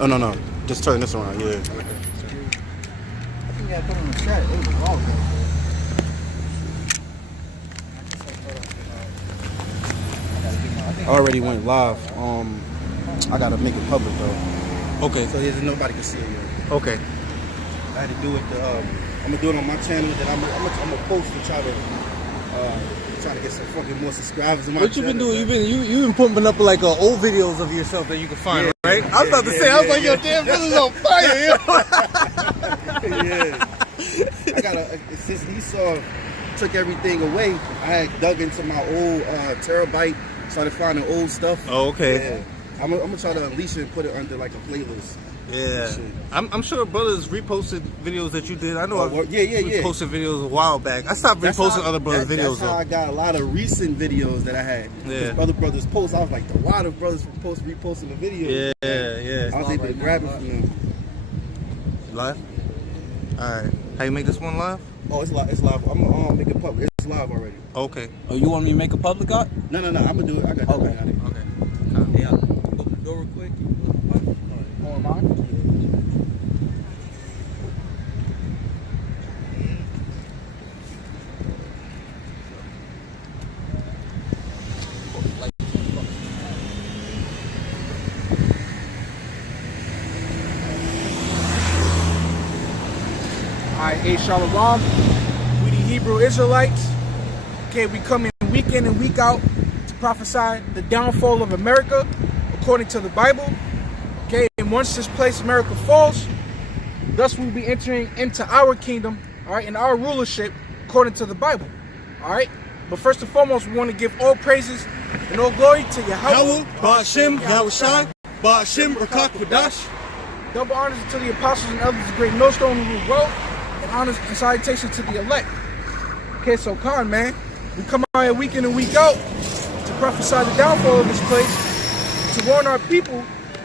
Oh, no. Just turn this around, yeah. I think I put on the chat. It was all good. I already went live. I gotta make it public though. Okay. So nobody can see it yet. Okay. I had to do it. I'm gonna do it on my channel. Then I'm gonna post to try to get some fucking more subscribers on my channel. What you been doing? You been pumping up like old videos of yourself that you can find, right? I was about to say, I was like, yo, damn, this is on fire, yo. Yeah. I gotta since Esau took everything away, I had dug into my old terabyte, started finding old stuff. Oh, okay. Yeah. I'm gonna try to unleash it and put it under like a playlist. Yeah, I'm sure brothers reposted videos that you did. I know. Yeah. Posted videos a while back. I stopped reposting other brothers' videos. That's how I got a lot of recent videos that I had. Yeah. Other brothers post. I was like, a lot of brothers reposting the videos. Yeah. I was able to grab it from them. Live. All right. How you make this one live? Oh, it's live. It's live. I'm gonna make it public. It's live already. Okay. Oh, you want me to make a public art? No. I'm gonna do it. I got that. Okay. Okay. Yeah. Open the door real quick. Oh, am I? Alright, hey, Shalom. We the Hebrew Israelites. Okay, we come in week in and week out to prophesy the downfall of America according to the Bible. Okay, and once this place, America, falls, thus we'll be entering into our kingdom, alright, and our rulership according to the Bible. Alright? But first and foremost, we want to give all praises and all glory to Yahawah, BaHaSham, Yahawashi, BaHaSham, Rawchaa, Qadash. double honors to the apostles and elders of GreatMillStone who wrote, and honors and salutations to the elect. Okay, so Khan, man, we come out here week in and week out to prophesy the downfall of this place, to warn our people,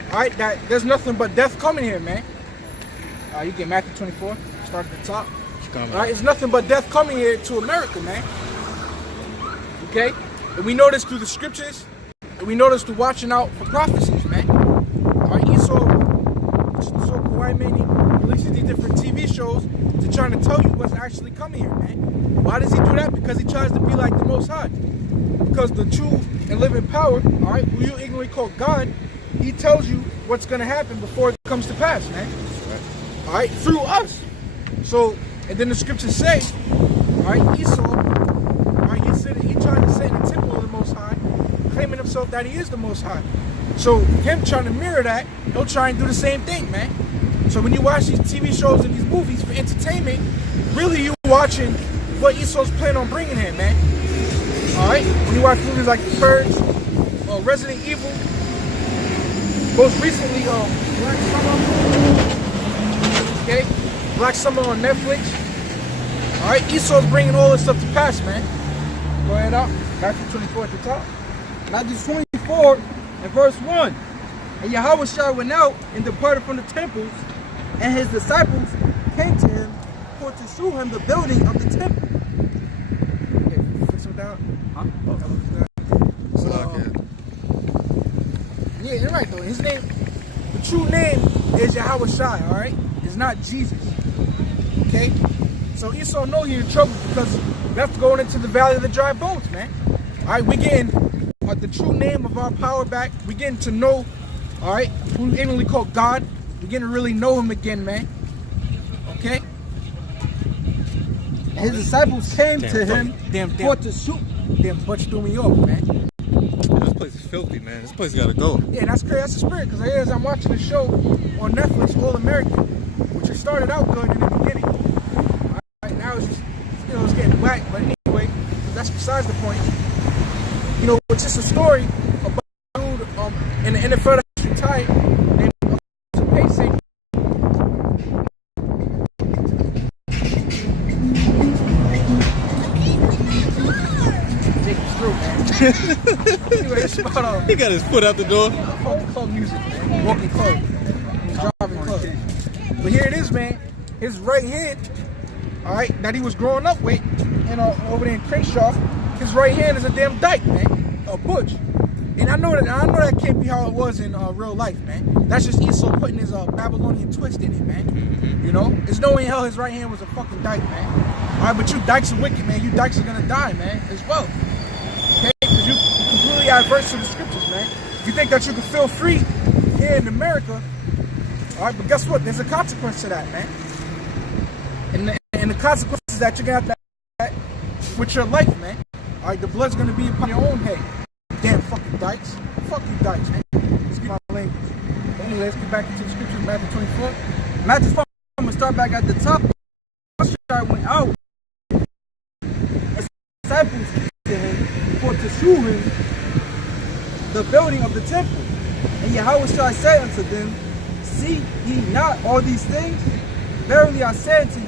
alright, that there's nothing but death coming here, man. You get Matthew 24, start at the top. Alright, it's nothing but death coming here to America, man. Okay? And we know this through the scriptures, and we know this through watching out for prophecies, man. Alright, Esau, so Kawhi Manny releases these different TV shows to trying to tell you what's actually coming here, man. Why does he do that? Because he tries to be like the Most High. Because the true and living power, alright, who you ignorantly call God, he tells you what's going to happen before it comes to pass, man. Alright, through us. So, and then the scriptures say, alright, Esau, alright, he tried to sit in the temple of the Most High, claiming himself that he is the Most High. So, him trying to mirror that, he'll try and do the same thing, man. So when you watch these TV shows and these movies for entertainment, really you watching what Esau's planning on bringing here, man. Alright? When you watch movies like The Purge, or Resident Evil, most recently, Black Summer, okay? Black Summer on Netflix. Alright? Esau's bringing all this stuff to pass, man. Go ahead out. Matthew 24 at the top. Matthew 24 and verse 1. And Yahawashi went out and departed from the temples, and his disciples came to him for to shew him the building of the temple. Okay, fix him down. Huh? Yeah, you're right though. His name, the true name is Yahawashi, alright? It's not Jesus. Okay? So Esau know you're in trouble because we have to go into the valley of the dry bones, man. Alright, we're getting the true name of our power back. We're getting to know, alright, who we ignorantly call God. We're getting to really know him again, man. Okay? And his disciples came to him for to shoot. Damn, Butch threw me off, man. This place is filthy, man. This place gotta go. Yeah, that's crazy. That's the spirit. Because as I'm watching the show on Netflix, All American, which it started out good in the beginning. Right now it's just, it's getting whack. But anyway, that's besides the point. It's just a story about a dude in the NFL that's retired named Pacing. Anyway, it's about He got his foot out the door. club music, man. Walking club. Driving club. But here it is, man. His right hand, alright, that he was growing up with, over there in Crenshaw, his right hand is a damn dyke, man. A butch. And I know that can't be how it was in real life, man. That's just Esau putting his Babylonian twist in it, man. You know? There's no way in hell his right hand was a fucking dyke, man. Alright, but you dykes are wicked, man. You dykes are gonna die, man, as well. Okay? Because you completely adverse to the scriptures, man. If you think that you can feel free here in America, alright, but guess what? There's a consequence to that, man. And the consequence is that you're gonna have to act with your life, man. Alright, the blood's gonna be upon your own head. Damn fucking dykes. Fuck you dykes, man. Excuse my language. But anyway, let's get back into the scriptures, Matthew 24. Matthew 24, I'm going to start back at the top. I went out. The disciples came to him for to shew him the building of the temple. And Yahawashi said unto them, see ye not all these things? Verily I say unto you,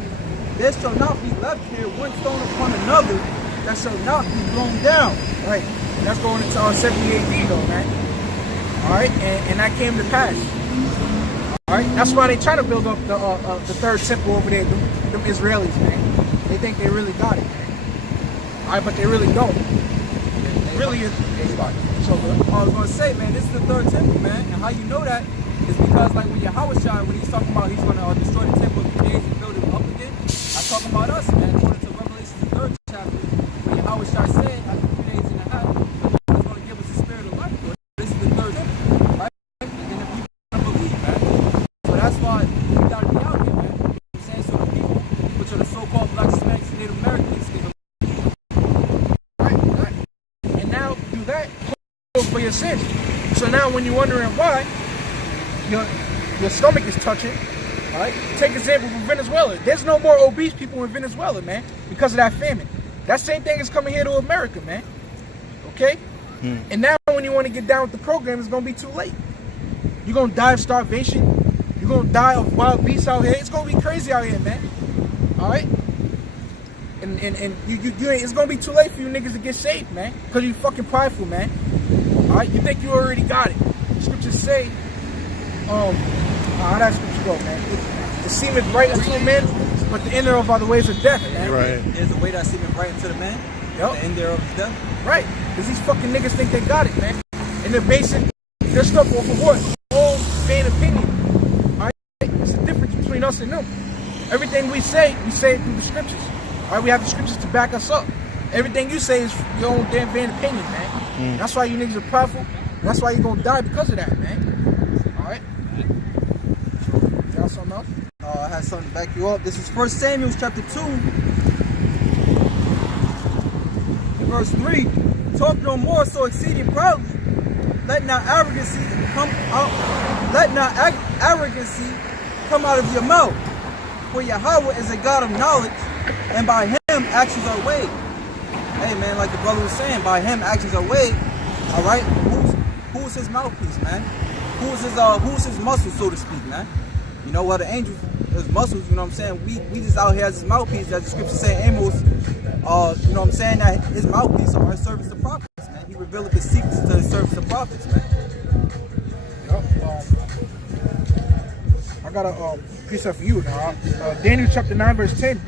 there shall not be left here one stone upon another that shall not be blown down. Right. And that's going into 70 AD though, man. Alright, and that came to pass. Alright, that's why they try to build up the third temple over there, them Israelis, man. They think they really got it, man. Alright, but they really don't. Really is so good. I was going to say, man, this is the third temple, man. And how you know that is because, like, when Yahawashi, when he's talking about he's going to destroy the temple in 3 days and build it up again, I'm talking about us, man. According to Revelation, the 3rd chapter, when Yahawashi said, after 3 days and a half, he's going to give us the spirit of life. This is the third temple, right? And the people don't believe, man. So that's why we got to be out here, man. You know what I'm saying? So the people, which are the so-called black Hispanics and Native Americans, they right. And now do that for your sins. So now when you're wondering why your stomach is touching, all right? Take example from Venezuela. There's no more obese people in Venezuela, man, because of that famine. That same thing is coming here to America, man. Okay? And now when you want to get down with the program, it's going to be too late. You're going to die of starvation. You're going to die of wild beasts out here. It's going to be crazy out here, man. All right? And it's going to be too late for you niggas to get saved, man, because you fucking prideful, man. All right? You think you already got it. The scriptures say, how that scripture go, man? The seemeth right unto a man, but the end thereof are the ways of death, man. Right. There's a way that seemeth right unto the man. Yep. The end thereof is death. Right. Because these fucking niggas think they got it, man. And they're basing their stuff off of what? Old vain opinion. All right? It's the difference between us and them. Everything we say it through the scriptures. All right? We have the scriptures to back us up. Everything you say is your own damn vain opinion, man. That's why you niggas are prideful. That's why you're going to die because of that, man. All right? You got something else? I had something to back you up. This is 1 Samuel chapter 2. Verse 3. Talk no more so exceeding proudly. Let not arrogancy come out. Let not arrogancy come out of your mouth. For Yahawah is a God of knowledge, and by him actions are weighed. Hey man, like the brother was saying, by him actions are weighed. Alright? Who's his mouthpiece, man? Who's his muscle, so to speak, man? You know what, the angels, his muscles, you know what I'm saying? We just out here as his mouthpiece, as the scripture say, Amos, you know what I'm saying, that his mouthpiece are his service to prophets, man. He revealed his secrets to his service to prophets, man. I got a precept for you now. Daniel chapter 9 verse 10.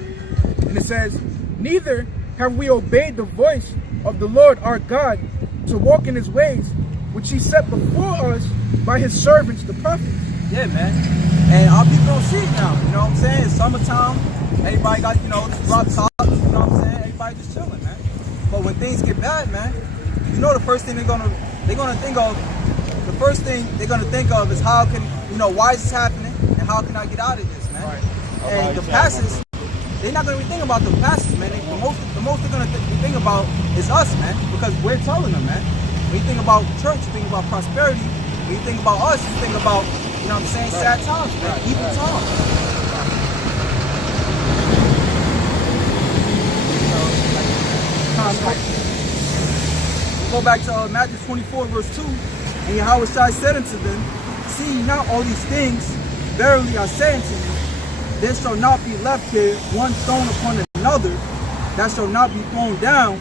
And it says, neither have we obeyed the voice of the Lord our God to walk in his ways, which he set before us by his servants, the prophets. Yeah, man. And our people don't see it now, you know what I'm saying? It's summertime, everybody got, you know, this Rawchaa, you know what I'm saying? Everybody just chilling, man. But when things get bad, man, you know the first thing they're gonna think of, the first thing they're gonna think of is how can, you know, why is this happening and how can I get out of this, man? Right. And the pastors, they're not gonna be thinking about the pastors, man. The most they're gonna be thinking about is us, man, because we're telling them, man. When you think about church, you think about prosperity. When you think about us, you think about, you know what I'm saying, sad times, man, evil times. Go back to Matthew 24, verse 2. And Yahawashi said unto them, see ye not all these things? Verily I say unto you, there shall not be left here one stone upon another that shall not be thrown down.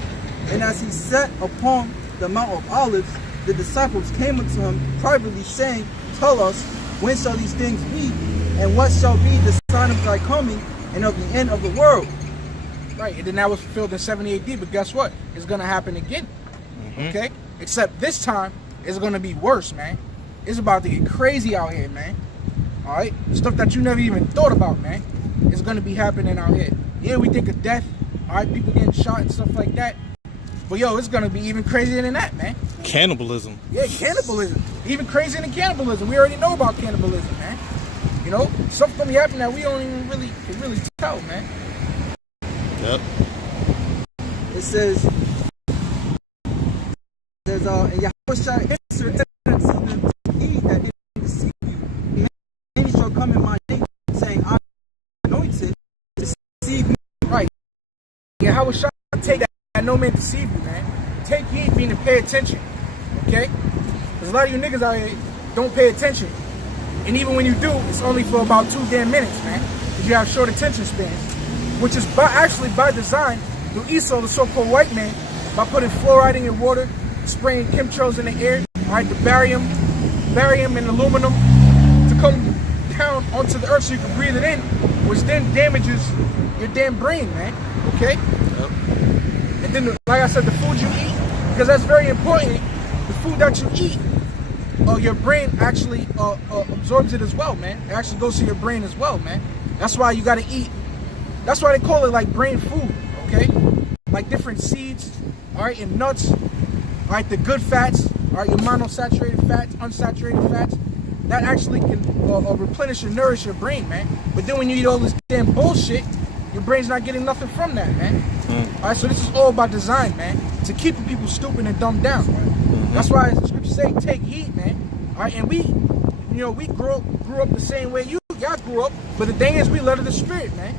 And as he sat upon the Mount of Olives, the disciples came unto him privately, saying, tell us, when shall these things be? And what shall be the sign of thy coming and of the end of the world? Right, and then that was fulfilled in 70 AD, but guess what? It's going to happen again, okay? Except this time, it's gonna be worse, man. It's about to get crazy out here, man. All right, stuff that you never even thought about, man. It's gonna be happening out here. Yeah, we think of death. All right, people getting shot and stuff like that. But yo, it's gonna be even crazier than that, man. Cannibalism. Yeah, cannibalism. Even crazier than cannibalism. We already know about cannibalism, man. You know, something gonna be happening that we don't even really tell, man. Yep. It says, and Yahawashi answered them, he that he deceive you. Many shall come in my name, saying, I am anointed to deceive me. Right. Yahawashi take that no man deceive you, man. Take heed, meaning pay attention. Okay? Because a lot of you niggas out here don't pay attention. And even when you do, it's only for about 2 damn minutes, man. Because you have short attention spans. Which is actually by design through Esau, the so-called white man, by putting fluoride in your water, spraying chemtrails in the air, all right, the barium and aluminum to come down onto the earth so you can breathe it in, which then damages your damn brain, man. Okay? Yep. And then, like I said, the food you eat, because that's very important. The food that you eat, your brain actually absorbs it as well, man. It actually goes to your brain as well, man. That's why you gotta eat. That's why they call it like brain food, okay? Like different seeds, all right, and nuts, all right, the good fats, all right, your monosaturated fats, unsaturated fats, that actually can replenish and nourish your brain, man. But then when you eat all this damn bullshit, your brain's not getting nothing from that, man. All right, so this is all by design, man, to keep people stupid and dumbed down, man. That's why the scriptures say, take heed, man. All right, and we grew up the same way y'all grew up, but the thing is, we led of the Spirit, man.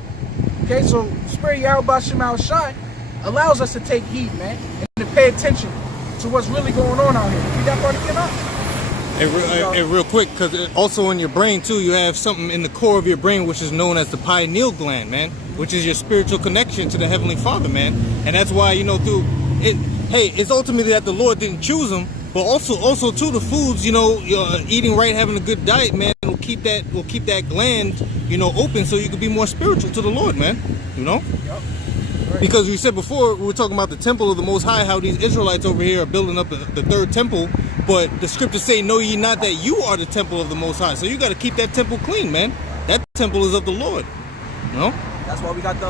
Okay, so the Spirit Yahawashi allows us to take heed, man, and to pay attention to what's really going on out here. Read that part again, And real quick, because also in your brain too, you have something in the core of your brain which is known as the pineal gland, man, which is your spiritual connection to the Heavenly Father, man. And that's why, through it, hey, it's ultimately that the Lord didn't choose them, but also too, the foods, eating right, having a good diet, man, will keep that gland, open so you can be more spiritual to the Lord, man. Yep. Right. Because we said before, we were talking about the temple of the Most High, how these Israelites over here are building up the third temple, but the scriptures say, know ye not that you are the temple of the Most High. So you got to keep that temple clean, man. That temple is of the Lord. That's why we got the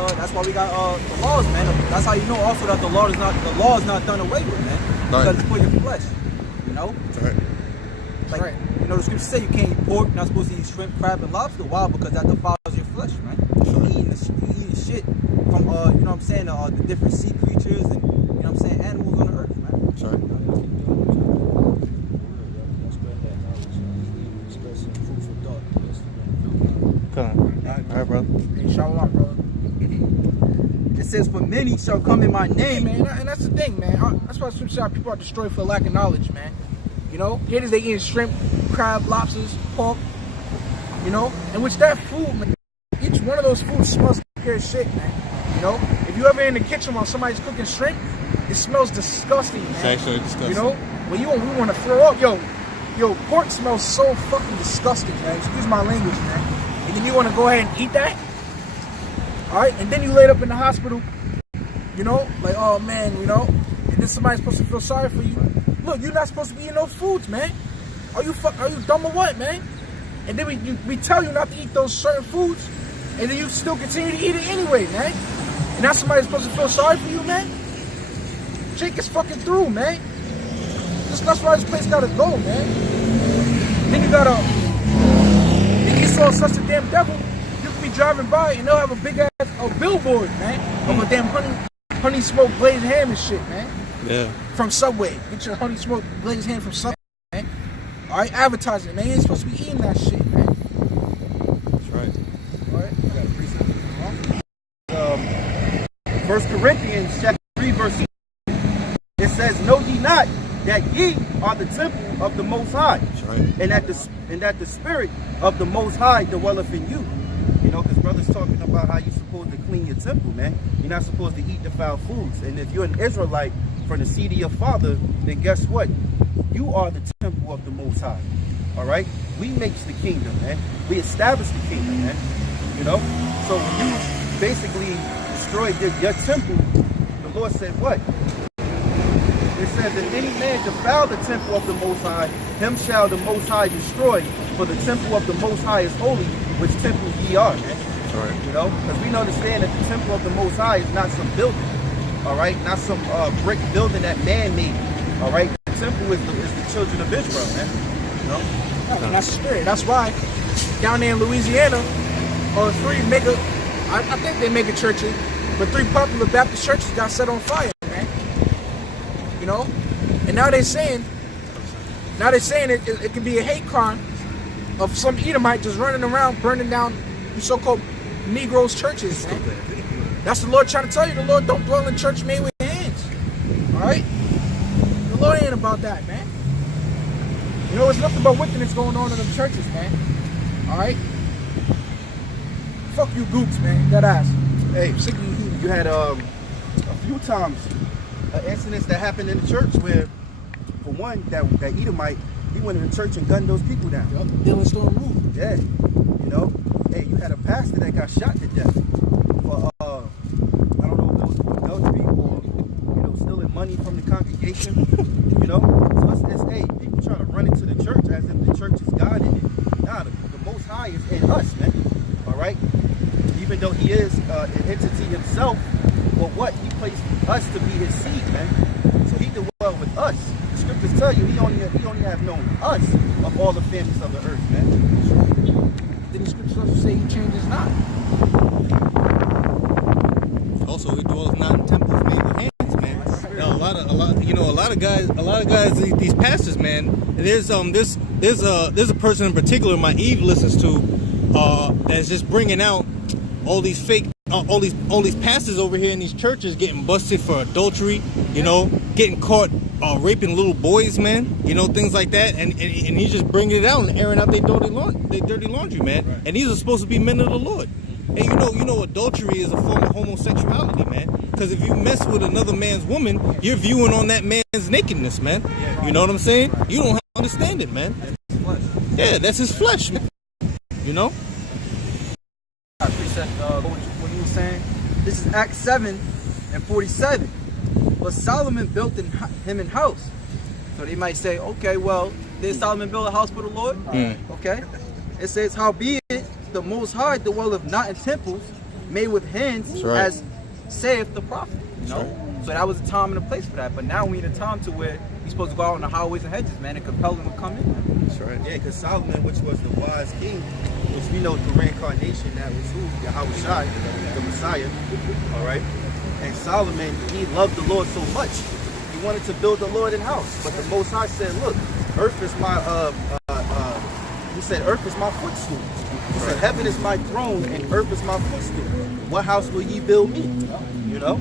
laws, man. That's how you know also that the law is not done away with, man. Because it's for your flesh. That's right. Like, the scriptures say you can't eat pork, you're not supposed to eat shrimp, crab, and lobster. Why? Because that defiles your flesh, man. You're eating shit from, the different sea creatures and, animals on the earth, man. That's right. Come on. All right, brother. Hey, shalom, brother. It says, for many shall come in my name. Hey, man, and that's the thing, man. That's why some people are destroyed for lack of knowledge, man. Here they eating shrimp, crab, lobsters, pork, in which that food, man, each one of those foods smells like as shit, man. If you ever in the kitchen while somebody's cooking shrimp, it smells disgusting, man. It's actually disgusting. When we want to throw up, yo, pork smells so fucking disgusting, man. Excuse my language, man. And then you want to go ahead and eat that? All right, and then you laid up in the hospital, like, oh man, and then somebody's supposed to feel sorry for you. Look, you're not supposed to be eating those foods, man. Are you dumb or what, man? And then we tell you not to eat those certain foods, and then you still continue to eat it anyway, man. And now somebody's supposed to feel sorry for you, man. Jake is fucking through, man. That's why this place gotta go, man. Then you gotta. If you saw such a damn devil, you could be driving by and they'll have a big ass billboard, man, of a damn honey smoked glazed ham and shit, man. Yeah. From Subway. Get your honey smoked glazed ham from Subway, man. All right, advertising it, man. You ain't supposed to be eating that shit, man. That's right. All right. I got a precept. 1 Corinthians chapter 3, verse 6. It says, know ye not that ye are the temple of the Most High, That's right. and that the Spirit of the Most High dwelleth in you. Because brother's talking about how you're supposed to clean your temple, man. You're not supposed to eat defiled foods. And if you're an Israelite from the seed of your father, then guess what? You are the temple of the Most High. All right? We make the kingdom, man. We establish the kingdom, man. So when you basically destroyed your temple, the Lord said what? It says, if any man defile the temple of the Most High, him shall the Most High destroy. For the temple of the Most High is holy, which temple ye are, man. Right. You know, because we understand that the temple of the Most High is not some building, all right? Not some brick building that man made, all right? The temple is the children of Israel, man. You know? Yeah, that's the spirit. That's why down there in Louisiana, I think they make a churches, but 3 popular Baptist churches got set on fire, man. You know? And now they're saying it can be a hate crime of some Edomite just running around burning down the so-called Negroes' churches, man. That's the Lord trying to tell you. The Lord don't dwell in church made with hands. Alright? The Lord ain't about that, man. You know, it's nothing but wickedness going on in them churches, man. Alright? Fuck you gooks, man. That ass. Hey, you had a few times incidents that happened in the church where, for one, that Edomite, he went in the church and gunned those people down. Yep. Dylan Storm Rule. Yeah. You know? Hey, you had a pastor that got shot to death for, I don't know if it was for adultery or, you know, stealing money from the congregation. You know? So it's hey, people trying to run into the church as if the church is God in it. Nah, the Most High is in us, man. All right? Even though he is an entity himself, but what? He placed us to be his seed, man. So he dwell with us. The scriptures tell you he only have known us of all the families of the earth, man. Then the scriptures also say he changes not. Also, he dwells not in temples made with hands, man. Now, a lot of guys, these pastors, man. There's a person in particular my Eve listens to, that's just bringing out all these fake, all these pastors over here in these churches getting busted for adultery, you know, getting caught raping little boys, man, you know, things like that, and he's just bringing it out and airing out their dirty laundry, man. Right. And these are supposed to be men of the Lord. And you know, adultery is a form of homosexuality, man. Because if you mess with another man's woman, you're viewing on that man's nakedness, man. You know what I'm saying? You don't understand it, man. Yeah, that's his flesh, man. You know? I appreciate what you were saying. This is Acts 7 and 47. But Solomon built him in house. So they might say, okay, well, did Solomon build a house for the Lord? Okay. It says, howbeit the Most High dwelleth not in temples made with hands, right, as saith the prophet. You know? Right. So that was a time and a place for that. But now we in a time to where you're supposed to go out on the highways and hedges, man, and compel them to come in. That's right. Yeah, because Solomon, which was the wise king, which we know the reincarnation, that was who? Yahawashi, the Messiah. All right. And Solomon, he loved the Lord so much, he wanted to build the Lord in house. But the Most High said, look, earth is my he said, earth is my footstool. He said, heaven is my throne and earth is my footstool. What house will ye build me? You know?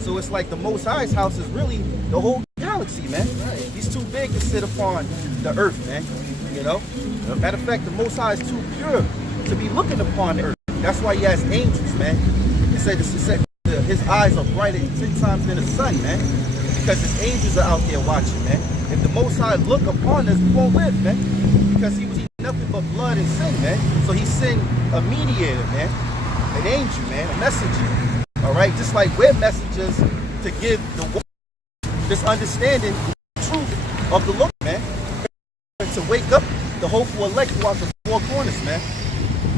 So it's like the Most High's house is really the whole galaxy, man. He's too big to sit upon the earth, man. You know? Matter of fact, the Most High is too pure to be looking upon the earth. That's why he has angels, man. He said his eyes are brighter 10 times than the sun, man. Because his angels are out there watching, man. If the Most High look upon us, we won't live, man. Because he was nothing but blood and sin, man. So he sent a mediator, man. An angel, man. A messenger. All right? Just like we're messengers to give the world this understanding, the truth of the Lord, man. To wake up the hopeful elect throughout the four corners, man.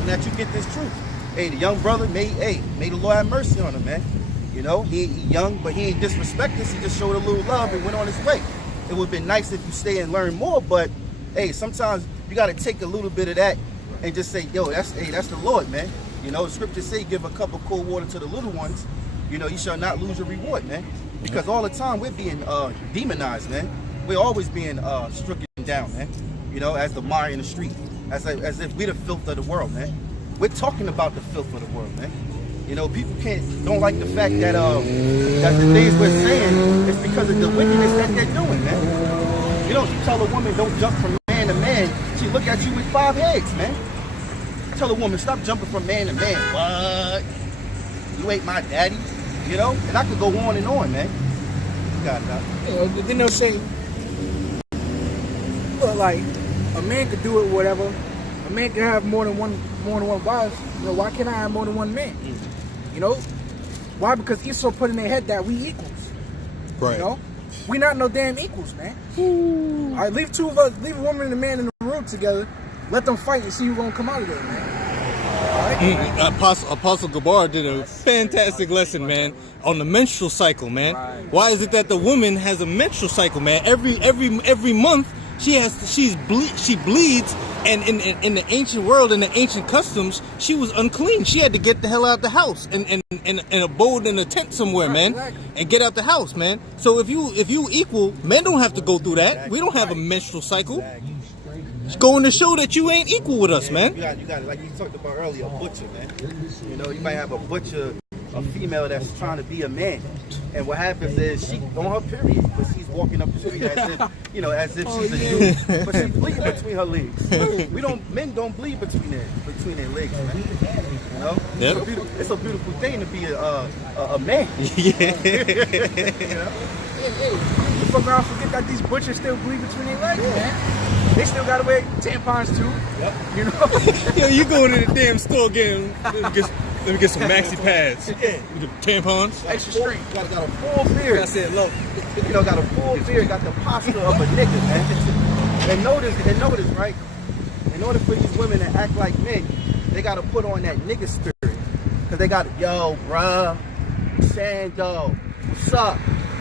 And that you get this truth. Hey, the young brother, may the Lord have mercy on him, man. You know, he young, but he ain't disrespect us. He just showed a little love and went on his way. It would have been nice if you stay and learn more, but hey, sometimes you got to take a little bit of that and just say, yo, that's the Lord, man. You know, the scriptures say, give a cup of cold water to the little ones. You know, you shall not lose your reward, man. Because all the time we're being demonized, man. We're always being stricken down, man. You know, as the mire in the street, as if we're the filth of the world, man. We're talking about the filth of the world, man. You know, people don't like the fact that that the things we're saying is because of the wickedness that they're doing, man. You know, you tell a woman don't jump from man to man, she look at you with 5 heads, man. Tell a woman stop jumping from man to man. What? You ain't my daddy, you know? And I could go on and on, man. You got it out. You know, then they'll say, well, like, a man could do it, whatever. A man can have more than one wife. You know, why can't I have more than one man? You know? Why? Because Esau put in their head that we equals. Right. You know? We not no damn equals, man. All right, leave two of us, leave a woman and a man in the room together. Let them fight and see who's gonna come out of there, man. Apostle Gabar did a fantastic lesson, man, on the menstrual cycle, man. Why is it that the woman has a menstrual cycle, man? Every month she bleeds, and in the ancient world, in the ancient customs, she was unclean. She had to get the hell out the house and abode in a tent somewhere, man, and get out the house, man. So if you equal, men don't have to go through that. We don't have a menstrual cycle. It's going to show that you ain't equal with us, man. You got like you talked about earlier, a butcher, man. You know, you might have a butcher, a female that's trying to be a man, and what happens is she on her period, but she's walking up the street as if, you know, as if she's a Jew, but she's bleeding between her legs. Men don't bleed between their legs, man. You know, yep. It's a beautiful thing to be a man. Yeah. You know? Hey, you fuck around, forget that these butchers still bleed between their legs, man. They still gotta wear tampons too. Yep. You know? Yo, you going to the damn store getting, let me get some maxi pads. Yeah. With the tampons. Extra strength. Got a full beard. I said, look. You know, got a full beard, got the posture of a nigga, man. And notice, right? In order for these women to act like men, they gotta put on that nigga spirit. Cause they got, yo, bruh, Shando, what's up?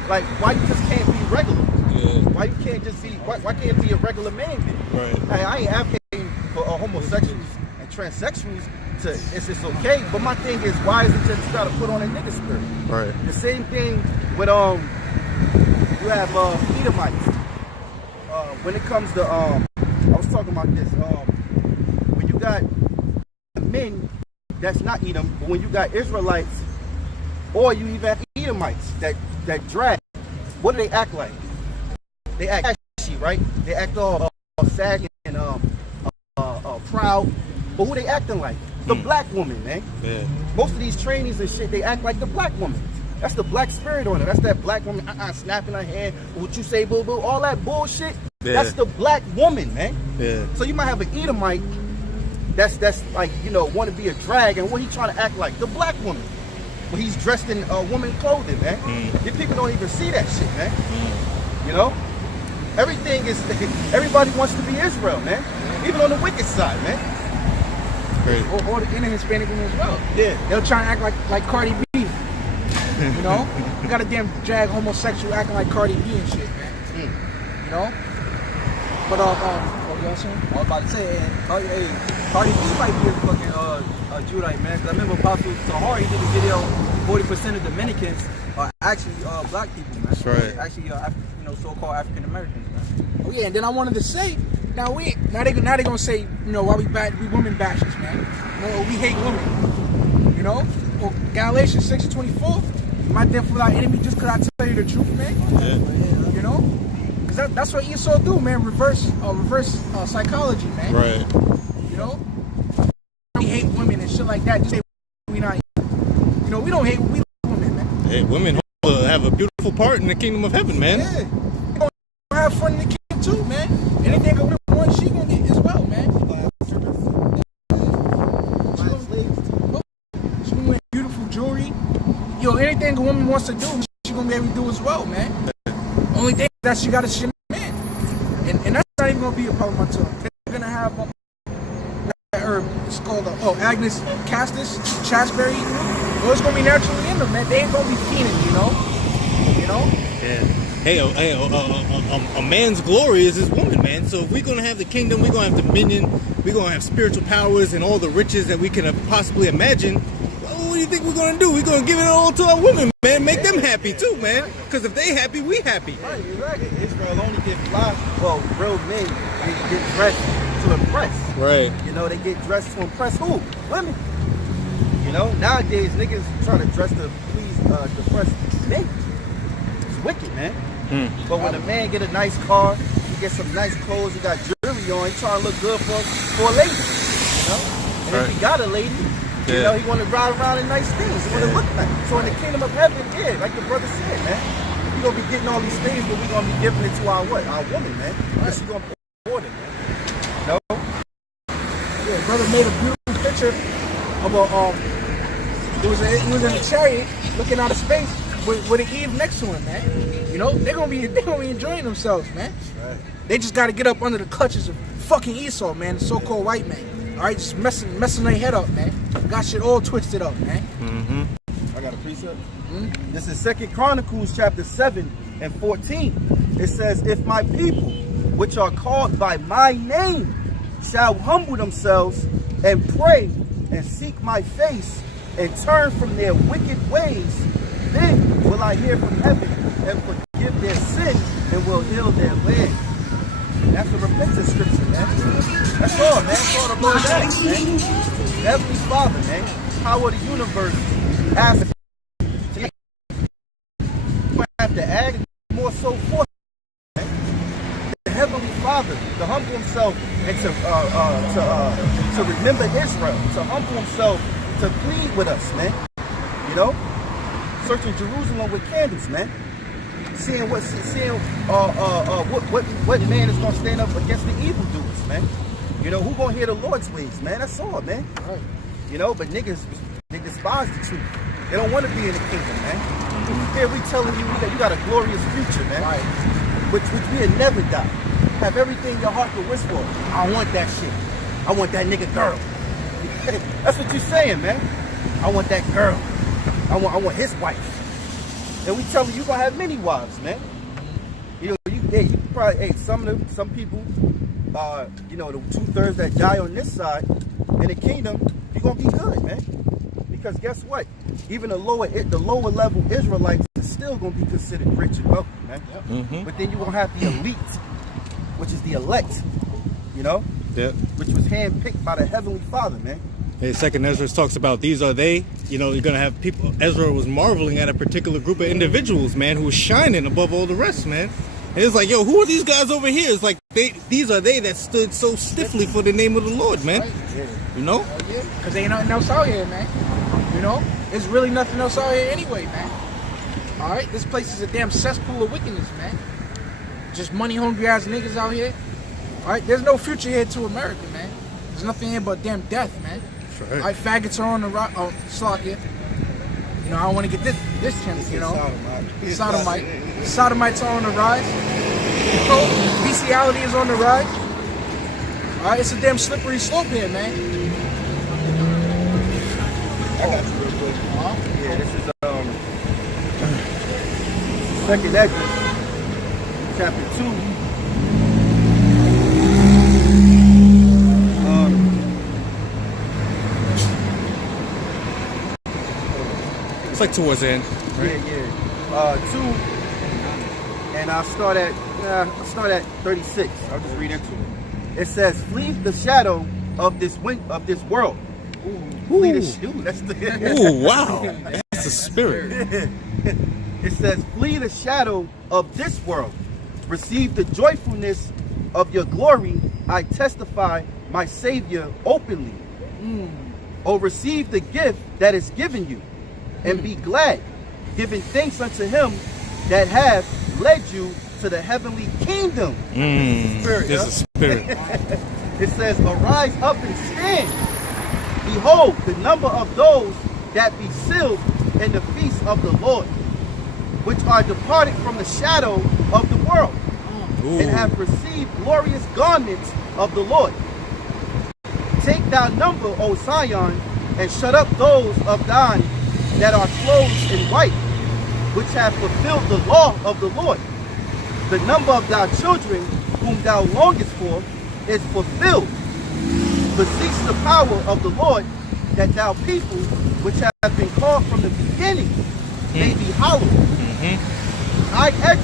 Like, why you just can't be regular? Yeah. Why you can't just be, why can't be a regular man then? Right. Hey, I ain't advocating for homosexuals and transsexuals to, it's okay, but my thing is, why is it just you gotta put on a nigga spirit? Right. The same thing with, you have, Edomites. When it comes to, I was talking about this, when you got men that's not Edom, but when you got Israelites, or you even have Edomites that drag, what do they act like? They act ashy, right? They act all sad and proud. But who they acting like? The black woman, man. Yeah. Most of these trainees and shit, they act like the black woman. That's the black spirit on it. That's that black woman snapping her hand. What you say, boo boo? All that bullshit. Yeah. That's the black woman, man. Yeah. So you might have an Edomite that's like, you know, want to be a drag, and what he trying to act like? The black woman. But he's dressed in woman clothing, man. These people don't even see that shit, man. You know? Everything is, everybody wants to be Israel, man. Even on the wicked side, man. Great. Or the inner Hispanic women as well. Yeah. They'll try and act like Cardi B. You know? You got a damn drag homosexual acting like Cardi B and shit, man. You know? But, what you saying? I was about to say, hey, Cardi B might be a fucking Judite, man. Because I remember Apostle Sahar, he did a video, 40% of Dominicans are actually black people, man. That's right. Actually, so-called African Americans, man. Oh yeah, and then I wanted to say, now they gonna say, you know, why we women bashes, man. No, we hate women. You know? Well, Galatians 6:24, my death for our enemy just because I tell you the truth, man. Yeah. You know? Because that's what Esau do, man. Reverse psychology, man. Right. You know? We hate women and shit like that. Just say we not. You know, we don't hate. We love women, man. Hey, women have a beautiful part in the kingdom of heaven, man. Yeah. We gonna have fun in the kingdom too, man. Anything a woman wants, she gonna get as well, man. She gonna wear beautiful jewelry. Yo, anything a woman wants to do, she gonna be able to do as well, man. Only thing that she gotta shit man. And that's not even gonna be a problem until they're gonna have that herb. It's called Agnes castus, chasteberry. Well, it's gonna be naturally in them, man. They ain't gonna be fiending, you know. Yeah. Hey, a man's glory is his woman, man. So if we're gonna have the kingdom, we're gonna have dominion, we're gonna have spiritual powers and all the riches that we can possibly imagine. What do you think we're gonna do? We're gonna give it all to our women, man. Make them happy too, man. Because if they happy, we happy. Right, exactly. Israel only get fly. Well, real men, they get dressed to impress. Right. You know, they get dressed to impress who? Women. You know, nowadays niggas trying to dress to please depress men. It's wicked, man. But when a man get a nice car, he get some nice clothes, he got jewelry on, he trying to look good for a lady. You know? And if he got a lady, you know, he want to ride around in nice things. He want to look nice. So in the kingdom of heaven, yeah, like the brother said, man, we gonna be getting all these things, but we gonna be giving it to our what? Our woman, man. Because she gonna afford it, man. You know? Yeah, brother made a beautiful picture of he was in a chariot looking out of space with an Eve next to him, man. You know, they're gonna be enjoying themselves, man. Right. They just gotta get up under the clutches of fucking Esau, man, the so-called white man. All right, just messing their head up, man. Got shit all twisted up, man. I got a precept. This is 2 Chronicles chapter 7 and 14. It says, if my people, which are called by my name, shall humble themselves and pray and seek my face and turn from their wicked ways, then will I hear from heaven and forgive their sin and will heal their land. That's a repentance scripture, man. That's all, man. That's all the Lord asks, man. The Heavenly Father, man. Power of the universe. Asks you have to add more so forth. The Heavenly Father to humble himself and to remember Israel, to humble himself, to plead with us, man. You know, searching Jerusalem with candles, man. Seeing what man is gonna stand up against the evildoers, man. You know, who gonna hear the Lord's ways, man? That's all, man. Right. You know, but niggas, they despise the truth. They don't want to be in the kingdom, man. Here we telling you that you got a glorious future, man. Right. Which we'll never die. Have everything your heart can wish for. I want that shit. I want that nigga girl. That's what you're saying, man. I want that girl. I want his wife. And we tell you, you're gonna have many wives, man. You know, you probably, some people, you know, the 2/3 that die on this side in the kingdom, you're gonna be good, man. Because guess what? Even the lower level Israelites is still gonna be considered rich and wealthy, man. Mm-hmm. But then you're gonna have the elite, which is the elect, you know, which was handpicked by the Heavenly Father, man. Hey, Second Ezra talks about these are they. You know, you're gonna have people. Ezra was marveling at a particular group of individuals, man, who was shining above all the rest, man. And it's like, yo, who are these guys over here? It's like these are they that stood so stiffly for the name of the Lord, man. Right. Yeah. You know? Yeah, because ain't nothing else out here, man. You know, there's really nothing else out here anyway, man. All right, this place is a damn cesspool of wickedness, man. Just money hungry ass niggas out here. All right, there's no future here to America, man. There's nothing here but damn death, man. Right. All right, faggots are on the rock. Oh, slack here. You know, I don't want to get this chance, you know. Sodomites are on the rise. You know, bestiality is on the rise. All right, it's a damn slippery slope here, man. I got you real quick. Yeah, this is Second Ezra, chapter 2. It's like towards the end. Right? Yeah. 2, and I'll start at 36. I'll just read into it. It says, "Flee the shadow of this world." Flee the Ooh, wow. That's the spirit. It says, "Flee the shadow of this world. Receive the joyfulness of your glory. I testify my Savior openly. Oh, receive the gift that is given you, and be glad, giving thanks unto him that hath led you to the heavenly kingdom." Spirit, This is spirit. It says, "Arise up and stand. Behold, the number of those that be sealed in the feast of the Lord, which are departed from the shadow of the world, and have received glorious garments of the Lord. Take thou number, O Zion, and shut up those of thine that are clothed in white, which have fulfilled the law of the Lord. The number of thy children, whom thou longest for, is fulfilled. Beseech the power of the Lord, that thou people, which have been called from the beginning, may be hallowed." I Ezra.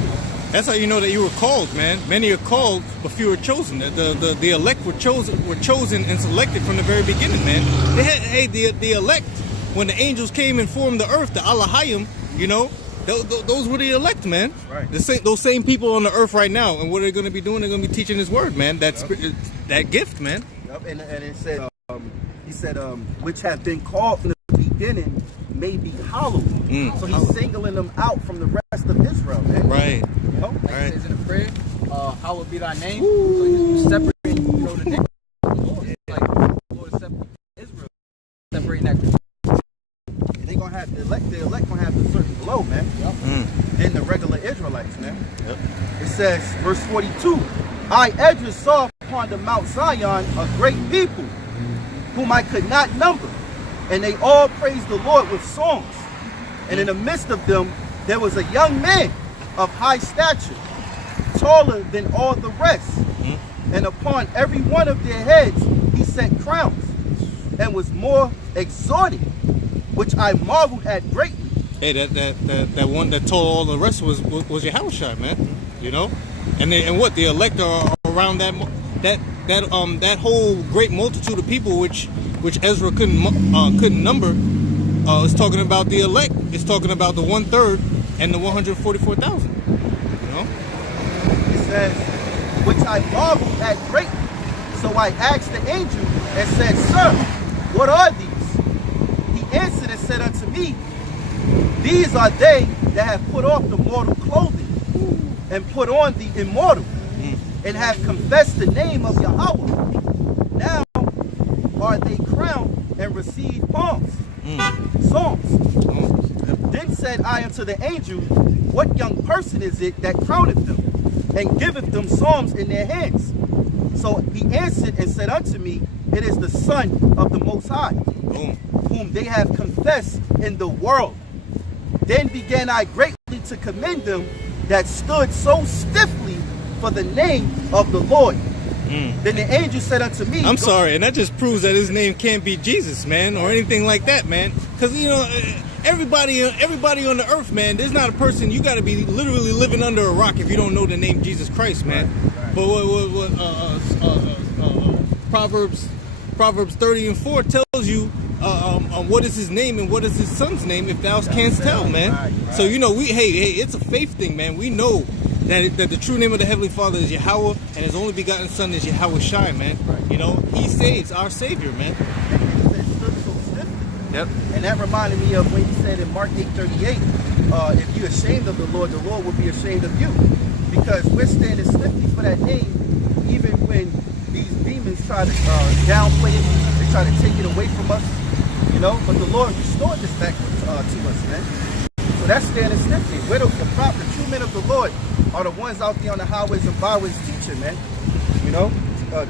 That's how you know that you were called, man. Many are called, but few are chosen. The elect were chosen and selected from the very beginning, man. They had, the elect, when the angels came and formed the earth, the Allahayim, you know, those were the elect, man. Right. Those same people on the earth right now, and what are they going to be doing? They're going to be teaching His word, man. That gift, man. Yep. And it said, he said, which have been called from the beginning may be hallowed. So he's singling them out from the rest of Israel, man. Right. You know? Like Right. it says in the prayer, hallowed be thy name. So you separate, you know, the name of the Lord. Like the Lord is separating Israel, separating that. They're gonna the elect gonna have a certain glow, man. Than the regular Israelites, man. It says, verse 42, I, Edras, saw upon the Mount Zion a great people, whom I could not number, and they all praised the Lord with songs. And in the midst of them, there was a young man of high stature, taller than all the rest. And upon every one of their heads he set crowns, and was more exalted, which I marveled at greatly. Hey, that one that told all the rest was Yahawashi, man. You know, and what the elect are around that whole great multitude of people, which Ezra couldn't number. It's talking about the elect. It's talking about the 1/3 and the 144,000. You know, it says, which I marveled at greatly. So I asked the angel and said, Sir, what are these? He answered and said unto me, these are they that have put off the mortal clothing and put on the immortal, and have confessed the name of Yahawah. Now are they crowned and receive palms, songs. Then said I unto the angel, what young person is it that crowneth them, and giveth them psalms in their hands? So he answered and said unto me, it is the Son of the Most High, whom they have confessed in the world. Then began I greatly to commend them that stood so stiffly for the name of the Lord. Then the angel said unto me, I'm sorry, and that just proves that his name can't be Jesus, man, or anything like that, man. Because, you know, everybody on the earth, man, there's not a person, you got to be literally living under a rock if you don't know the name Jesus Christ, man. But Proverbs 30:4 tells you what is his name and what is his son's name, if thou canst tell, man. So, you know, hey, it's a faith thing, man. We know that the true name of the Heavenly Father is Yahawah, and his only begotten Son is Yahawashi, man. You know, he saves, our Savior, man. Yep. And that reminded me of when he said in Mark 8:38, if you're ashamed of the Lord will be ashamed of you. Because we're standing stiffly for that name, even when these demons try to downplay it, they try to take it away from us, you know. But the Lord restored this back to us, man. So that's standing stiffly. We're the true men of the Lord are the ones out there on the highways and byways teaching, man. You know,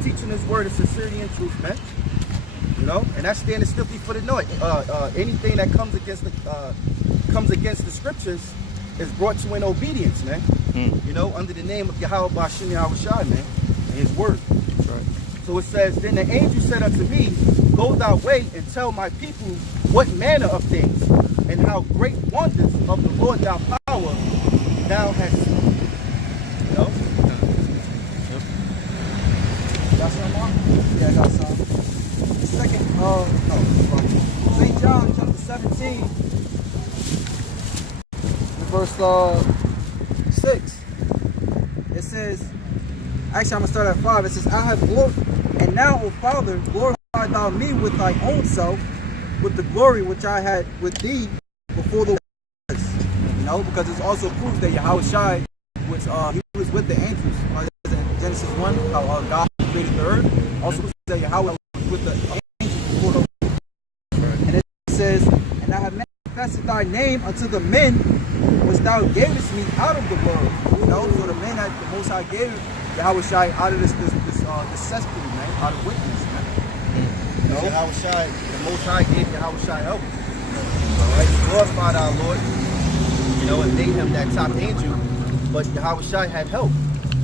teaching His word in sincerity and truth, man. You know, and that's standing stiffly for the Lord. Anything that comes against the scriptures is brought to in obedience, man. You know, under the name of Yahawah, BaHaSham, Yahawashi, man, and His word. That's right. So it says, then the angel said unto me, go thy way and tell my people what manner of things and how great wonders of the Lord thy power thou hast seen. You know? Yep. Got some, Mark? Yeah, I got some. The second, St. John chapter 17, verse 6. It says, actually I'm going to start at 5. It says, I have glory, and now, O Father, glorify thou me with thy own self, with the glory which I had with thee before the world. You know, because it's also proof that Yahawashi was he was with the angels. In Genesis 1, how God created the earth. Also proves that Yahawah was with the angels before the world. And it says, and I have manifested thy name unto the men which thou gavest me out of the world. You know, so the men that the Most High gave Yahawashi out of this cesspool, man, out of wickedness, man. You know, Yahawashi, the Most High gave Yahawashi help. Alright, he glorified our Lord, you know, and made him that top angel, but Yahawashi had help.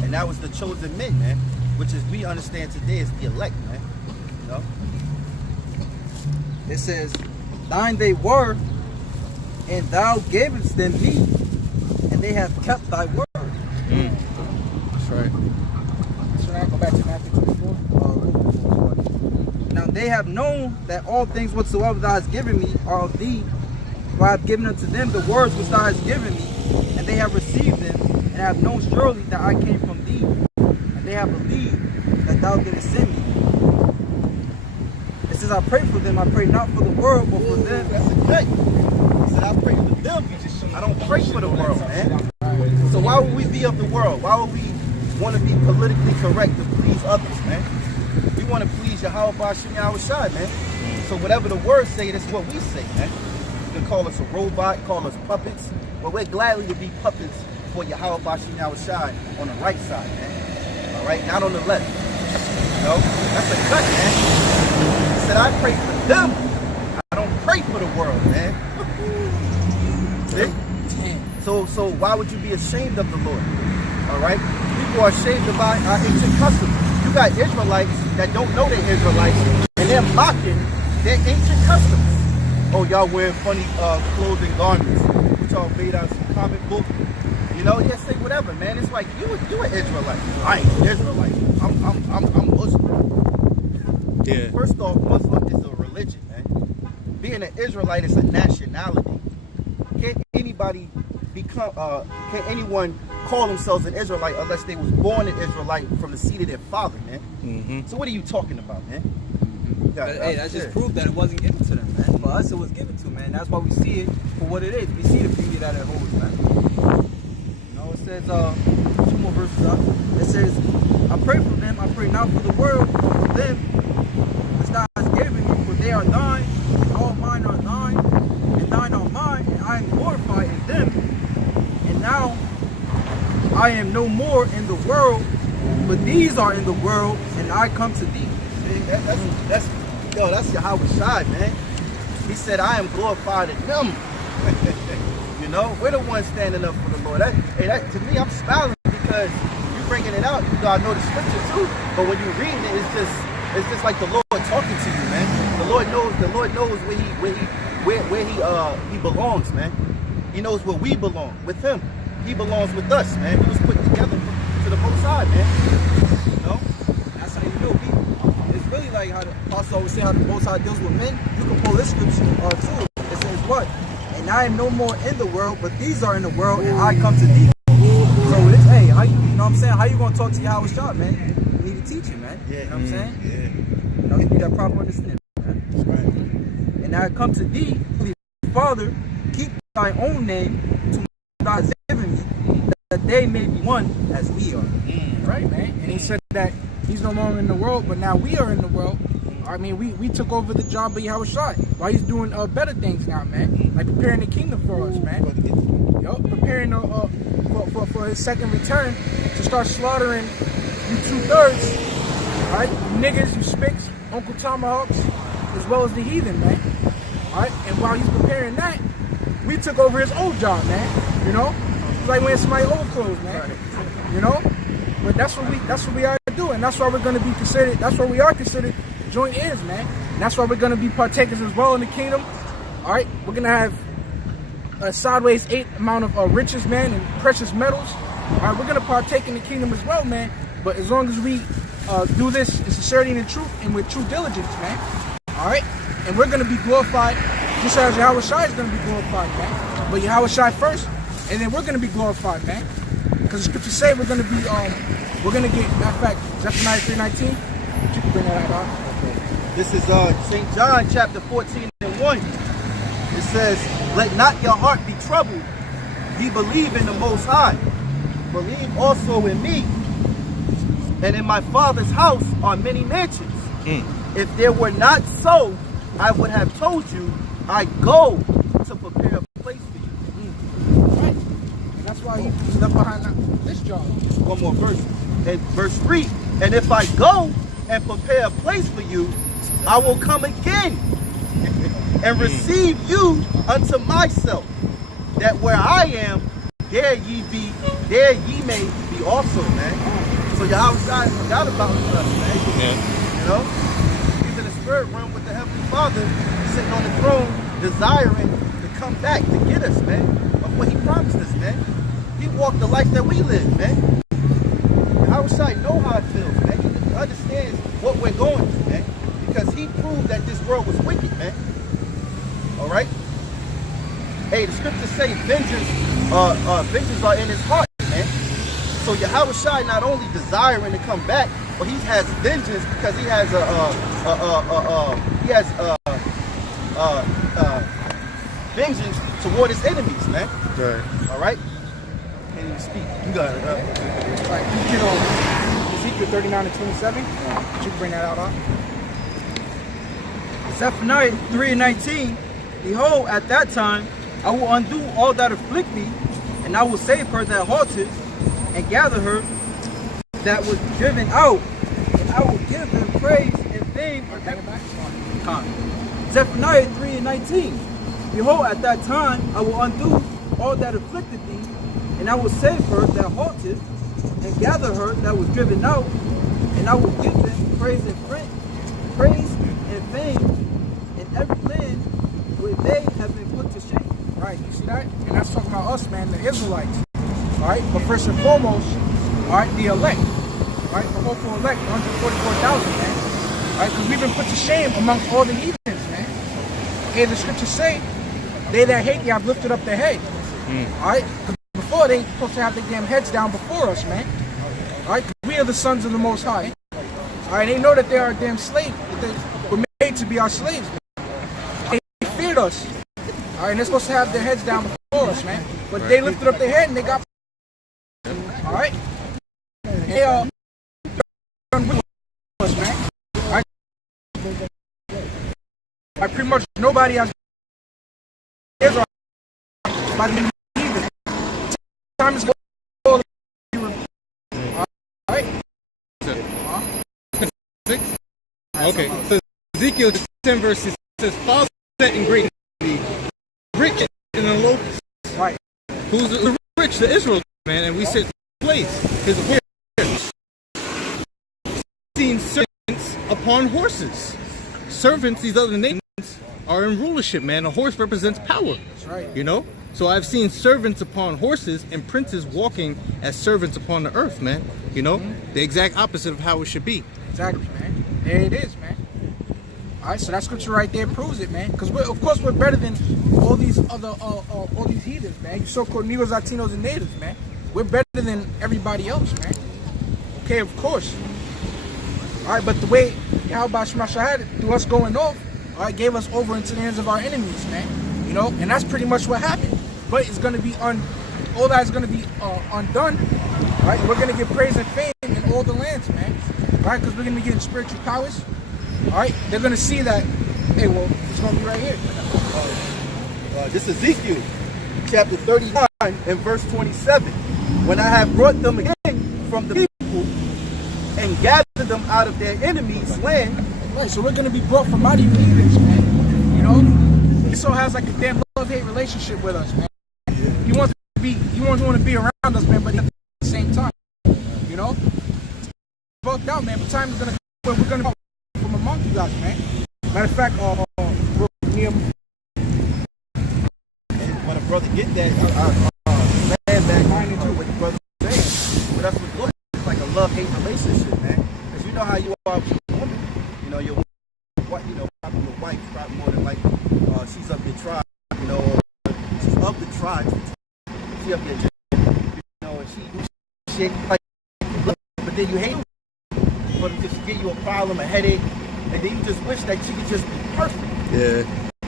And that was the chosen men, man, which is we understand today is the elect, man. You know? It says, thine they were, and thou gavest them me, and they have kept thy word. That's right. So now go back to Matthew 24. Now they have known that all things whatsoever thou hast given me are of thee, for I have given unto them the words which thou hast given me, and they have received them, and have known surely that I came from thee, and they have believed that thou didst send me. It says, I pray for them, I pray not for the world, but for them. That's a good. He said, I pray for them. I don't pray for the world, man. So why would we be of the world? Why would we want to be politically correct to please others, man? We want to please Yahawah, BaHaSham, Yahawashi, man. So whatever the words say, that's what we say, man. You can call us a robot, call us puppets, but we're gladly to be puppets for Yahawah Yahawashi on the right side, man. All right, not on the left. You know, that's a cut, man. He said, I pray for them. I don't pray for the world, man. See? So why would you be ashamed of the Lord? All right? People are ashamed of our ancient customs. You got Israelites that don't know they're Israelites, and they're mocking their ancient customs. Oh, y'all wearing funny clothing garments, which y'all made out of some comic book. You know, yeah, say whatever, man. It's like you an Israelite. I ain't an Israelite. I'm Muslim. Yeah. First off, Muslim is a religion, man. Being an Israelite is a nationality. Can't anybody become? Can anyone call themselves an Israelite unless they was born an Israelite from the seed of their father, man? Mm-hmm. So what are you talking about, man? But, hey, that just proved that it wasn't given to them, man. For us, it was given to, man. That's why we see it for what it is. We see the beauty that it holds, man. You know, it says, 2 more verses up. It says, I pray for them. I pray not for the world, but for them which thou hast given me, for they are thine. All mine are thine, and thine are mine, and I am glorified in them. And now I am no more in the world, but these are in the world, and I come to thee. That's Yahawashi, man. He said, I am glorified in him. You know, we're the ones standing up for the Lord. To me, I'm smiling because you're bringing it out. You know, I know the scripture too, but when you're reading it, it's just like the Lord talking to you, man. The Lord knows where he belongs, man. He knows where we belong with him. He belongs with us, man. We was put together to the Most High, man. You know? That's how you know people. It's really like how the apostle always say how the Most High deals with men. You can pull this scripture too. It says what? And I am no more in the world, but these are in the world, and I come to thee. So it's, hey, how you know what I'm saying? How you gonna talk to Yahawashi, man? You need to teach him, man. Yeah. You know what I'm saying? Yeah. You know, give me that proper understanding, man. That's right. And I come to thee, Father, keep thy own name to thou hast given me, that they may be one as we are. Right, man. And he said that he's no longer in the world, but now we are in the world. I mean, we took over the job of Yahawashi. While he's doing better things now, man. Like preparing the kingdom for us, man. Yup, preparing for his second return to start slaughtering you 2/3. Alright? You niggas, you spicks, Uncle Tomahawks, as well as the heathen, man. Alright? And while he's preparing that, we took over his old job, man. You know? It's like wearing somebody's old clothes, man. You know? But that's what we are doing. That's why we're gonna be considered, that's why we are considered joint heirs, man. And that's why we're gonna be partakers as well in the kingdom. Alright? We're gonna have a sideways 8 amount of riches, man, and precious metals. Alright, we're gonna partake in the kingdom as well, man. But as long as we do this in sincerity and in truth and with true diligence, man. Alright? And we're gonna be glorified just as Yahawashi is gonna be glorified, man. But Yahawashi first, and then we're gonna be glorified, man. Because the scriptures say we're gonna be we're gonna get, matter of fact, Zephaniah 3:19. You can bring that out. Okay. This is St. John chapter 14:1. It says, let not your heart be troubled. Ye believe in the Most High. Believe also in me. And in my Father's house are many mansions. If there were not so, I would have told you, I go to prepare a place for you. Right. And that's why he left behind this job. One more verse. And verse 3. And if I go and prepare a place for you, I will come again and receive you unto myself, that where I am, there ye may be also, man. So Yahawashi forgot about us, man. Yeah. You know? He's in the spirit realm with the Heavenly Father, sitting on the throne, desiring to come back to get us, man, of what he promised us, man. He walked the life that we live, man. Yahawashi know how it feels, man. He understands what we're going through, man. Because he proved that this world was wicked, man. Alright? Hey, the scriptures say vengeance are in his heart, man. So Yahawashi not only desiring to come back, but he has vengeance because he has vengeance toward his enemies, man. Right. Alright? Can't even speak. You got it, Right. You know, Ezekiel 39:27. You can bring that out, huh? Zephaniah 3:19. Behold, at that time I will undo all that afflict thee, and I will save her that halted, and gather her that was driven out, and I will give them praise and fame. Zephaniah 3:19. Behold, at that time I will undo all that afflicted thee, and I will save her that halted, and gather her that was driven out, and I will give them praise and fame in every land where they have been put to shame. Right, you see that? And that's talking about us, man, the Israelites. All right, but first and foremost, all right, the elect. All right, the hopeful elect, 144,000, man. All right, because we've been put to shame amongst all the heathens, man. Okay, the scriptures say, they that hate thee have lifted up their head. All right, before they supposed to have their damn heads down before us, man. All right, we are the sons of the Most High. All right, they know that they are a damn slave. That they were made to be our slaves, man. They feared us. All right, and they're supposed to have their heads down before us, man. But they lifted up their head and they got. All right, they are done with us, man. All right, pretty much nobody has. Israel, by the heathen. Time is going. All right. Okay, so Ezekiel 10 verses says, "Father set in great rich in the locust." Right. Who's the rich? The Israel man, and we sit in place. His appearance. Seen servants upon horses. Servants, these other nations are in rulership, man. A horse represents power. That's right. You know? So I've seen servants upon horses and princes walking as servants upon the earth, man. You know? The exact opposite of how it should be. Exactly, man. There it is, man. All right, so that scripture right there proves it, man. Because of course we're better than all these other, all these heathens, man. You so-called Negroes, Latinos, and natives, man. We're better than everybody else, man. Okay, of course. All right, but the way Yahawah had through us going off, all right, gave us over into the hands of our enemies, man. You know, and that's pretty much what happened. But it's gonna be all that is gonna be undone. All right, we're gonna get praise and fame in all the lands, man. All right, because we're gonna be getting spiritual powers. All right, they're gonna see that. Hey, well, it's gonna be right here. This is Ezekiel chapter 39 and verse 27. When I have brought them again from the people and gathered them out of their enemies' land. Right, so we're gonna be brought from out of you heathens, man. You know, Esau has like a damn love-hate relationship with us, man. He wants to be around us, man, but at the same time, you know, fucked out, man. But time is gonna come where we're gonna be from among you guys, man. Matter of fact, When a brother get that land back into what the brother saying, but that's what looks like a love-hate relationship, man. Because you know how you are with a woman. You know, your wife, probably more than like she's of your tribe, you know, or she's of the tribe. She of your, you know, and she like, but then you hate her, but it just give you a problem, a headache, and then you just wish that she could just be perfect. Yeah.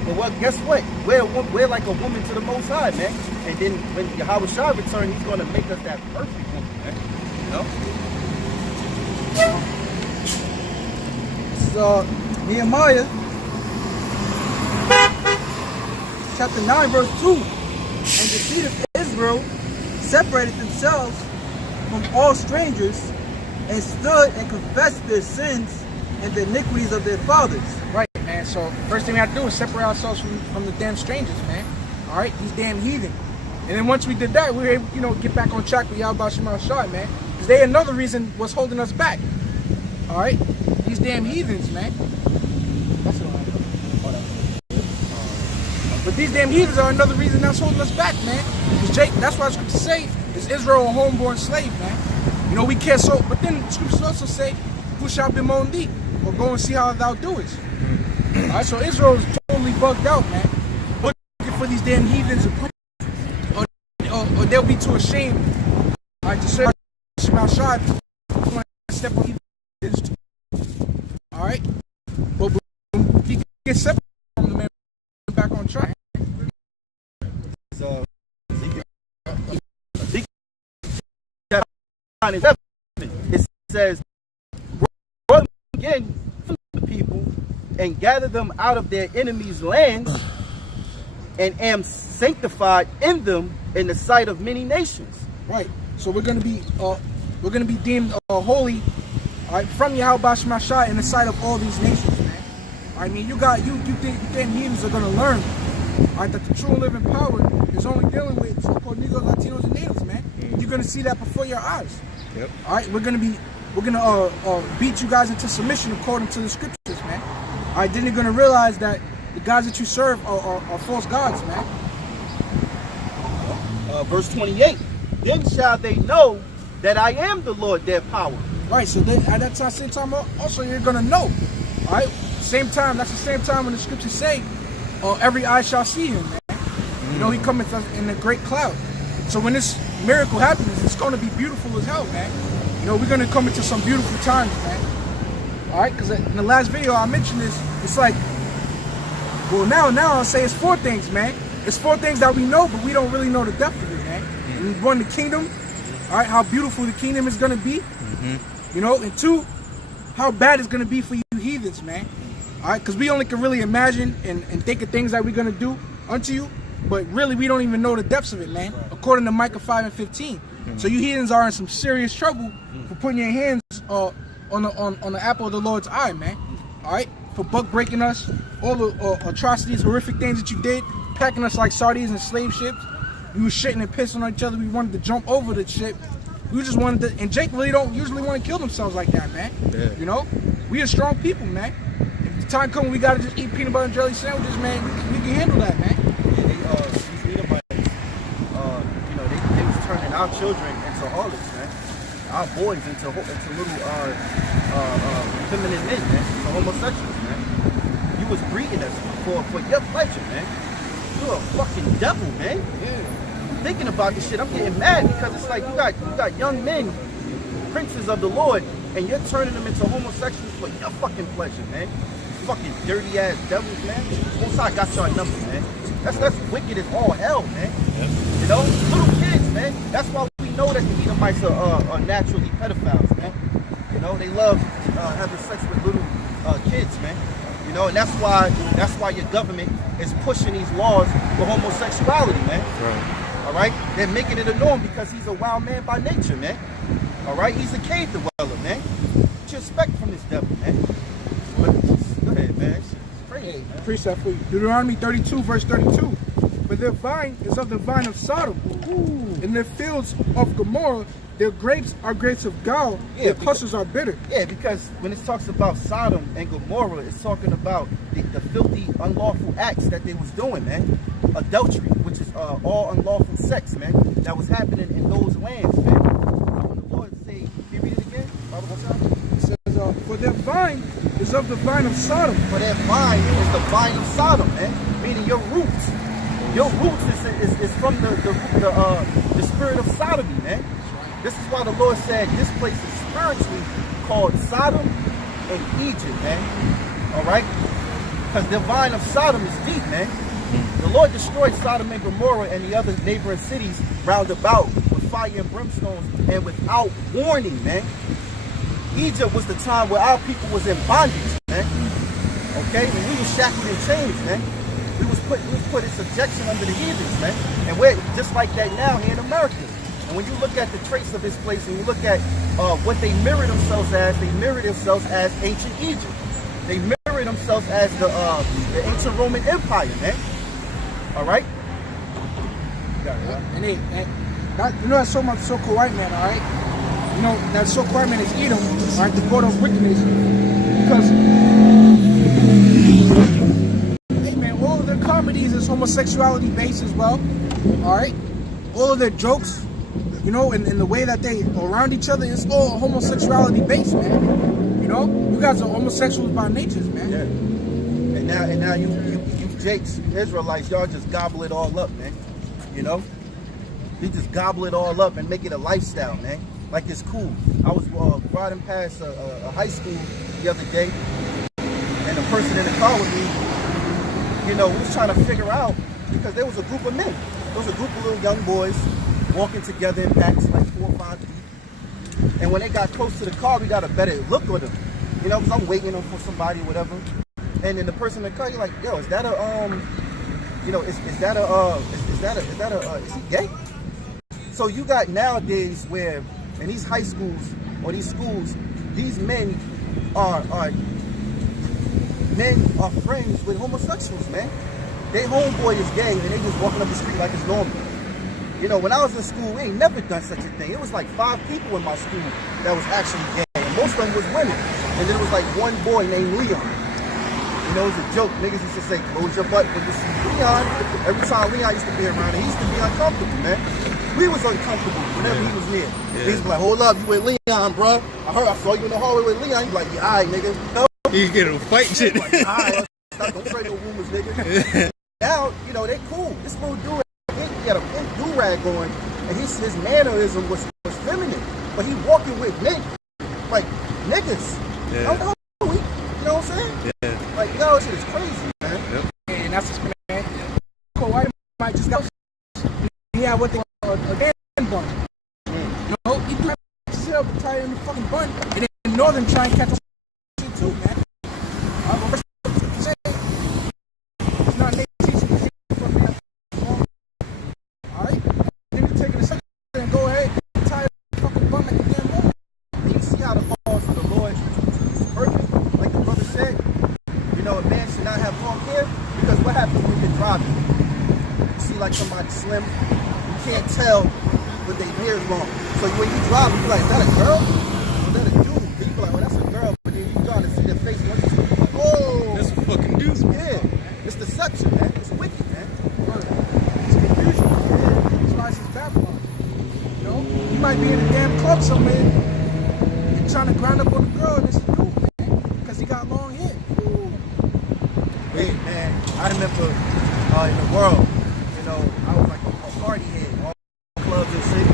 But well, guess what? We're like a woman to the Most High, man. And then when Yahawashi returns, he's gonna make us that perfect woman, man. You know? This is Nehemiah chapter 9 verse 2. And the seed of Israel separated themselves from all strangers and stood and confessed their sins and the iniquities of their fathers. right, man. So first thing we have to do is separate ourselves from the damn strangers, man. All right, these damn heathen. And then once we did that, we were able, you know, get back on track with BaHaSham, man. Because they another reason was holding us back. All right, these damn heathens, man. That's what I know. But these damn heathens are another reason that's holding us back, man. Because that's why scriptures say, is Israel a homeborn slave, man? You know, we care so, but then scriptures also say, who shall bemoan thee? Or go and see how thou doest. Alright, so Israel is totally bugged out, man. Looking for these damn heathens and or they'll be too ashamed. Alright, to serve Shemashad, step on heathens. Alright? But when we get separated from the man, we're back on track. So, it says, brought again from the people and gather them out of their enemies' lands and am sanctified in them in the sight of many nations. Right. So we're gonna be deemed holy, all right, from Yahawah in the sight of all these nations, man. I mean, you think heathens are gonna learn, all right, that the true and living power is only dealing with so-called Negroes, Latinos, and natives, man. You're gonna see that before your eyes. Yep. All right, we're gonna beat you guys into submission according to the scriptures, man. All right, then you're gonna realize that the gods that you serve are false gods, man. Verse 28. Then shall they know that I am the Lord their power. Right, so then at that same time also you're gonna know. All right, same time. That's the same time when the scriptures say, every eye shall see him, man. You know, he cometh in a great cloud. So when this miracle happens, it's gonna be beautiful as hell, man. You know, we're gonna come into some beautiful times, man. All right, because in the last video I mentioned this. It's like, well, now I'll say it's 4 things, man. It's 4 things that we know, but we don't really know the depth of it, man. And 1, the kingdom. All right, how beautiful the kingdom is gonna be. You know, and 2, how bad it's gonna be for you heathens, man. All right, because we only can really imagine and think of things that we're gonna do unto you, but really we don't even know the depths of it, man. According to Micah 5:15. So you heathens are in some serious trouble for putting your hands on the apple of the Lord's eye, man. All right, for buck breaking us, all the atrocities, horrific things that you did, packing us like sardines in slave ships. We were shitting and pissing on each other. We wanted to jump over the ship. We just wanted to, and Jake really don't usually want to kill themselves like that, man. Yeah. You know, we are strong people, man. If the time comes, we gotta just eat peanut butter and jelly sandwiches, man. We can handle that, man. These Edomites, you know, they was turning our children into harlots, man. Our boys into little feminine men, man. Into homosexuals, man. You was breeding us for your pleasure, man. You're a fucking devil, man. Yeah. Thinking about this shit, I'm getting mad because it's like you got young men, princes of the Lord, and you're turning them into homosexuals for your fucking pleasure, man. Fucking dirty ass devils, man. Most I got y'all number, man. That's wicked as all hell, man. Yep. You know, little kids, man. That's why we know that the Edomites are naturally pedophiles, man. You know, they love having sex with little kids, man. You know, and that's why your government is pushing these laws for homosexuality, man. Right. All right, they're making it a norm because he's a wild man by nature, man. All right, he's a cave dweller, man. What you expect from this devil, man? But go ahead, man. It's crazy, man. Precept for you. Deuteronomy 32, verse 32. For their vine is of the vine of Sodom. Ooh. In their fields of Gomorrah, their grapes are grapes of gall. Yeah, their clusters are bitter. Yeah, because when it talks about Sodom and Gomorrah, it's talking about the filthy, unlawful acts that they was doing, man. Adultery, which is all unlawful sex, man, that was happening in those lands, man. When the Lord say, can you read it again? It says, for their vine is of the vine of Sodom. For their vine is the vine of Sodom, man. Meaning your roots. Your roots is from the spirit of sodomy, man. This is why the Lord said this place is spiritually called Sodom and Egypt, man. All right? Because the vine of Sodom is deep, man. The Lord destroyed Sodom and Gomorrah and the other neighboring cities round about with fire and brimstones and without warning, man. Egypt was the time where our people was in bondage, man. Okay? And we was shackled in chains, man. We was put in subjection under the heathens, man. And we're just like that now here in America. And when you look at the traits of this place and you look at what they mirror themselves as ancient Egypt. They mirror themselves as the ancient Roman Empire, man. All right? And you know that so-called white man, all right? You know, that so-called white man is Edom, all right, the god of wickedness. Because, hey man, all of their comedies is homosexuality based as well, all right? All of their jokes, you know, and the way that they are around each other, it's all homosexuality based, man. You know, you guys are homosexuals by nature, man. Yeah. And now you Jakes, Israelites, y'all just gobble it all up, man. You know? You just gobble it all up and make it a lifestyle, man. Like it's cool. I was riding past a high school the other day, and the person in the car with me, you know, we was trying to figure out, because there was a group of men. There was a group of little young boys walking together in packs, like 4 or 5 deep. And when they got close to the car, we got a better look at them. You know, because I'm waiting for somebody or whatever. And then the person in the car, you're like, yo, is that you know, is he gay? So you got nowadays where in these high schools or these schools, these men are friends with homosexuals, man. They homeboy is gay and they just walking up the street like it's normal. You know, when I was in school, we ain't never done such a thing. It was like 5 people in my school that was actually gay, and most of them was women. And then it was like one boy named Leon. You know, it was a joke. Niggas used to say, close your butt when you see Leon. Every time Leon used to be around, he used to be uncomfortable, man. We was uncomfortable whenever he was near. He was like, hold up, you with Leon, bro. I saw you in the hallway with Leon. He's like, yeah, all right, nigga. No. He's getting a fight shit. Like, all right, stop, don't trade no rumors, nigga. Now, you know, they cool. This little dude, he had a pink do-rag on, and his mannerism was feminine. But he walking with men, like niggas. Yeah. I don't know, you know what I'm saying? Yeah. Like, yo, shit is crazy, man. Yep. And that's just, man. Cool white might just got. He had what they call a damn bun. You know, he do himself and tie in the fucking bun, and then Northern try and catch us shit too, man. It's not Nate teaching the shit from me. Alright? Then you take it a second and go ahead and tie the fucking bun like a damn bun. And you see how the laws of the Lord is perfect, like the brother said. You know, a man should not have long hair, because what happens when you're driving? You see like somebody slim, you can't tell when their hair is long. So when you drive, you be like, is that a girl? Or is that a dude? Then you be like, well, that's a girl. But then you try to see their face, and once you see it, you're like, oh! That's a fucking dude. Yeah, it's deception, man. It's wicked, man. It's confusion. That's why it's Babylon. You know? You might be in a damn club somewhere and trying to grind up on a girl and it's a dude, man. Because he got long hair. Ooh. Hey, man, I remember in the world, you know, I was like a party head, all clubs and shit.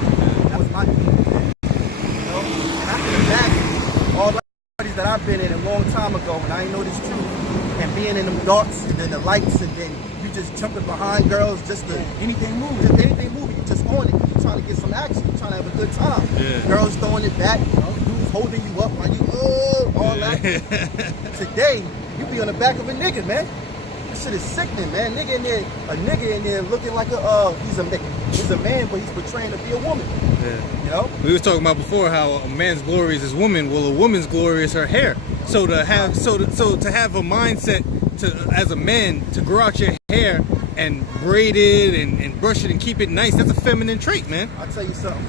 That was my thing, man. You know? And I can imagine all the parties that I've been in a long time ago when I ain't know this truth, and being in them darks and then the lights, and then you just jumping behind girls just to anything move, you just on it. You trying to get some action, you trying to have a good time. Yeah. Girls throwing it back, you know, dudes holding you up while you all that. Today, you be on the back of a nigga, man. This shit is sickening, man. A nigga in there looking like he's a man, but he's portraying to be a woman. Yeah. You know? We was talking about before how a man's glory is his woman. Well, a woman's glory is her hair. So to have a mindset as a man to grow out your hair and braid it and brush it and keep it nice, that's a feminine trait, man. I'll tell you something.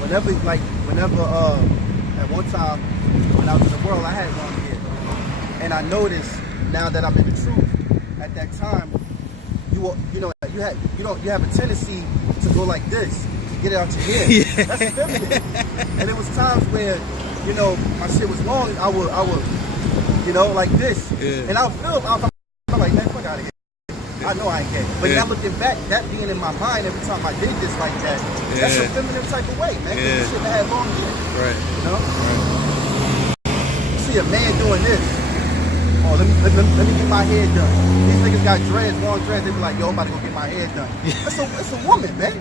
Whenever at one time when I was in the world, I had long hair, and I noticed now that I'm in the truth. At that time, you have a tendency to go like this, to get it out your hair. Yeah. That's feminine. And there was times where, you know, my shit was long. I would, you know, like this, and I'm like, man, fuck out of here. I know I ain't gay, but now looking back, that being in my mind every time I did this like that, that's a feminine type of way, man. You shouldn't have had long hair, right? You know. Right. You see a man doing this. Oh, let me get my hair done. These niggas got dreads, long dreads. They be like, yo, I'm about to go get my hair done. It's a woman, man.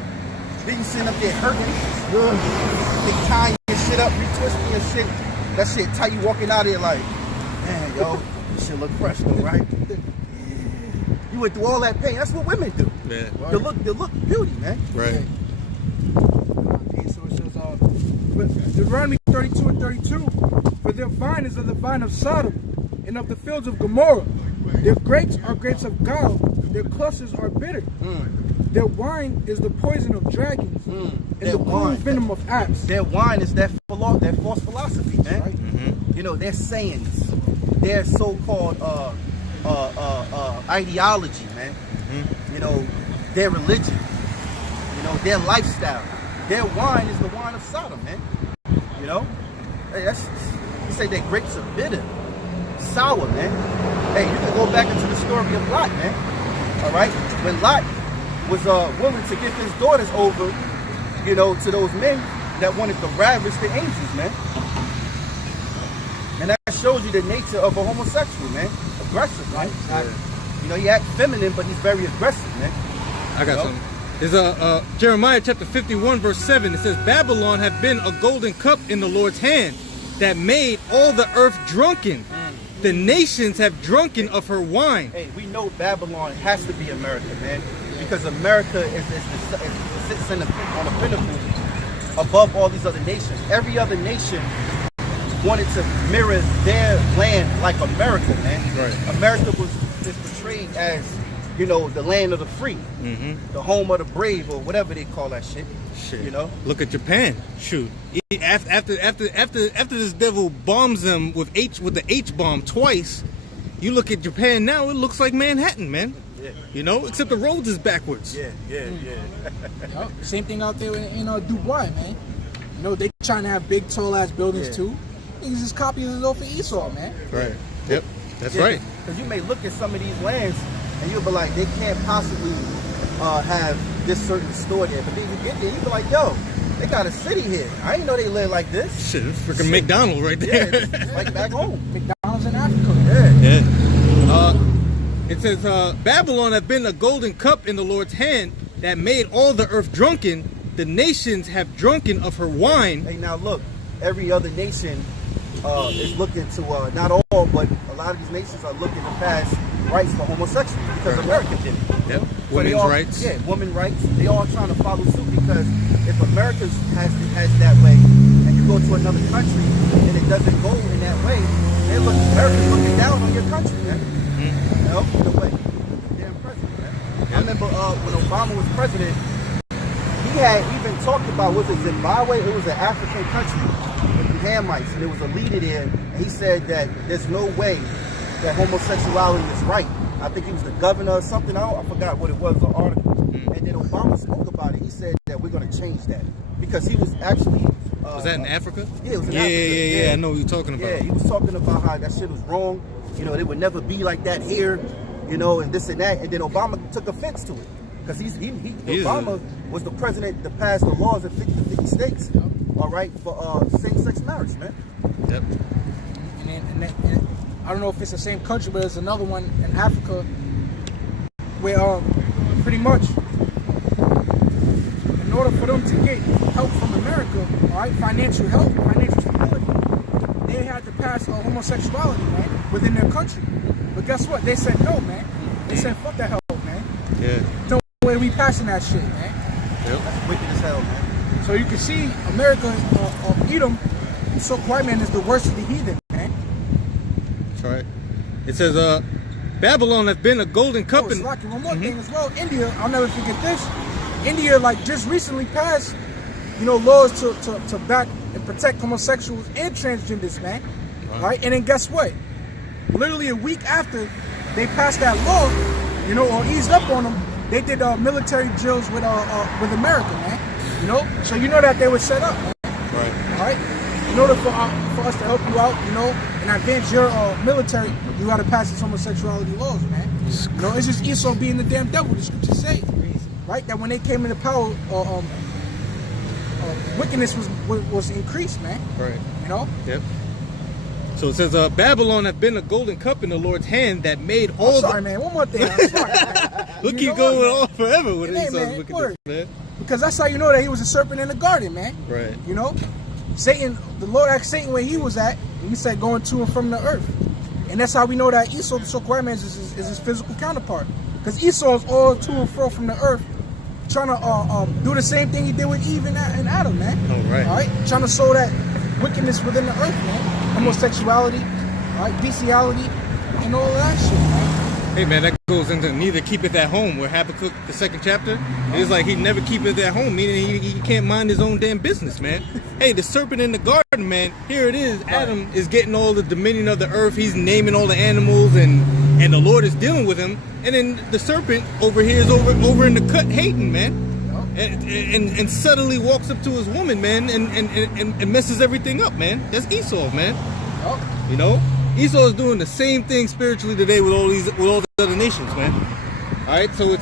Then you sitting up there hurting, they tying your shit up, retwisting your shit. That shit tight. You walking out here like, man, yo, this shit look fresh though, right? You went through all that pain. That's what women do. Yeah. You look beauty, man. Right. Okay, so it says, Deuteronomy 32 and 32, for their vine is of the vine of Sodom, and of the fields of Gomorrah. Their grapes are grapes of gall, their clusters are bitter. Their wine is the poison of dragons, and the cruel venom of apes. Their wine is that false philosophy, man. Right. You know, their sayings, their so-called ideology, man. You know, their religion, you know, their lifestyle. Their wine is the wine of Sodom, man. You know, hey, you say their grapes are bitter. Sour, man. Hey, you can go back into the story of Lot, man. All right, when Lot was willing to give his daughters over, you know, to those men that wanted to ravish the angels, man. And that shows you the nature of a homosexual, man. Aggressive, right? You know, he acts feminine, but he's very aggressive, man. I got something. There's Jeremiah chapter 51 verse 7. It says, Babylon had been a golden cup in the Lord's hand that made all the earth drunken. the nations have drunken of her wine. Hey, we know Babylon has to be America, man, because America sits on a pinnacle above all these other nations. Every other nation wanted to mirror their land like America, man. Right. America is portrayed as, you know, the land of the free, the home of the brave, or whatever they call that shit. You know, look at Japan. Shoot, after this devil bombs them with the H bomb twice, you look at Japan now. It looks like Manhattan, man. Yeah. You know, except the roads is backwards. Yeah. Same thing out there in Dubai, man. You know, they trying to have big, tall ass buildings too. Niggas just copying it off of Esau, man. Right. Yep. That's right. Because you may look at some of these lands and you'll be like, they can't possibly have this certain store there. But then you get there, you be like, yo, they got a city here. I didn't know they live like this. Shit, freaking McDonald's right there. Yeah, it's like back home. McDonald's in Africa. Yeah. It says, Babylon hath been a golden cup in the Lord's hand that made all the earth drunken. The nations have drunken of her wine. Hey, now look, every other nation is looking to, not all, but a lot of these nations are looking to pass rights for homosexuals because America did it. Yep. So Women's rights. Yeah, women's rights. They all trying to follow suit because if America has that way and you go to another country and it doesn't go in that way, America's looking down on your country, man. You know, the way. The damn president, man. I remember when Obama was president, he had even talked about, was it Zimbabwe? It was an African country with the Hamites, and there was a leader there, and he said that there's no way that homosexuality is right. I think he was the governor or something. I forgot what it was, the article. And then Obama spoke about it. He said that we're going to change that because he was actually... was that in Africa? Yeah, it was in Africa. Yeah, I know what you're talking about. Yeah, he was talking about how that shit was wrong. You know, it would never be like that here, you know, and this and that. And then Obama took offense to it. Because Obama was the president that passed the laws in 50 states, all right, for same-sex marriage, man. Yep. And I don't know if it's the same country, but there's another one in Africa where pretty much in order for them to get help from America, all right, financial help, financial stability, they had to pass homosexuality, man, within their country. But guess what? They said no, man. They said fuck that help, man. Yeah. No way we passing that shit, man. Yep. That's wicked as hell, man. So you can see America, Edom, so white man is the worst of the heathen, man. That's right. It says, Babylon hath been a golden cup. One more thing as well. India, I'll never forget this. India, like, just recently passed, you know, laws to back and protect homosexuals and transgenders, man. Right? And then guess what? Literally a week after they passed that law, you know, or eased up on them, they did military drills with America, man. You know, so you know that they were set up, man. Right. All right. In order for us to help you out, you know, and advance your military, you got to pass these homosexuality laws, man. You know, it's just Esau being the damn devil. The scriptures say, right, that when they came into power, wickedness was increased, man. Right. You know. Yep. So it says, Babylon hath been a golden cup in the Lord's hand that made all. Sorry, man. One more thing. I'm sorry, man. We'll keep going on forever with Hey, Esau's man, wickedness, man. Because that's how you know that he was a serpent in the garden, man. Right. You know, Satan, the Lord asked Satan where he was at, and he said going to and from the earth. And that's how we know that Esau, the so-called man, is his physical counterpart. Because Esau is all to and fro from the earth, trying to do the same thing he did with Eve and Adam, man. Oh, right. All right, trying to sow that wickedness within the earth, man. Homosexuality, all right, bestiality, and all of that shit, man. Hey, man, that goes into neither keepeth at home, where Habakkuk, the 2nd chapter, it's like he never keepeth at home, meaning he can't mind his own damn business, man. Hey, the serpent in the garden, man, here it is. Adam is getting all the dominion of the earth. He's naming all the animals, and the Lord is dealing with him. And then the serpent over here is over in the cut hating, man. And subtly walks up to his woman, man, and messes everything up, man. That's Esau, man. You know? Esau is doing the same thing spiritually today with all the other nations, man. All right, so it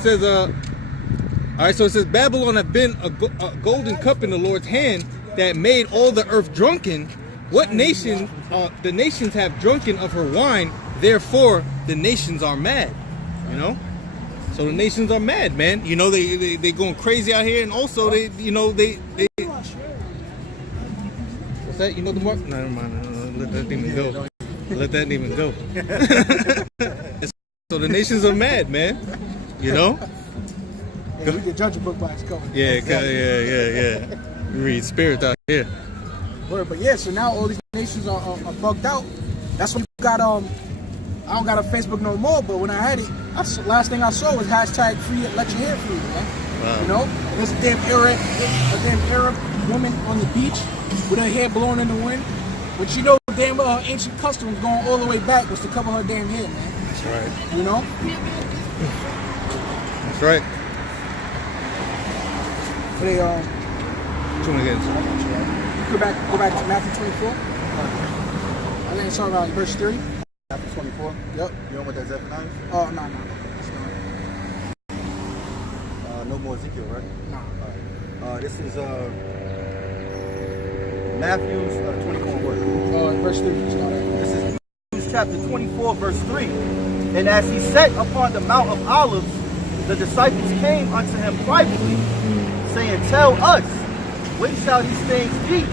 says, Babylon hath been a golden cup in the Lord's hand that made all the earth drunken. What nation? The nations have drunken of her wine. Therefore, the nations are mad. You know, so the nations are mad, man. You know, they going crazy out here, and also they what's that? You know the mark? No, never mind. Let that thing go. Let that even go. So the nations are mad, man. You know? Yeah, we can judge a book by its cover. Yeah, yeah. We read spirit out here. Word, but yeah, so now all these nations are bugged out. That's when you got I don't got a Facebook no more, but when I had it, last thing I saw was hashtag free, let your hair free, man. Wow. You know, there's a damn Arab woman on the beach with her hair blowing in the wind. But you know damn well her ancient customs going all the way back was to cover her damn hair, man. That's right. You know? That's right. They Which one again? go back to Matthew 24. I think it's talking about verse 3. Chapter 24. Yep. You know what that's Zephaniah? Oh no. No more Ezekiel, right? No. This is Matthew's 24 word. Verse 3. This is Matthew chapter 24, verse 3. And as he sat upon the Mount of Olives, the disciples came unto him privately, saying, Tell us, when shall these things be?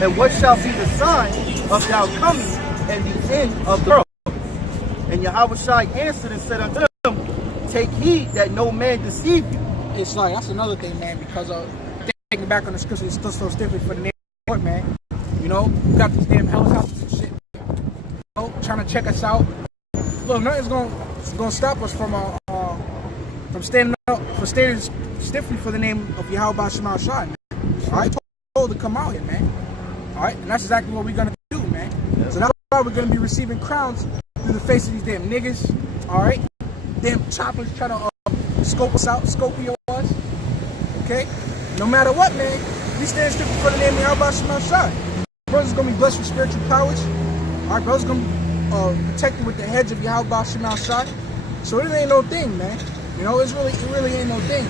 And what shall be the sign of thy coming and the end of the world? And Yahawashi answered and said unto them, Take heed that no man deceive you. It's like, that's another thing, man, because taking back on the scripture, it's still so stiff for the name of the Lord, man. You know, we got these damn helicopters and shit, you know, trying to check us out. Look, nothing's gonna stop us from standing up, for standing stiffly for the name of Yahawah, man. All right, told to come out here, man. All right, and that's exactly what we're gonna do, man. Yep. So that's why we're gonna be receiving crowns through the face of these damn niggas. All right, damn choppers trying to scope us out, Scopio us. Okay, no matter what, man, we stand stiffly for the name of Yahawah. Brothers gonna be blessed with spiritual powers. All right, brothers gonna be protected with the hedge of Yahawah. So it ain't no thing, man. You know, it really ain't no thing.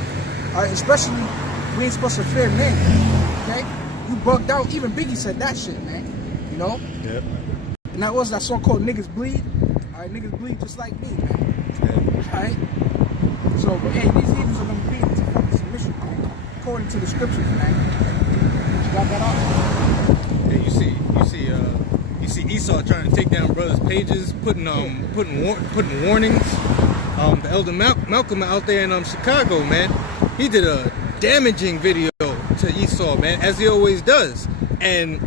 All right, especially we ain't supposed to fear men. Okay, you bugged out. Even Biggie said that shit, man. You know. Yep. And that was that song called "Niggas Bleed." All right, niggas bleed just like me, man. Yep. All right. So, but hey, these evils are gonna be beaten to fucking submission, man. According to the scriptures, man. You got that off? Yeah, you see Esau trying to take down brothers' pages, putting warnings. The elder Malcolm out there in Chicago, man, he did a damaging video to Esau, man, as he always does. And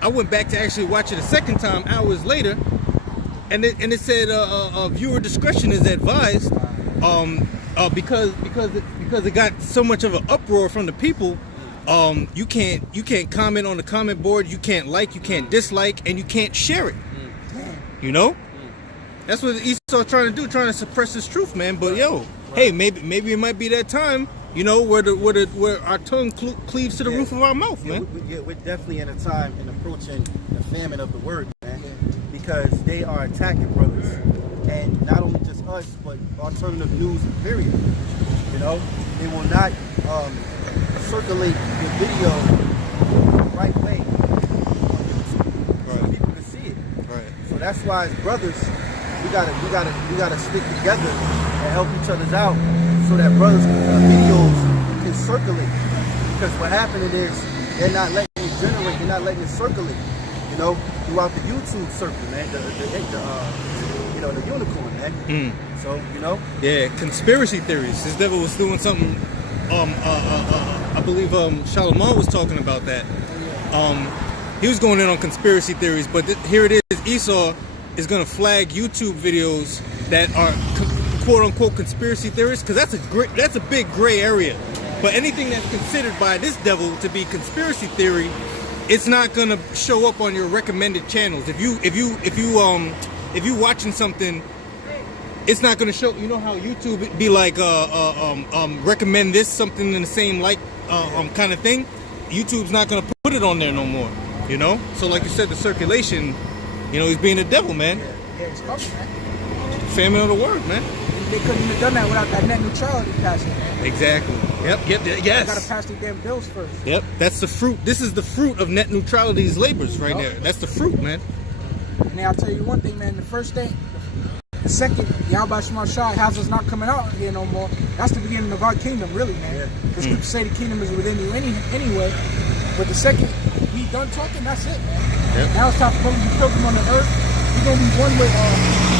I went back to actually watch it a second time hours later, and it said viewer discretion is advised, because it got so much of an uproar from the people. You can't comment on the comment board, you can't like, you can't dislike, and you can't share it. You know? That's what Esau's trying to do, trying to suppress his truth, man. But hey, maybe it might be that time, you know, where our tongue cleaves to the roof of our mouth, man. We're definitely in a time and approaching the famine of the word, man, because they are attacking brothers, and not only just us, but alternative news and period. You know, they will not circulate the video the right way so people can see it. Right. So that's why as brothers, we gotta stick together and help each other out, so that brothers' videos can circulate. Because what happening is they're not letting it generate, they're not letting it circulate, you know, throughout the YouTube circle, man. The unicorn, man. So you know. Yeah, conspiracy theories. This devil was doing something. I believe Shalomon was talking about that. He was going in on conspiracy theories, but here it is. Esau is going to flag YouTube videos that are quote-unquote conspiracy theorists, because that's a big gray area. But anything that's considered by this devil to be conspiracy theory, it's not going to show up on your recommended channels. If you watching something, it's not going to show. You know how YouTube be like recommend this something in the same kind of thing. YouTube's not going to put it on there no more. You know. So like you said, the circulation. You know, he's being the devil, man. Yeah, it's coming, man. Famine of the word, man. They couldn't have done that without that net neutrality passing, man. Exactly. Yep. Yes. They gotta pass their damn bills first. Yep. That's the fruit. This is the fruit of net neutrality's labors right there. That's the fruit, man. And then I'll tell you one thing, man. The first thing, the second Yahawashi has us not coming out here no more. That's the beginning of our kingdom, really, man. Because people say the kingdom is within you anyway. But the second we done talking, that's it, man. Yep. Now it's time for them to be pilgrim on the earth. we're gonna be one with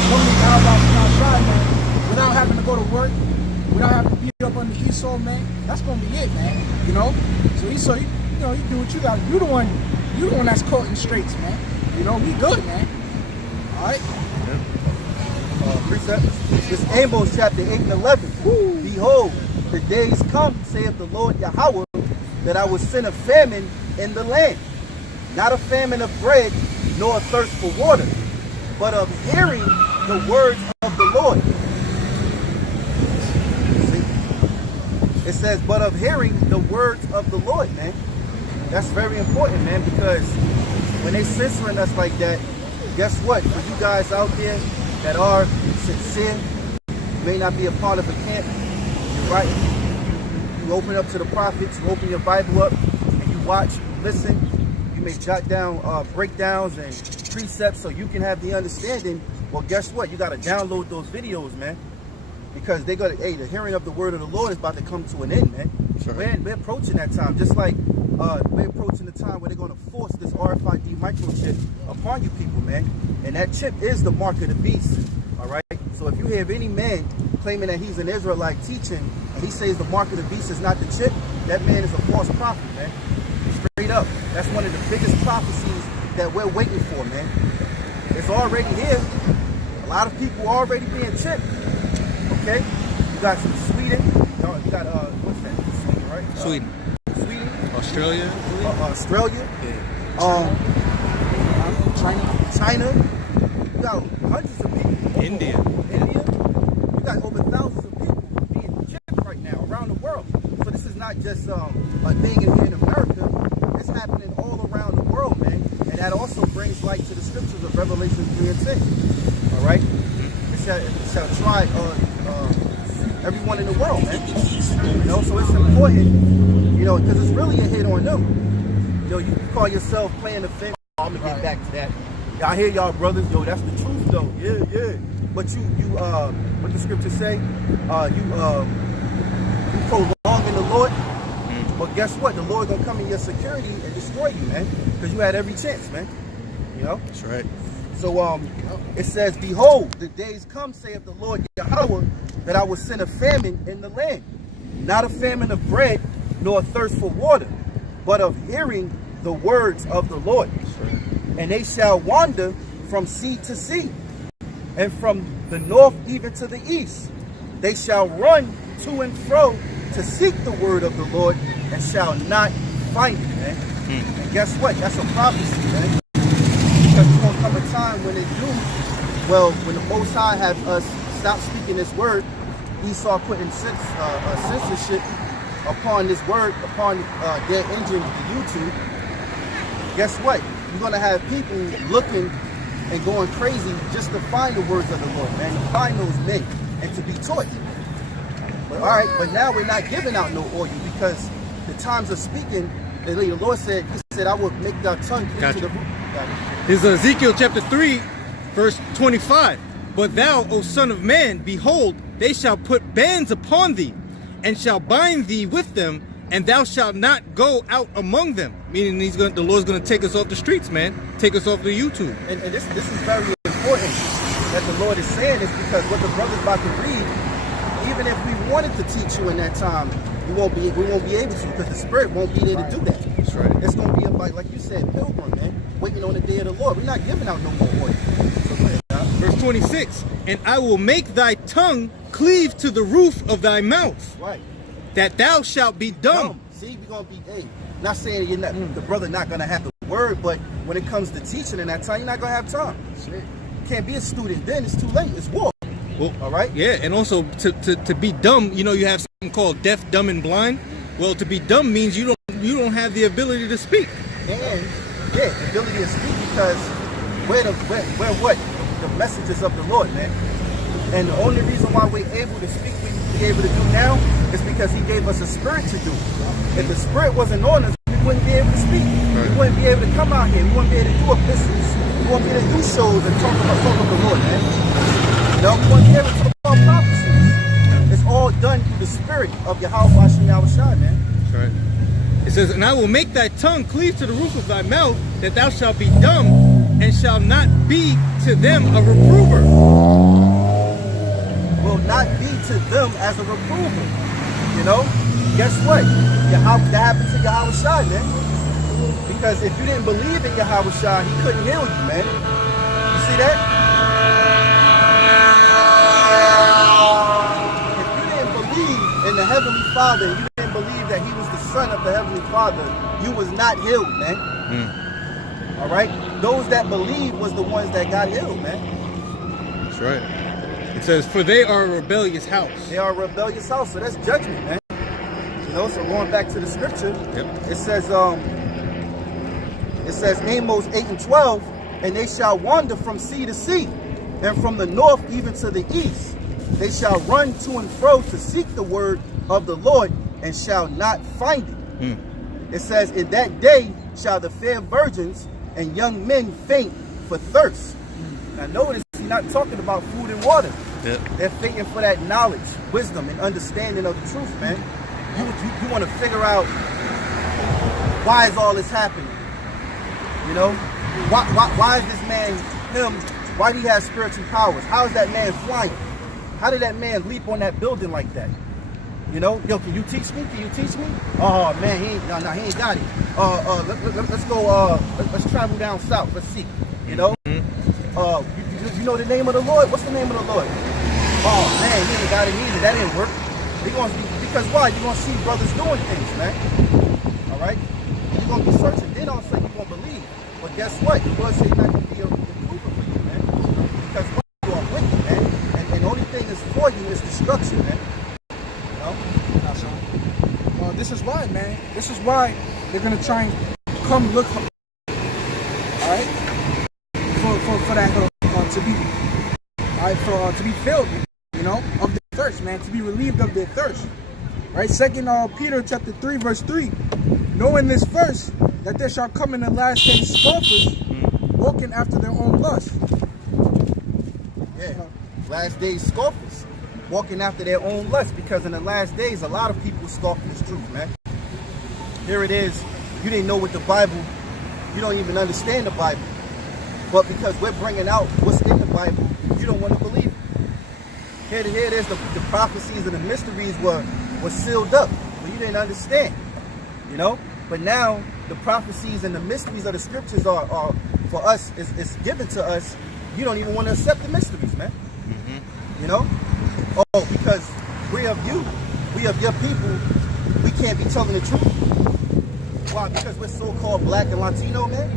Yahawah, man, without having to go to work, without having to beat up on the Esau, man. That's gonna be it, man. You know. So Esau, you do what you got. You the one that's caught in straits, man. You know, we good, man. All right. Precept. It's Amos chapter 8 and 11. Woo. Behold, the days come, saith the Lord Yahawah, that I will send a famine in the land. Not a famine of bread, nor a thirst for water, but of hearing the words of the Lord. See? It says, but of hearing the words of the Lord, man. That's very important, man, because when they censoring us like that, guess what? For you guys out there that are sincere, may not be a part of a camp, you're right. You open up to the prophets, you open your Bible up, and you watch, you listen. You may jot down breakdowns and precepts so you can have the understanding. Well, guess what? You got to download those videos, man, because they got to. Hey, the hearing of the word of the Lord is about to come to an end, man. Sure. We're approaching that time, just like we're approaching the time where they're going to force this RFID microchip upon you people, man. And that chip is the mark of the beast. All right. So if you have any man claiming that he's an Israelite teaching, and he says the mark of the beast is not the chip, that man is a false prophet, man. Straight up. That's one of the biggest prophecies that we're waiting for, man. It's already here. A lot of people are already being chipped. Okay? You got some Sweden. You got, what's that? Sweden, right? Sweden. Sweden. Australia. Australia. Yeah. China. You got hundreds of people. India. You got over thousands of people being chipped right now around the world. So this is not just a thing here in America. It's happening all around the world, man. And that also brings light to the scriptures of Revelation 3 and 6. All right? It shall try everyone in the world, man. You know, so it's important, you know, because it's really a hit on them. You know, you call yourself playing the fence. I'm going to get back to that. Y'all hear y'all brothers, yo, that's the truth though. Yeah. But you what the scripture say? You prolong in the Lord. But guess what? The Lord gonna come in your security and destroy you, man. Because you had every chance, man. You know? That's right. So it says, behold, the days come, saith the Lord Yahawah, that I will send a famine in the land. Not a famine of bread, nor a thirst for water, but of hearing the words of the Lord. Right. And they shall wander from sea to sea, and from the north even to the east. They shall run to and fro to seek the word of the Lord, and shall not find it, man. And guess what? That's a prophecy, man. Because there's going to come a time when it do. Well, when the Most High have us stop speaking this word, Esau putting censorship upon this word, upon their engine, the YouTube. Guess what? You're going to have people looking and going crazy just to find the words of the Lord, man. To find those men and to be taught. But all right, but now we're not giving out no oil because the times of speaking, the Lord said, He said, I will make thy tongue cleave to the root. This is Ezekiel chapter 3, verse 25. But thou, O son of man, behold, they shall put bands upon thee, and shall bind thee with them, and thou shalt not go out among them. Meaning the Lord's going to take us off the streets, man. Take us off the YouTube. And this is very important that the Lord is saying this, because what the brother's about to read, even if we wanted to teach you in that time, we won't be able to, because the Spirit won't be there to do that. That's right. It's going to be about, like you said, pilgrim, man, waiting on the day of the Lord. We're not giving out no more oil. So go ahead, Verse 26, and I will make thy tongue cleave to the roof of thy mouth, right, that thou shalt be dumb. See, we're going to be, not saying you're not, the brother not going to have the word, but when it comes to teaching in that time, you're not going to have time. Shit. You can't be a student then. It's too late. It's war. Well, all right? Yeah, and also to be dumb, you know, you have something called deaf, dumb, and blind. Well, to be dumb means you don't have the ability to speak. And, yeah, the ability to speak, because we're what? The messages of the Lord, man. And the only reason why we're able to speak, we be able to do now, is because He gave us a spirit to do. If the Spirit wasn't on us, we wouldn't be able to speak. Right. We wouldn't be able to come out here. We wouldn't be able to do epistles. We wouldn't be able to do shows and talk of the Lord, man. You know, we wouldn't be able to talk about prophecies. It's all done through the Spirit of Yahawah and Yahawashi, man. That's right. It says, and I will make thy tongue cleave to the roof of thy mouth, that thou shalt be dumb and shall not be to them a reprover. Will not be to them as a reprover. You know? Guess what? That happened to Yahawashi, man. Because if you didn't believe in Yahawashi, he couldn't heal you, man. You see that? If you didn't believe in the Heavenly Father, you didn't believe that he was the Son of the Heavenly Father, you was not healed, man. All right? Those that believed was the ones that got healed, man. That's right. It says, for they are a rebellious house. They are a rebellious house, so that's judgment, man. You know, so going back to the scripture, it says Amos 8:12, and they shall wander from sea to sea, and from the north even to the east. They shall run to and fro to seek the word of the Lord, and shall not find it. It says, in that day shall the fair virgins and young men faint for thirst. Now notice he's not talking about food and water. They're fainting for that knowledge, wisdom, and understanding of the truth, man. You want to figure out why is all this happening? You know, why is this man him? Why do he have spiritual powers? How is that man flying? How did that man leap on that building like that? You know, yo, can you teach me? Can you teach me? Oh man, he ain't got it. Let's go. Let's travel down south. Let's see. You know, you know the name of the Lord? What's the name of the Lord? Oh man, he ain't got it either. That didn't work. Because why? You're gonna see brothers doing things, man. All right. You're gonna be searching. Then all of a sudden you're gonna believe. But guess what? The Lord said not to be a reprover for you, man. Because you are wicked, man. And the only thing that's for you is destruction, man. Well, this is why, man. This is why they're gonna try and come look for, all right, for that to be, all right, to be filled, you know, of their thirst, man, to be relieved of their thirst, right? Second Peter chapter 3 verse 3, knowing this first, that there shall come in the last days scoffers, walking after their own lust. Yeah, last days scoffers. Walking after their own lust, because in the last days a lot of people scoff this truth, man. Here it is, you didn't know what the Bible, you don't even understand the Bible, but because we're bringing out what's in the Bible, you don't want to believe it. Here it is, the prophecies and the mysteries were sealed up, but you didn't understand, you know. But now the prophecies and the mysteries of the scriptures are for us, it's given to us. You don't even want to accept the mysteries, man. You know. Oh, because we of you, we of your people, we can't be telling the truth. Why? Because we're so-called black and Latino, man.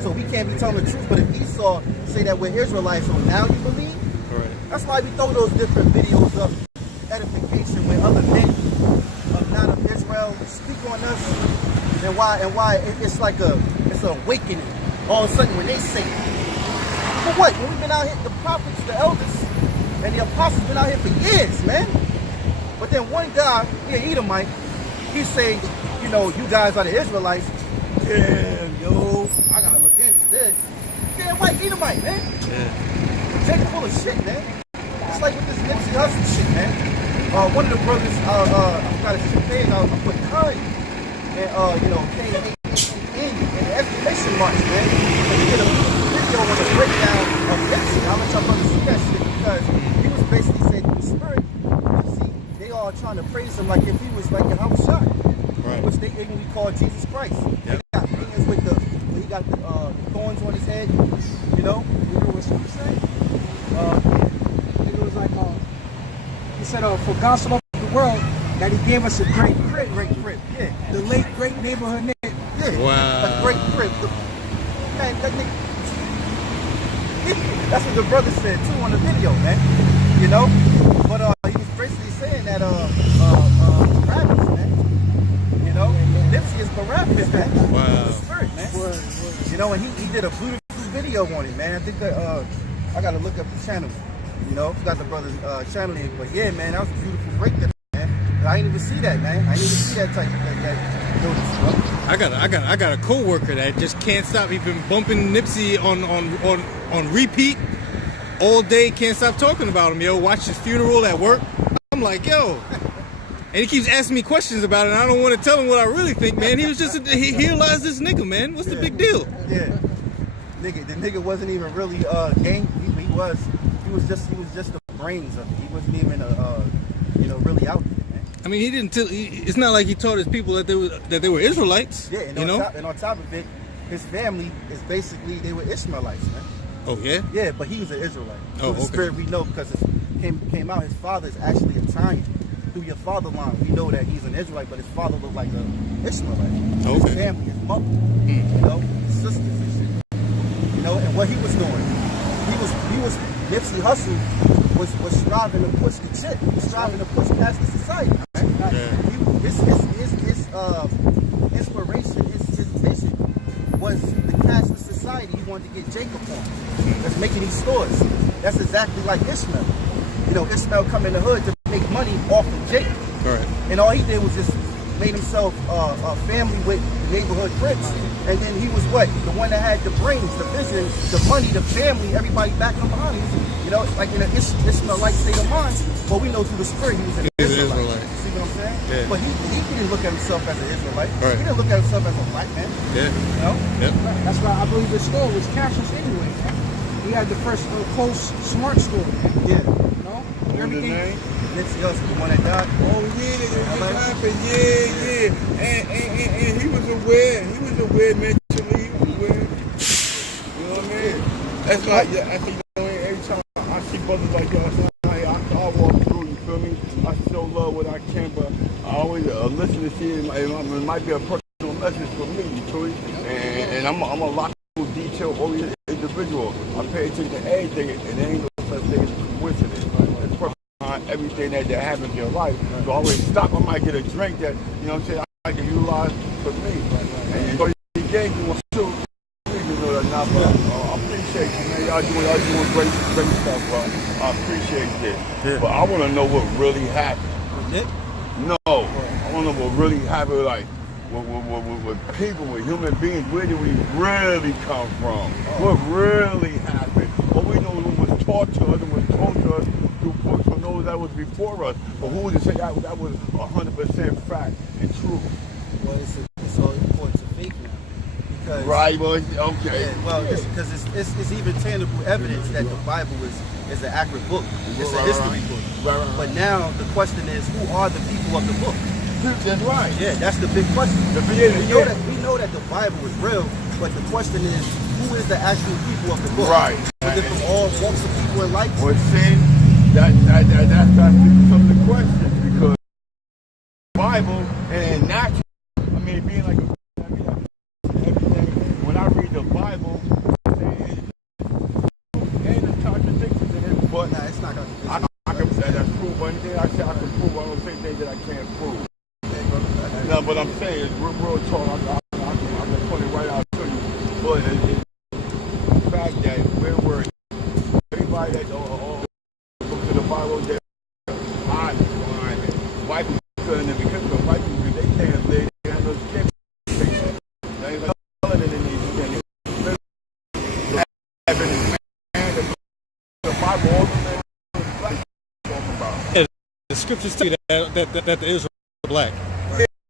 So we can't be telling the truth. But if Esau say that we're Israelites, so now you believe? Right. That's why we throw those different videos of edification where other men of not of Israel speak on us, and why it's like it's an awakening. All of a sudden when they say, for what? When we've been out here, the prophets, the elders, and the apostles been out here for years, man. But then one guy, Edomite, he say, you know, you guys are the Israelites. Damn, yo, I gotta look into this. Damn white Edomite, man. Take full of shit, man. It's like with this Nipsey Hussle shit, man. One of the brothers, I forgot his page, I put Curry, and you know, K-A-N, and the exclamation marks, man. And he did a video on the breakdown of Nipsey. I'm gonna tell brothers see that shit because he was basically saying the spirit, Nipsey, they all trying to praise him like if he was like Yahawashi, right? Which they ignorantly call Jesus Christ. Yep. He got fingers with he got the thorns on his head, you know? You know what he said? It was like, he said, for God so loved the world that he gave us a great crib. Yeah. The late great neighborhood name. Yeah. Wow. A great crib. Man, that nigga. That's what the brother said too on the video, man. You know? But he was basically saying that Barabbas, man. You know? Nipsey is Barabbas, man. Wow. The spirit, man. You know, and he did a beautiful video on it, man. I think that I gotta look up the channel. You know, forgot the brother's channel name. But yeah, man, that was a beautiful breakdown, man. I didn't even see that, man. I didn't even see that type of that. I got a coworker that just can't stop. He's been bumping Nipsey on repeat all day. Can't stop talking about him. Yo, watch his funeral at work. I'm like, yo, and he keeps asking me questions about it. And I don't want to tell him what I really think, man. He was just he realized this nigga, man. What's the big deal? Yeah. nigga wasn't even really gang. He was just the brains of it. He wasn't even really out there, man. I mean, he didn't. It's not like he taught his people that they were Israelites. Yeah, and on top of it, his family is basically they were Ishmaelites, man. Oh yeah. Yeah, but he was an Israelite. Oh, Through the spirit we know because it came out. His father is actually Italian. Through your father line, we know that he's an Israelite, but his father looked like an Ishmaelite. Okay. His family, his mother, his sisters and shit. And what he was doing, he was Nipsey Hussle was striving to push the shit. He was striving to push past the society. Right? Yeah. His inspiration, his vision was the cashless society he wanted to get Jacob on. That's making these stores. That's exactly like Ishmael. Ishmael come in the hood to make money off of Jacob. Right. And all he did was just made himself a family with the neighborhood prince. And then he was what? The one that had the brains, the vision, the money, the family, everybody backing him behind him. Like in an Ishmaelite state of mind. But we know through the spirit he was an Israelite. See what I'm saying? Yeah. But he didn't look at himself as an Israelite. Right. He didn't look at himself as a black man. Yeah. Yep. That's why I believe his store was cashless anyway, man. He had the first close smart store, man. Yeah. Everything. Nipsey Hussle, the one that died. Oh yeah, it happened. Yeah. And he was aware. He was aware mentally. He was aware. You know what I mean? That's like every time I see brothers like y'all, I walk through. You feel me? I show love what I can, but I always listen to see it. It might be a personal message for me. You feel me? And I'm a logical, detail-oriented individual. I pay attention to everything, and there ain't no such thing as coincidence. It's perfect on everything that happens in your life. So I always stop. I might get a drink that, you know what I'm saying, I can utilize for me. And so he gave me one too. You know that now, but I appreciate you, man. Y'all doing great stuff, bro. I appreciate this. Yeah. But I want to know what really happened. No, I want to know what really happened, like, with people, with human beings. Where did we really come from? What really happened? What we know was taught to us and was told to us through books from those that was before us. But who would say that was 100% fact and true? Well, it's all important to faith now. Because, right, well, okay. Yeah, well, because it's even tangible evidence that the Bible is an accurate book. It's a history book. Right. But now the question is, who are the people of the book? That's right. Yeah, that's the big question. We know that the Bible is real, but the question is, who is the actual people of the book? Right. Was it from all walks of people in life? Well, see, that's some of the questions, because the Bible and natural, I mean, being like everything, when I read the Bible, ain't a contradiction in it, but Nah, it's not going to. I can say that's proof. Anything I say I can prove. I don't say things that I can't prove. No, but I'm saying it's real talk. I can put it right out to you. But the fact that we're everybody that look to the Bible, they're hiding behind it. White people couldn't, because the white people, they can't live. They have no skin. They ain't like melanin in these skin. The Bible, all the men black talking about. Yeah, the scriptures tell you that the Israelites are black.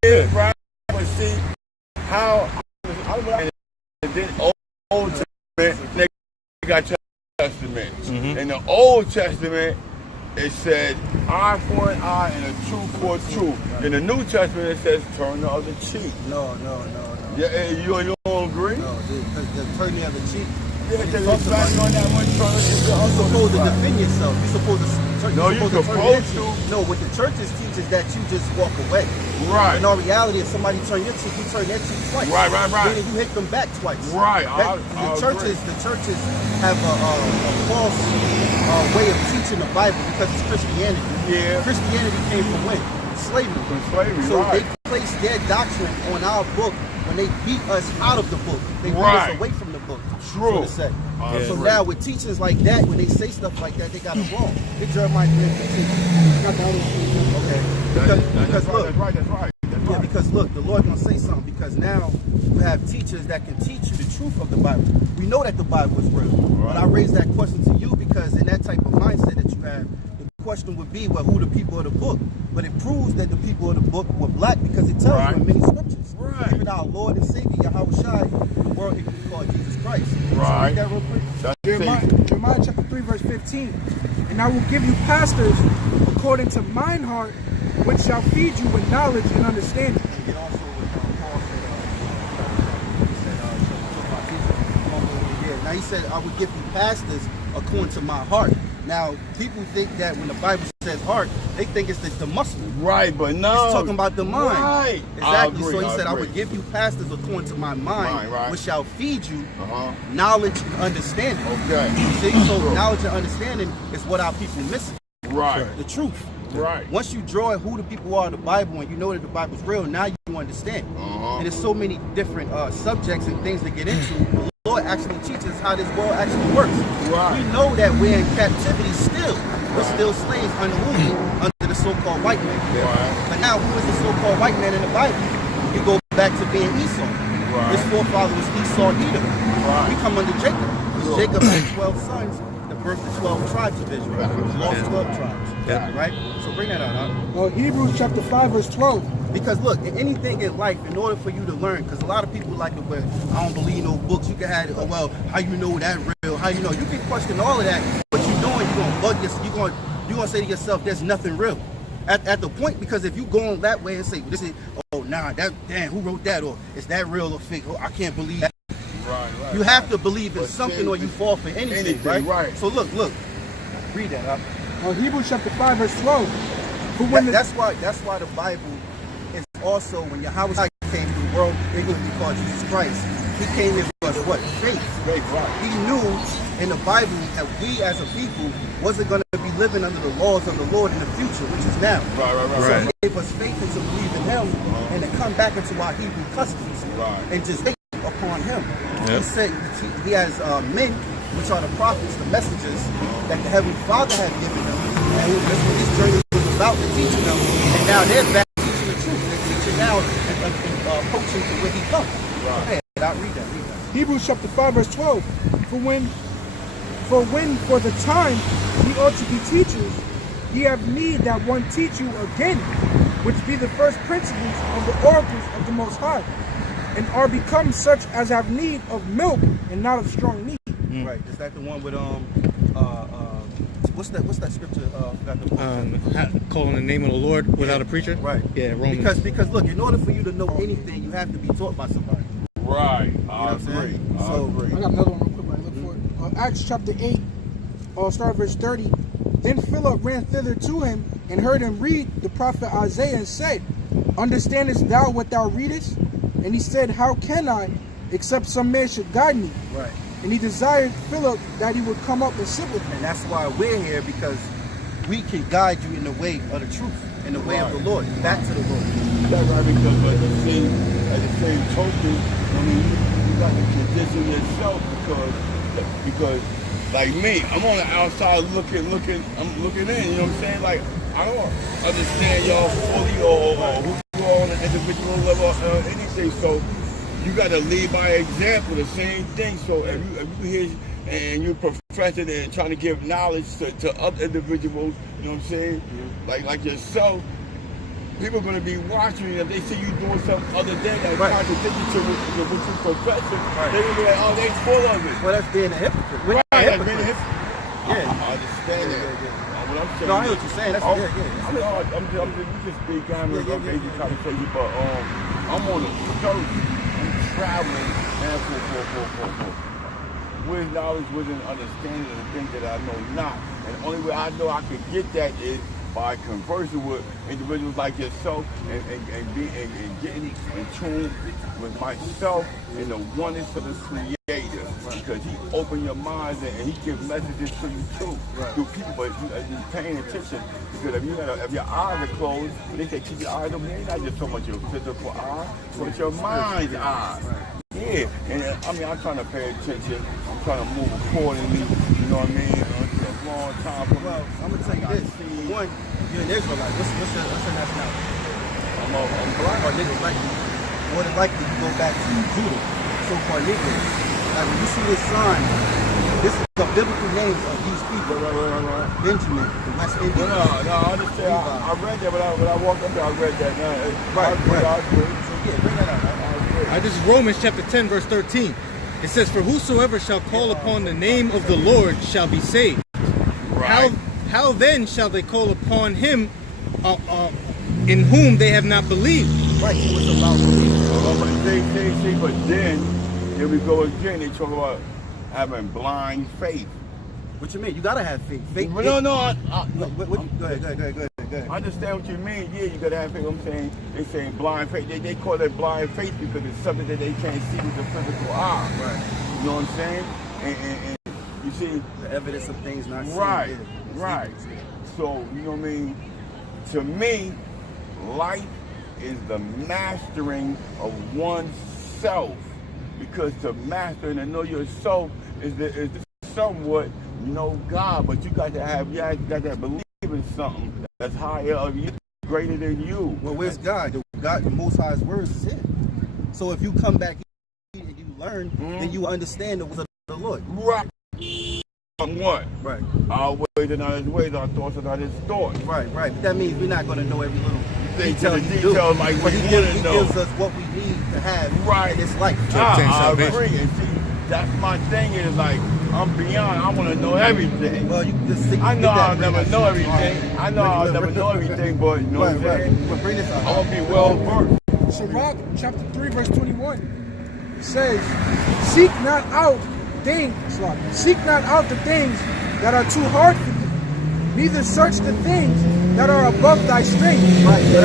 Yeah, right. But see how and then Old Testament, they got Testament. Mm-hmm. In the Old Testament, it says eye for an eye and a tooth for a tooth. In the New Testament, it says turn the other cheek. No. Yeah, you don't agree? No, the turn the other cheek. Yeah, because it's back on that one turn. You're supposed to defend yourself. You're supposed to. No, you're supposed to. No, what the churches teach is that you just walk away. Right. In all reality, if somebody turn your cheek, you turn their cheek twice. Right. Then you hit them back twice. Right. The churches have a false way of teaching the Bible because it's Christianity. Yeah. Christianity came from when? Slavery. From slavery, So right. they placed their doctrine on our book when they beat us out of the book. They beat Right. us away from the book. True. So to say. So Right. now with teachings like that, when they say stuff like that, they got it wrong. It's Jeremiah 3:15. Okay. Because look. That's right. Yeah, because look, the Lord gonna say something, because now you have teachers that can teach you the truth of the Bible. We know that the Bible is real. But I raise that question to you because in that type of mindset that you have, the question would be, well, who the people of the book? But it proves that the people of the book were black because it tells you in many scriptures. Right. Even our Lord and Savior, Yahawashi, the world can be called Jesus Christ. Right. So read that real quick. That's Jeremiah chapter 3, verse 15. And I will give you pastors according to mine heart, which shall feed you with knowledge and understanding. And then also what Paul said, now he said, I will give you pastors according to my heart. Now, people think that when the Bible says heart, they think it's the muscle. Right, but no. It's talking about the mind. Right. Exactly. I agree, So he said, I agree. would give you pastors according to my mind, Right. which shall feed you Uh-huh. knowledge and understanding. Okay. See, so knowledge and understanding is what our people miss. Right. The truth. Right. Once you draw who the people are in the Bible and you know that the Bible's real, now you understand. Uh-huh. And there's so many different subjects and things to get into. The Lord actually teaches how this world actually works. Right. We know that we're in captivity still. We're still slaves under who? Under the so-called white man. Right. But now, who is the so-called white man in the Bible? You go back to being Esau. Right. His forefather was Esau Edom. Right. We come under Jacob. Sure. Jacob had 12 sons that birthed the 12 tribes of Israel. Right. Lost 12 tribes. Yeah. Right? So bring that out, huh? Hebrews chapter 5, verse 12. Because look, in anything in life, in order for you to learn, because a lot of people like it where I don't believe no books. You can have, oh well, how you know that real? How you know? You can question all of that. What you doing? You gonna bug yourself. You gonna say to yourself, there's nothing real. At the point, because if you go on that way and say, this is, oh nah, that damn, who wrote that? Or is that real or fake? Oh, I can't believe that. Right. You have to believe in But something, then or you fall for anything, right? So look, read that up. Hebrews chapter 5, verse 12. For when That's why the Bible is also, when Yahawah came to the world, they're going to be called Jesus Christ. He came in for us, what? Faith. Right. He knew in the Bible that we as a people wasn't going to be living under the laws of the Lord in the future, which is now. Right. So he gave us faith and to believe in him and to come back into our Hebrew customs and just wait upon him. He said he has men, which are the prophets, the messengers that the Heavenly Father had given them. And that's what this journey was about, to teaching them. And now they're back teaching the truth. They're teaching now and coaching to where he comes. Right. I'll read that. Hebrews chapter 5, verse 12. For the time ye ought to be teachers, ye have need that one teach you again, which be the first principles of the oracles of the Most High, and are become such as have need of milk and not of strong meat. Right. Is that the one with what's that scripture? Forgot the one. Calling the name of the Lord without a preacher. Right. Yeah, Romans. Because look, in order for you to know anything, you have to be taught by somebody. Right. I agree. So I got another one real quick, right? Look for it. Acts chapter 8, start verse 30. Then Philip ran thither to him and heard him read the prophet Isaiah and said, Understandest thou what thou readest? And he said, How can I, except some man should guide me? right. And he desired Philip that he would come up and sit with him. And that's why we're here, because we can guide you in the way of the truth, in the way of the Lord, back to the Lord. That's right, because at the same token, I mean, you got to condition yourself because like me, I'm on the outside looking, I'm looking in, you know what I'm saying? Like, I don't understand y'all fully or who you are on an individual level or anything, so you got to lead by example, the same thing. So if you hear and you're professing and trying to give knowledge to other individuals, you know what I'm saying? Like yourself, people are going to be watching you. If they see you doing something other than that contradictory to what you're professing, they're going to be like, oh, they full of it. Well, that's being a hypocrite. We're Right, not that's being a hypocrites. hypocrite. Yeah. I understand that. What I'm saying No, I know what you're saying. That's I'm just big guy with a basic conversation, but I'm on a search. I'm traveling and for with knowledge, with an understanding of the things that I know not. And the only way I know I can get that is by conversing with individuals like yourself and getting in tune with myself and the oneness of the Creator. Because he opened your minds and he gives messages to you too, through people, but you're paying attention. Because if your eyes are closed, they say keep your eyes open, it's not just so much your physical eye, but your mind's eye. Yeah, and I mean, I'm trying to pay attention. I'm trying to move accordingly. You know what I mean? It's a long time. Well, I'm gonna tell you this. One, you're an Israelite. What's your nationality? I'm black. Or niggas like you. More than likely, you go back to Judah, so-called Negroes. Like when you see this sign, this is the biblical names of these people. Right. Benjamin, the West Indians. No, I understand. I read that, but I walked up there. I read that. Right. I agree. So yeah, bring that out. This is Romans chapter 10, verse 13. It says, "For whosoever shall call upon the name of the Lord shall be saved." Right. How then shall they call upon him in whom they have not believed? Right, so it's about belief. But then, here we go again. They talk about having blind faith. What you mean? You gotta have faith. Faith. No, go ahead. I understand what you mean. Yeah, you gotta have faith. I'm saying they saying blind faith. They call it blind faith because it's something that they can't see with the physical eye. Right. You know what I'm saying? And you see The evidence of things not seen. right, Yeah. right. So you know what I mean. To me, life is the mastering of oneself, because to master and to know yourself is the somewhat know God, but you got to believe in something that's higher of you, greater than you. Well, where's God? The Most High's words is here. So if you come back and you learn, then you understand the words of the Lord. Right. What? Right. Our ways are not his ways, our thoughts are not his thoughts. Right. But that means we're not going to know every little Detail detail like but we he want to gives know. us what we need to have Right. in this life. I agree. And see, that's my thing is like, I'm beyond, I want to know everything. Well, you just think I know I'll never know everything. everything. I know I'll never know everything, but you know what I'm saying? But bring this I out. want to be well versed. Sirach chapter 3 verse 21 says, seek not out the things that are too hard for you, neither search the things that are above thy strength. Right. The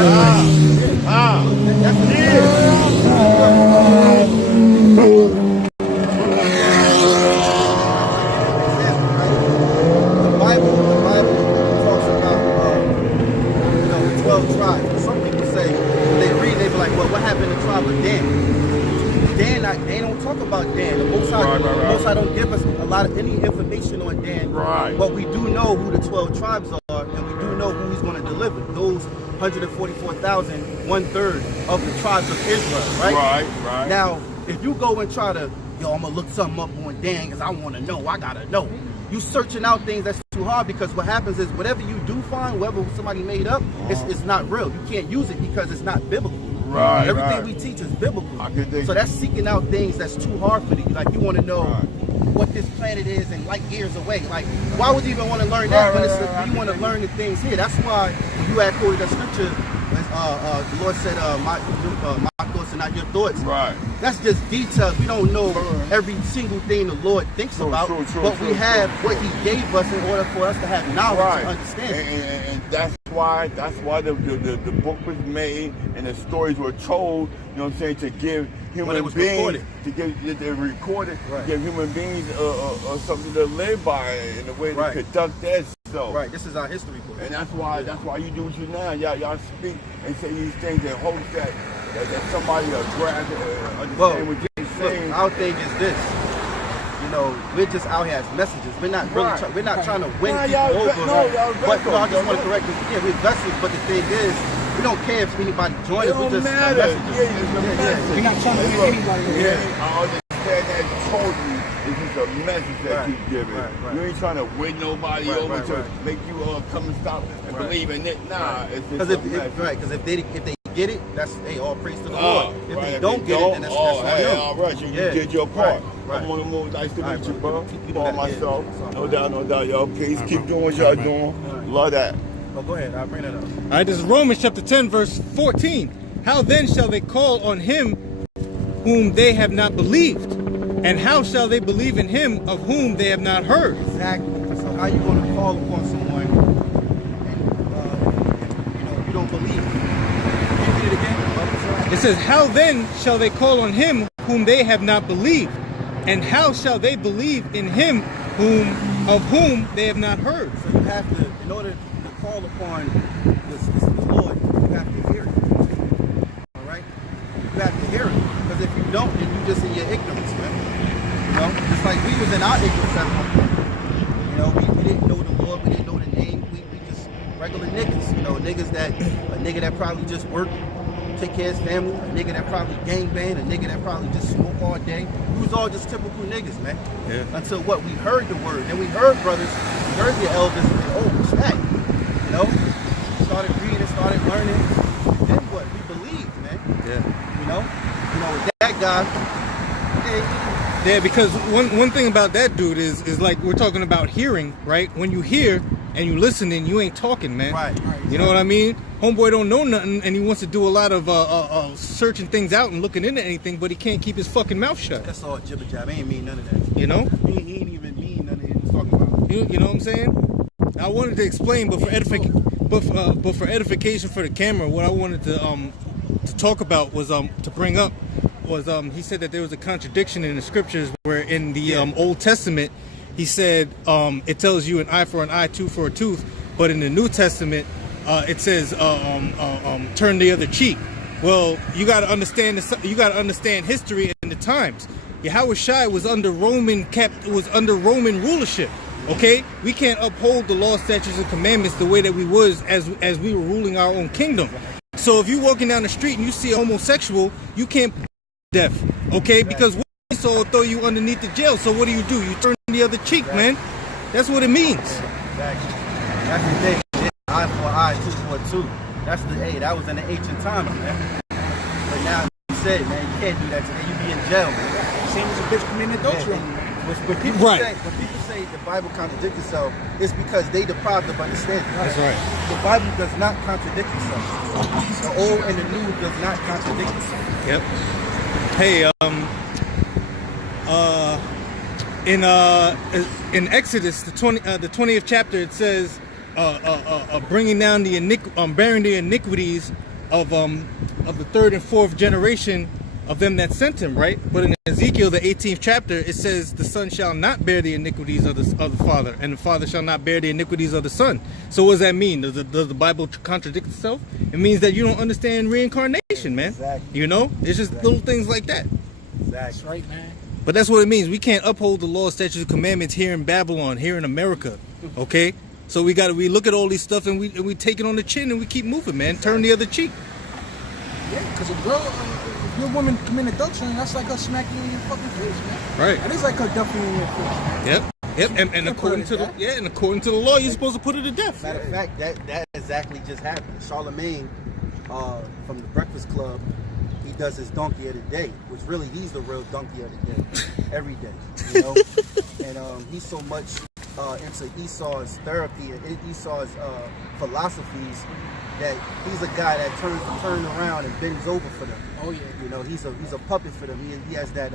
Bible talks about the 12 tribes. Some people say they read, they be like, well, what happened to the tribe of Dan? They don't talk about Dan. The Most High don't give us a lot of any information on Dan. Right. But we do know who the 12 tribes are, and we do know who he's going to deliver. Those 144,000, 1/3 of the tribes of Israel, right? Right. Now, if you go and try to, I'm going to look something up on Dan because I want to know, I got to know. You searching out things that's too hard, because what happens is whatever you do find, whatever somebody made up, it's not real. You can't use it because it's not biblical. Right. Everything we teach is biblical. So that's seeking out things that's too hard for you. Like you want to know what this planet is and light years away. Like, why would you even want to learn that when you want to learn the things here? That's why when you had quoted that scripture, the Lord said, my thoughts are not your thoughts. Right. That's just details. We don't know every single thing the Lord thinks about, but we have what he gave us in order for us to have knowledge and understanding. And that's why the book was made and the stories were told, you know what I'm saying, to give human beings, to give human beings something to live by in a way to conduct themselves. Right, this is our history book. And that's why you do what you now. Y'all speak and say these things and hope that somebody will grasp and understand what you're saying. Our thing is this. We're just out here as messengers. We're not really we're not trying to win people over. But I just want to correct this. Yeah, we're vessels, but the thing is, we don't care if anybody joins us. We just messengers. We're not trying to win anybody over. I understand that totally. This is a message that you giving. You ain't trying to win nobody over to make you come and stop and believe in it. Nah, it's just a message. Because if they get it, that's all praise to the Lord. If they don't get it, then that's all right. You did your part. Right. I'm on the move. Nice to meet you, bro. For myself. No doubt, y'all. Please keep doing what y'all doing. Love that. Oh, go ahead. I'll bring it up. All right, this is Romans chapter 10, verse 14. How then shall they call on him whom they have not believed? And how shall they believe in him of whom they have not heard? Exactly. So how are you going to call upon someone and you don't believe? Can you read it again? It says, how then shall they call on him whom they have not believed? And how shall they believe in him of whom they have not heard? So you have to, in order to call upon the Lord, you have to hear it. All right? You have to hear it. Because if you don't, then you're just in your ignorance, man. Just like we was in our ignorance at one point. We didn't know the Lord, we didn't know the name. We just regular niggas. A nigga that probably just worked, take care of his family, a nigga that probably gangbang, a nigga that probably just smoke all day. We was all just typical niggas, man. Yeah. Until what? We heard the word. Then we heard brothers, we heard the elders, and snap. Started reading, started learning. Then what? We believed, man. Yeah. With that, guy. Hey. Yeah, because one thing about that dude is like we're talking about hearing, right? When you hear and you listening, you ain't talking, man. Right. You know what I mean? Homeboy don't know nothing, and he wants to do a lot of searching things out and looking into anything, but he can't keep his fucking mouth shut. That's all jibber jab. He ain't mean none of that. You know? He ain't even mean none of it he's talking about. You know what I'm saying? I wanted to explain, but for edification for the camera, what I wanted to talk about was to bring up was he said that there was a contradiction in the scriptures where in the Old Testament he said it tells you an eye for an eye, tooth for a tooth, but in the New Testament it says turn the other cheek. Well, you got to understand history and the times. Yahawashi was under Roman rulership. Okay, we can't uphold the law, statutes, and commandments the way that we was as we were ruling our own kingdom. So if you're walking down the street and you see a homosexual, you can't death. Okay, because Esau will throw you underneath the jail. So what do? You turn the other cheek, man. That's what it means. Exactly. That's the thing. Eye for eye, tooth for a tooth. That's that was in the ancient times, man. But now you said, man, you can't do that today. You be in jail, man. Same as a bitch committing adultery. When people say the Bible contradicts itself, it's because they deprived of understanding. That's right. The Bible does not contradict itself. The old and the new does not contradict itself. Yep. Hey, in Exodus, the 20th chapter, it says, bearing the iniquities of the third and fourth generation of them that sent him, right? But in Ezekiel, the 18th chapter, it says the son shall not bear the iniquities of the father, and the father shall not bear the iniquities of the son. So what does that mean? Does the Bible contradict itself? It means that you don't understand reincarnation, man. Exactly. You know? It's just little things like that. Exactly. That's right, man. But that's what it means. We can't uphold the law, statutes, and commandments here in Babylon, here in America. Okay? So we look at all these stuff and we take it on the chin and we keep moving, man. Turn the other cheek. Yeah, because a girl, if your woman commit adultery, that's like her smacking you in your fucking face, man. Right. That is like her dumping you in your face, man. Yep. And according to the law, you're supposed to put her to death. Matter of fact, that exactly just happened. Charlemagne from the Breakfast Club, he does his donkey of the day, which really he's the real donkey of the day, every day, you know. And he's so much into Esau's therapy and Esau's philosophies that he's a guy that turns around and bends over for them. Oh yeah. You know, he's a puppet for them. He has that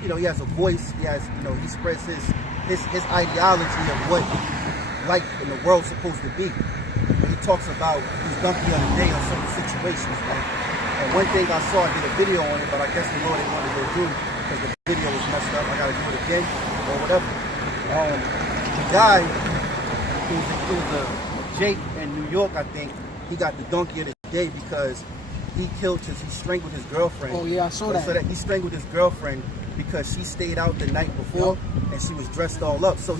he has a voice. He has, he spreads his ideology of what life in the world's supposed to be. And he talks about his donkey of the day on certain situations, man. And one thing I saw, I did a video on it, but I guess the Lord didn't want to go through because the video was messed up. I gotta do it again or whatever. The guy who's Jake in New York, I think, he got the donkey of the day because he strangled his girlfriend. Oh yeah, I saw that. So that he strangled his girlfriend because she stayed out the night before and she was dressed all up. So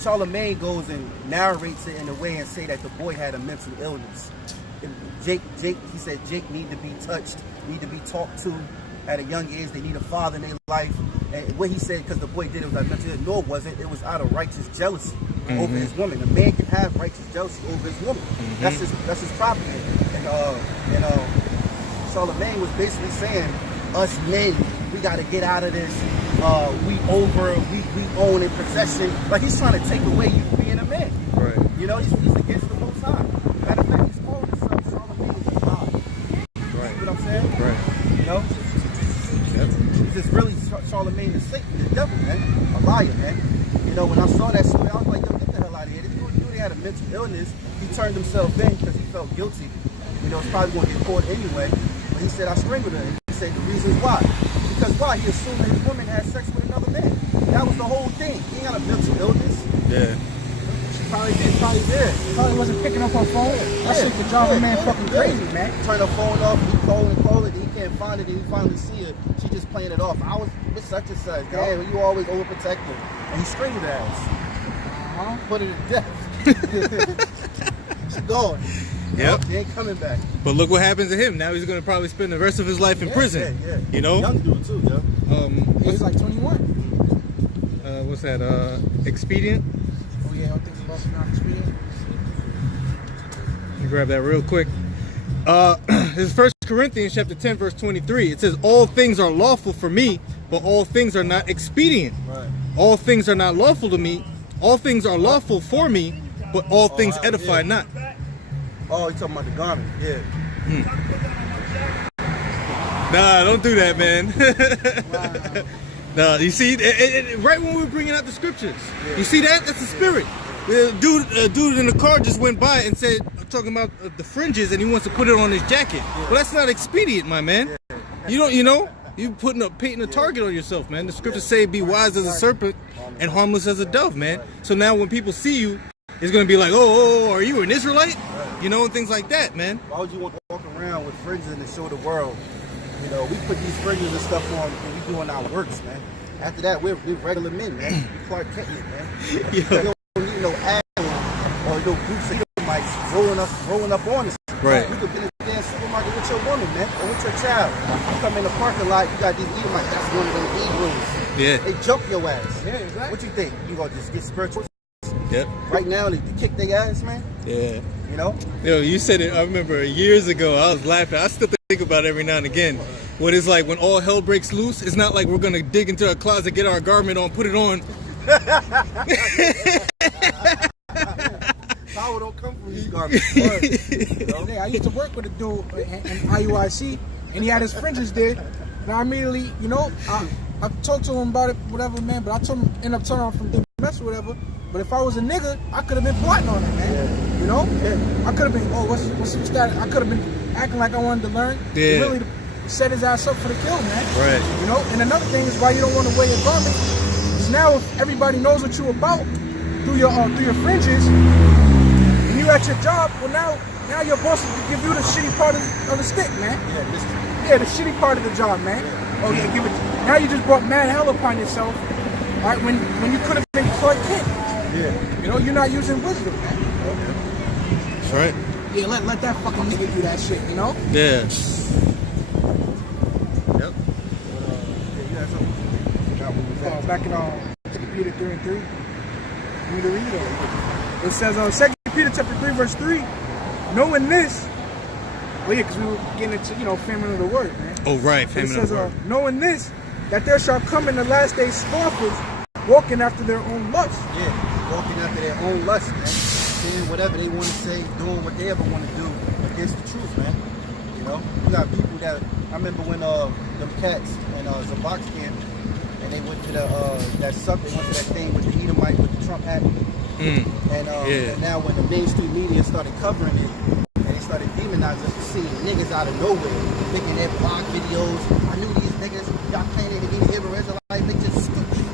Charlemagne goes and narrates it in a way and say that the boy had a mental illness. And Jake, he said Jake need to be touched, need to be talked to at a young age. They need a father in their life. And what he said, because the boy did it was like mental illness, no, it wasn't. It was out of righteous jealousy over his woman. A man can have righteous jealousy over his woman. That's his property. And Charlemagne was basically saying, us men, we got to get out of this. We own in possession. Like he's trying to take away you being a man. Right. You know, he's against the Most High. Matter of fact, he's calling himself Charlemagne the God. Right. You know what I'm saying? Right. You know? Yep. It's just really Charlemagne the Satan, the devil, man. A liar, man. You know, when I saw that story, I was like, yo, get the hell out of here. This dude knew he had a mental illness. He turned himself in because he felt guilty. You know, it's probably going to get caught anyway. But he said, I strangled her. And he said the reasons why. Because why? He assumed that his woman had sex with another man. That was the whole thing. He had a mental illness. Yeah. She probably did. Probably wasn't picking up her phone. That shit could drive a man fucking crazy, man. Turn her phone off, he call it, and he can't find it, and he finally see it. She just playing it off. I was with such and such. Damn, you always overprotective. And he strangled her ass. Put her to death. She gone. Yep. He ain't coming back. But look what happens to him. Now he's going to probably spend the rest of his life in prison. Yeah. You know? Young dude too, yo. He was like 21. What's that? Expedient? Oh yeah, I think about expedient. Let me grab that real quick. His first Corinthians chapter 10, verse 23. It says, all things are lawful for me, but all things are not expedient. Right. All things are not lawful to me. All things are lawful for me, but all things edify not. Oh, you talking about the garment? Yeah. Nah, don't do that, man. Nah, you see, right when we were bringing out the scriptures, you see that? That's the spirit. A dude in the car just went by and said, talking about the fringes, and he wants to put it on his jacket. Well, that's not expedient, my man. You don't, you painting a target on yourself, man. The scriptures say, be wise as a serpent and harmless as a dove, man. So now when people see you, it's going to be like, oh, are you an Israelite? And things like that, man. Why would you want to walk around with fringes and show the world? We put these fringes and stuff on when we doing our works, man. After that, we're regular men, man. We Clark Kent, man. We don't need no ad or no groups of Edomites rolling up on us. Right. You could be in the damn supermarket with your woman, man, or with your child. You come in the parking lot, you got these Edomites. That's one of them E-rooms. Yeah. They jump your ass. Yeah, exactly. What you think? You gonna just get spiritual? Yep. Right now, they kick their ass, man. Yeah. Yo, you said it, I remember years ago, I was laughing. I still think about it every now and again. What it's like when all hell breaks loose, it's not like we're going to dig into our closet, get our garment on, put it on. Power don't come from these garments. Yeah, I used to work with a dude in IUIC, and he had his fringes there. And I immediately, I talked to him about it, whatever, man. But I told him, end up turning on from DMS or whatever. But if I was a nigga, I could have been plotting on it, man. I could have been, what's the status? I could have been acting like I wanted to learn. Yeah. Really set his ass up for the kill, man. Right. And another thing is why you don't want to wear your garment. Because now if everybody knows what you're about through your fringes, and you at your job, well now your boss will give you the shitty part of the stick, man. Yeah, the shitty part of the job, man. Oh yeah, give it. Now you just brought mad hell upon yourself. All right, when you could have been Clark Kent. Yeah. You're not using wisdom, man. That's right. Yeah, let that fucking nigga do that shit, Yeah. Yep. Back in 2 Peter 3 and 3. Read the read. It says 2 Peter chapter 3 verse 3. Knowing this. Well, yeah, because we were getting into famine of the word, man. Oh right, famine of the word. Knowing this, that there shall come in the last days scoffers, walking after their own lust. Yeah, walking after their own lust, man. Saying whatever they want to say, doing what they ever want to do against the truth, man. You got people that, I remember when them cats in Zabok's camp, and they went to they went to that thing with the Edomite with the Trump hat. And now when the mainstream media started covering it, and they started demonizing us, seeing niggas out of nowhere, making their blog videos. I knew these niggas, y'all claiming to be the Hebrew Israelites, they just stupid.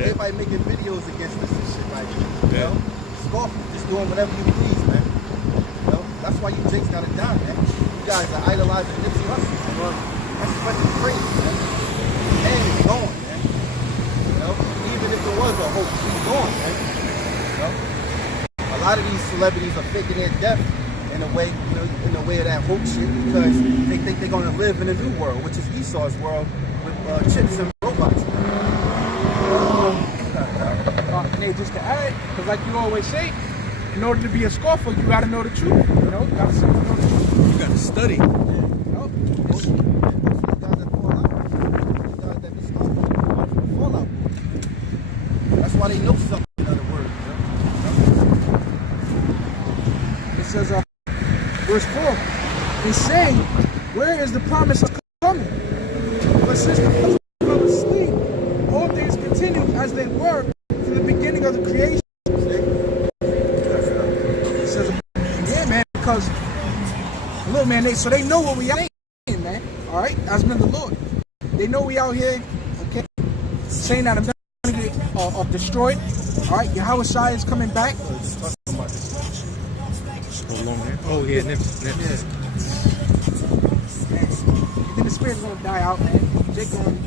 Everybody making videos against us and shit like that. Scoffing, just doing whatever you please, man. That's why you Jakes gotta die, man. You guys are idolizing Nipsey Hussle. That's fucking crazy, man. And it's gone, man. Even if there was a hoax, he's gone, man. A lot of these celebrities are faking their death in a way, in the way of that hoax shit, because they think they're gonna live in a new world, which is Esau's world with chips and robots. Nate, just to add, because like you always say, in order to be a scoffer, you got to know the truth. You got to know the truth. You got to study. That's why they know something, in other words. It says, verse 4, he's saying, where is the promise of coming? But since the people fell asleep, all things continue as they were from the beginning of the creation. It says, yeah, man, because, look, man, they know what we out here, man. All right, as men of the Lord. They know we out here, okay, saying that I'm going to get destroyed. All right, Yahawashi is coming back. Oh, yeah, Nips. Man, then the spirit's going to die out, man. Jake going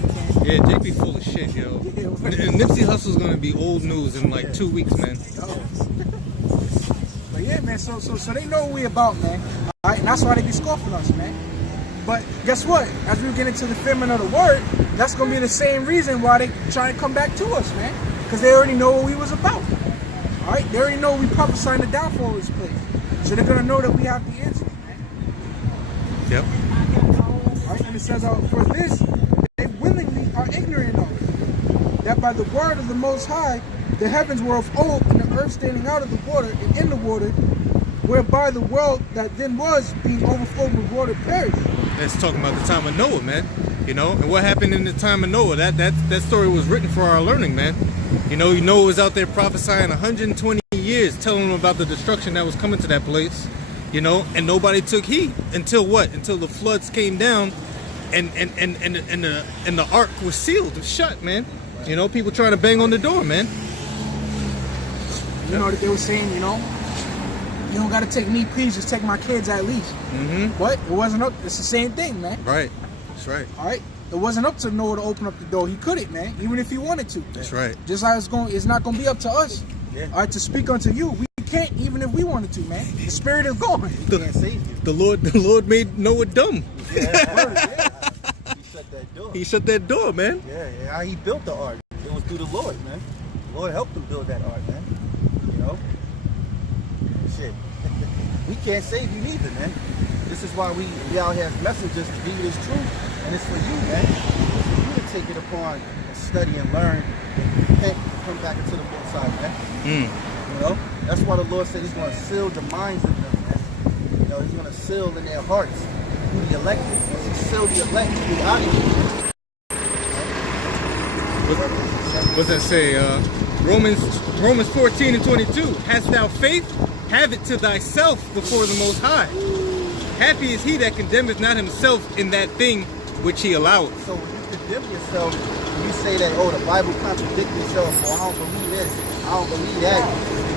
Yeah, Jake be full of shit, yo. And Nipsey Hussle's going to be old news in like 2 weeks, man. But yeah, man, so they know what we about, man. All right, and that's why they be scoffing us, man. But guess what? As we get into the famine of the word, that's going to be the same reason why they trying to come back to us, man. Because they already know what we was about. All right? They already know we prophesying the downfall of this place. So they're going to know that we have the answers, man. Yep. Right? And it says, for this, they willingly are ignorant of, that by the word of the Most High, the heavens were of old, and the earth standing out of the water and in the water, whereby the world that then was, being overflowed with water, perished. That's talking about the time of Noah, man. You know, and what happened in the time of Noah? That story was written for our learning, man. You know, Noah was out there prophesying 120 years, telling them about the destruction that was coming to that place. You know, and nobody took heed until what? Until the floods came down, and the ark was sealed, shut, man. You know, people trying to bang on the door, man. You know what they were saying, you know? You don't gotta take me, please, just take my kids at least. But it wasn't up, it's the same thing, man. Right, that's right. Alright? It wasn't up to Noah to open up the door. He couldn't, man, even if he wanted to. That's right. Just like it's not gonna be up to us. Yeah. Alright, to speak unto you. We can't even if we wanted to, man. The spirit is gone. He can't save you. The Lord made Noah dumb. Yeah, word, yeah. He shut that door. He shut that door, man. Yeah, how he built the ark. It was through the Lord, man. The Lord helped him build that ark, man. You know? Shit. We can't save you neither, man. This is why we out here as messengers to give you this truth. And it's for you, man. It's for you to take it upon and study and learn and repent and come back into the book side, man. You know? That's why the Lord said he's going to seal the minds of them, man. You know, he's going to seal in their hearts who the elected. Once he seal the elect, he'll be out of here. What's that say? Romans 14 and 22. Hast thou faith? Have it to thyself before the Most High. Happy is he that condemneth not himself in that thing which he alloweth. So when you condemn yourself, you say that, oh, the Bible contradicts itself, or I don't believe this, I don't believe that.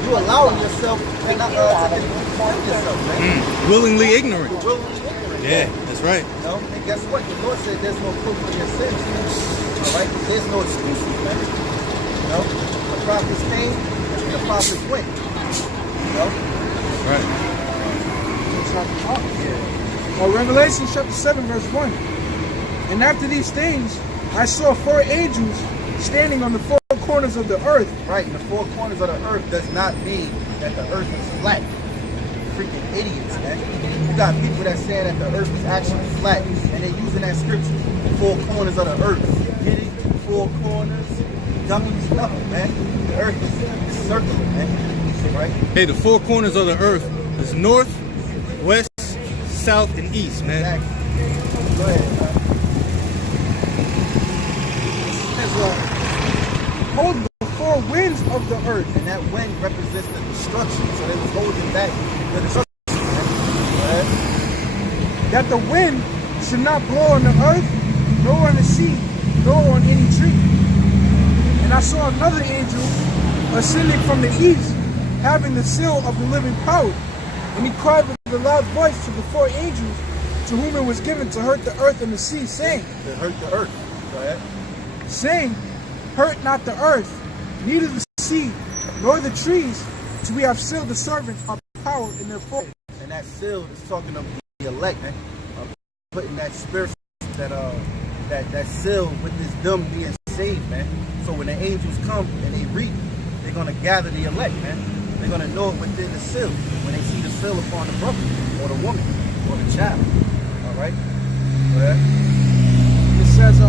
You allowing yourself to condemn yourself, man. Willingly ignorant. You're willingly ignorant. Yeah, that's right. You know? And guess what? The Lord said there's no proof for your sins. All right? There's no excuses, man. You know? The prophets came and the prophets went. You know? Right. Well, Revelation chapter 7, verse 1. And after these things, I saw 4 angels standing on the 4 corners of the earth. Right, the 4 corners of the earth does not mean that the earth is flat. Freaking idiots, man. You got people that say that the earth is actually flat, and they're using that scripture, the 4 corners of the earth. Get it? 4 corners? Dummies? No, man. The earth is circular, man. Right? Hey, the 4 corners of the earth is north, west, south, and east, man. Exactly. Go ahead, man. Hold the 4 winds of the earth. And that wind represents the destruction. So they was holding back the destruction. Right? That the wind should not blow on the earth, nor on the sea, nor on any tree. And I saw another angel ascending from the east, having the seal of the living power. And he cried with a loud voice to the 4 angels, to whom it was given to hurt the earth and the sea, saying, To hurt the earth. Go ahead. Saying, hurt not the earth, neither the sea, nor the trees, till we have sealed the servants of power in their forehead. And that seal is talking of the elect, man. Putting that spirit, that seal with this them being saved, man. So when the angels come and they reap, they're gonna gather the elect, man. They're gonna know it within the seal when they see the seal upon the brother or the woman or the child. All right. Go ahead. It says,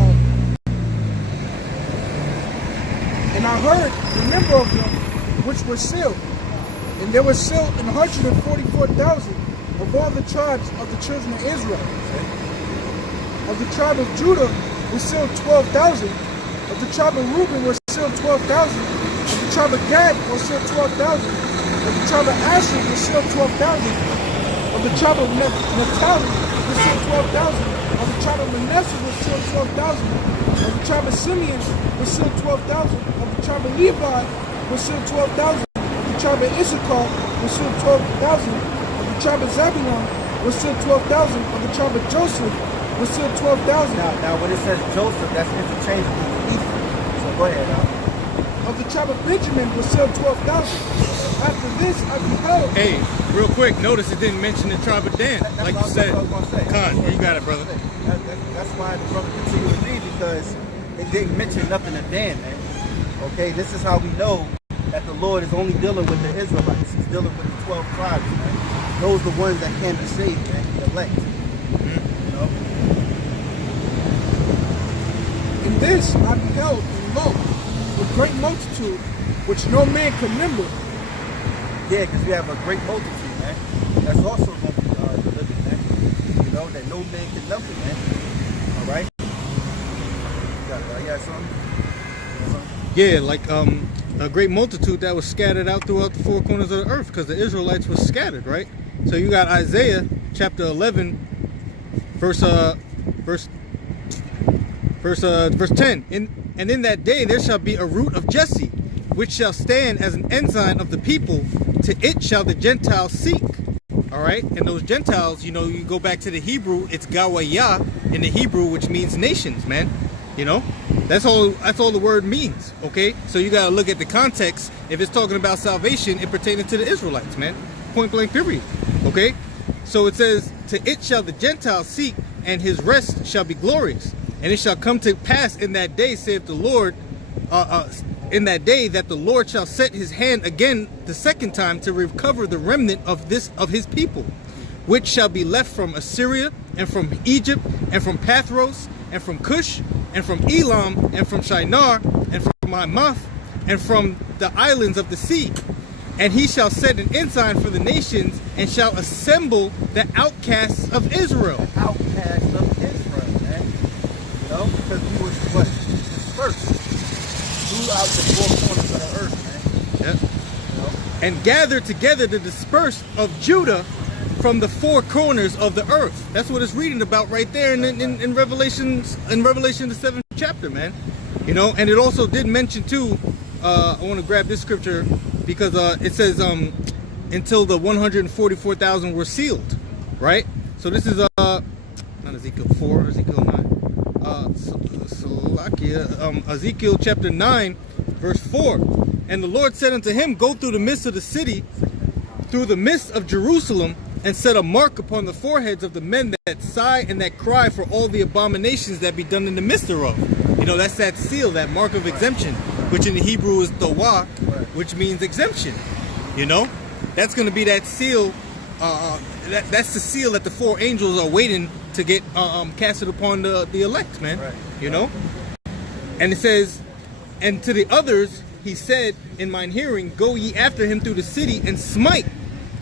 and I heard the number of them which were sealed, and there were sealed 144,000 of all the tribes of the children of Israel. Of the tribe of Judah were sealed 12,000. Of the tribe of Reuben were sealed 12,000. Of the tribe of Gad were sealed 12,000. Of the tribe of Asher were sealed 12,000. Of the tribe of Naphtali were sealed 12,000. Of the tribe of Manasseh were sealed 12,000. Of the tribe of Simeon were sealed 12,000. Of the tribe of Levi were sealed 12,000. Of the tribe of Issachar were sealed 12,000. Of the tribe of Zabulon were sealed 12,000. Of the tribe of Joseph were sealed 12,000. Now when it says Joseph, that's interchangeable with Ephraim. So go ahead, now. Of the tribe of Benjamin were sealed 12,000. After this I beheld. Hey, real quick, notice it didn't mention the tribe of Dan, like you said. Khan, you got it, brother. That's why the brother continued to read, because it didn't mention nothing of Dan, man. Okay, this is how we know that the Lord is only dealing with the Israelites. He's dealing with the 12 tribes, man. Those are the ones that can be saved, man, the elect. know? In this I beheld, and lo, a great multitude, which no man can number. Yeah, because we have a great multitude, man. That's also going to be delivered, man. You know, that no man can number, man. All right? You got something? Yeah, like a great multitude that was scattered out throughout the four corners of the earth, because the Israelites were scattered, right? So you got Isaiah chapter 11, verse 10. And in that day there shall be a root of Jesse, which shall stand as an ensign of the people. To it shall the Gentiles seek. All right, and those Gentiles, you know, you go back to the Hebrew, it's Yahawah in the Hebrew, which means nations, man. You know, that's all the word means. Okay, so you gotta look at the context. If it's talking about salvation, it pertaining to the Israelites, man. Point blank, period. Okay, so it says, to it shall the Gentiles seek, and his rest shall be glorious. And it shall come to pass in that day, saith the Lord, in that day that the Lord shall set his hand again the second time to recover the remnant of his people, which shall be left from Assyria, and from Egypt, and from Pathros, and from Cush, and from Elam, and from Shinar, and from Hamath, and from the islands of the sea. And he shall set an ensign for the nations, and shall assemble the outcasts of Israel. The outcasts of Israel, man. You know, because we was what? Dispersed throughout the four corners of the earth, man. Yep. You know? And gather together the dispersed of Judah from the four corners of the earth. That's what it's reading about right there in Revelation, the 7th chapter, man. You know, and it also did mention too, I want to grab this scripture because it says until the 144,000 were sealed, right? So this is not Ezekiel 4, Ezekiel 9. Ezekiel chapter 9, verse 4. And the Lord said unto him, go through the midst of the city, through the midst of Jerusalem, and set a mark upon the foreheads of the men that sigh and that cry for all the abominations that be done in the midst thereof. You know, that's that seal, that mark of exemption, which in the Hebrew is Dawah, which means exemption. You know, that's going to be that seal. That's the seal that the four angels are waiting to get casted upon the elect, man. Right. You know, and it says, and to the others he said in mine hearing, go ye after him through the city and smite.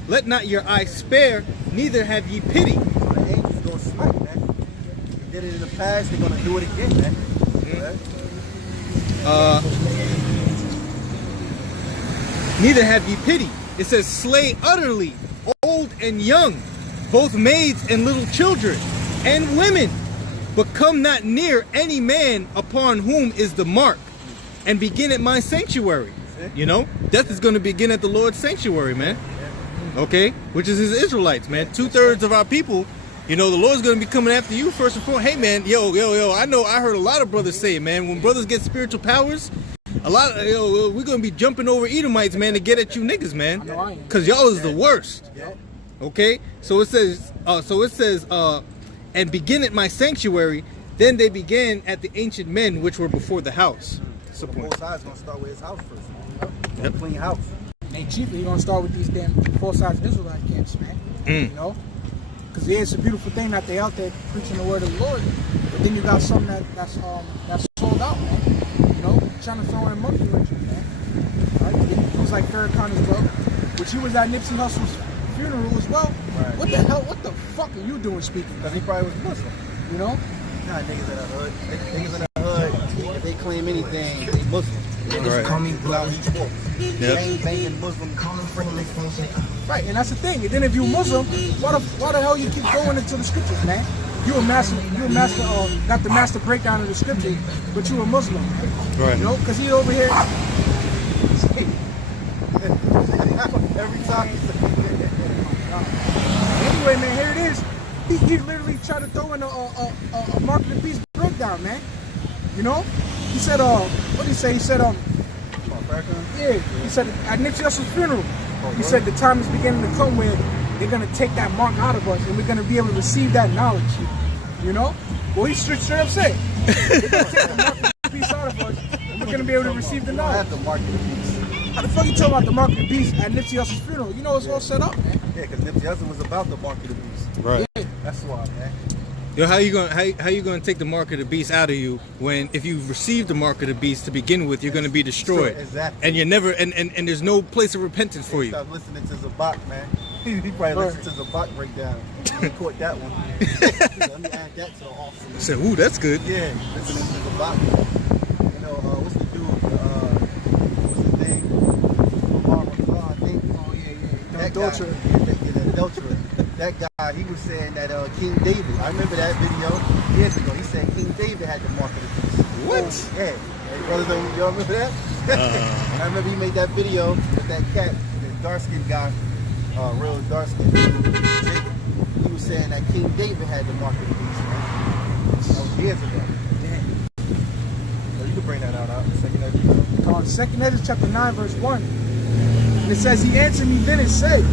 Let not your eye spare, neither have ye pity. So the angels gonna smite, man. They did it in the past, they're gonna do it again, man. Neither have ye pity. It says, slay utterly, old and young, both maids and little children, and women. But come not near any man upon whom is the mark, and begin at my sanctuary. You know, death is going to begin at the Lord's sanctuary, man. Okay, which is his Israelites, man. 2/3 of our people. You know, the Lord's going to be coming after you first and foremost. Hey, man, yo, I heard a lot of brothers say, man, when brothers get spiritual powers, we're going to be jumping over Edomites, man, to get at you niggas, man. Because y'all is the worst. Okay, so it says, and begin at my sanctuary. Then they began at the ancient men which were before the house. So the Most High is gonna start with his house first. Yep. Clean house. And chiefly, you're gonna start with these damn full-size Israelite camps, man. You know, because yeah, it's a beautiful thing that they out there preaching the word of the Lord, but then you got something that's sold out, man. You know, trying to throw in monkey wrenches, man. Right? It was like Farrakhan's brother, which he was at Nipsey Hussle's funeral as well. Right. What the hell? What the fuck are you doing speaking? Because he probably was Muslim. You know? Nah, niggas in the hood. Niggas in the hood, if they claim anything, they Muslim. Right. Banging Muslim, right, and that's the thing. And then if you're Muslim, why the hell you keep going into the scriptures, man? You a master, got the master breakdown of the scriptures, but you a Muslim, right? You know, because he over here. Every time. Anyway, man, here it is. He literally tried to throw in a Mark of the Beast breakdown, man. You know? He said, what did he say? He said, yeah, he said at Nipsey Hussle's funeral, he said the time is beginning to come where they're going to take that mark out of us and we're going to be able to receive that knowledge. You know? Well, he straight up said, they're going to take the Mark of the Beast out of us and we're going to be able to receive the knowledge. Have the Mark of the Beast. How the fuck you talking about the Mark of the Beast at Nipsey Hussle's funeral? You know it's all set up, man. Yeah, because Nipsey Hussle was about the Mark of the Beast. Right. Yeah. That's why, man. Yo, how you gonna take the mark of the beast out of you when if you received the mark of the beast to begin with, you're gonna be destroyed. Exactly. And you're never and there's no place of repentance for you. Stop listening to Zabak, man. He probably listened to Zabak breakdown. He caught that one. Let me add that to the awesome. I said, ooh, that's good. Yeah, listening to Zabak. You know, what's the dude? What's his name? Rawchaa, I think. Oh yeah. That adulterer. guy, the adulterer. That guy, he was saying that King David. I remember that video years ago. He said King David had the mark of the beast. What? Yeah. Hey, brothers, y'all remember that? And I remember he made that video with that cat, the dark-skinned guy, real dark-skinned dude. He was saying that King David had the mark of the beast, man. That was years ago. So you can bring that out, Second Ezra. Second Ezra chapter 9, verse 1. And it says, he answered me then and said,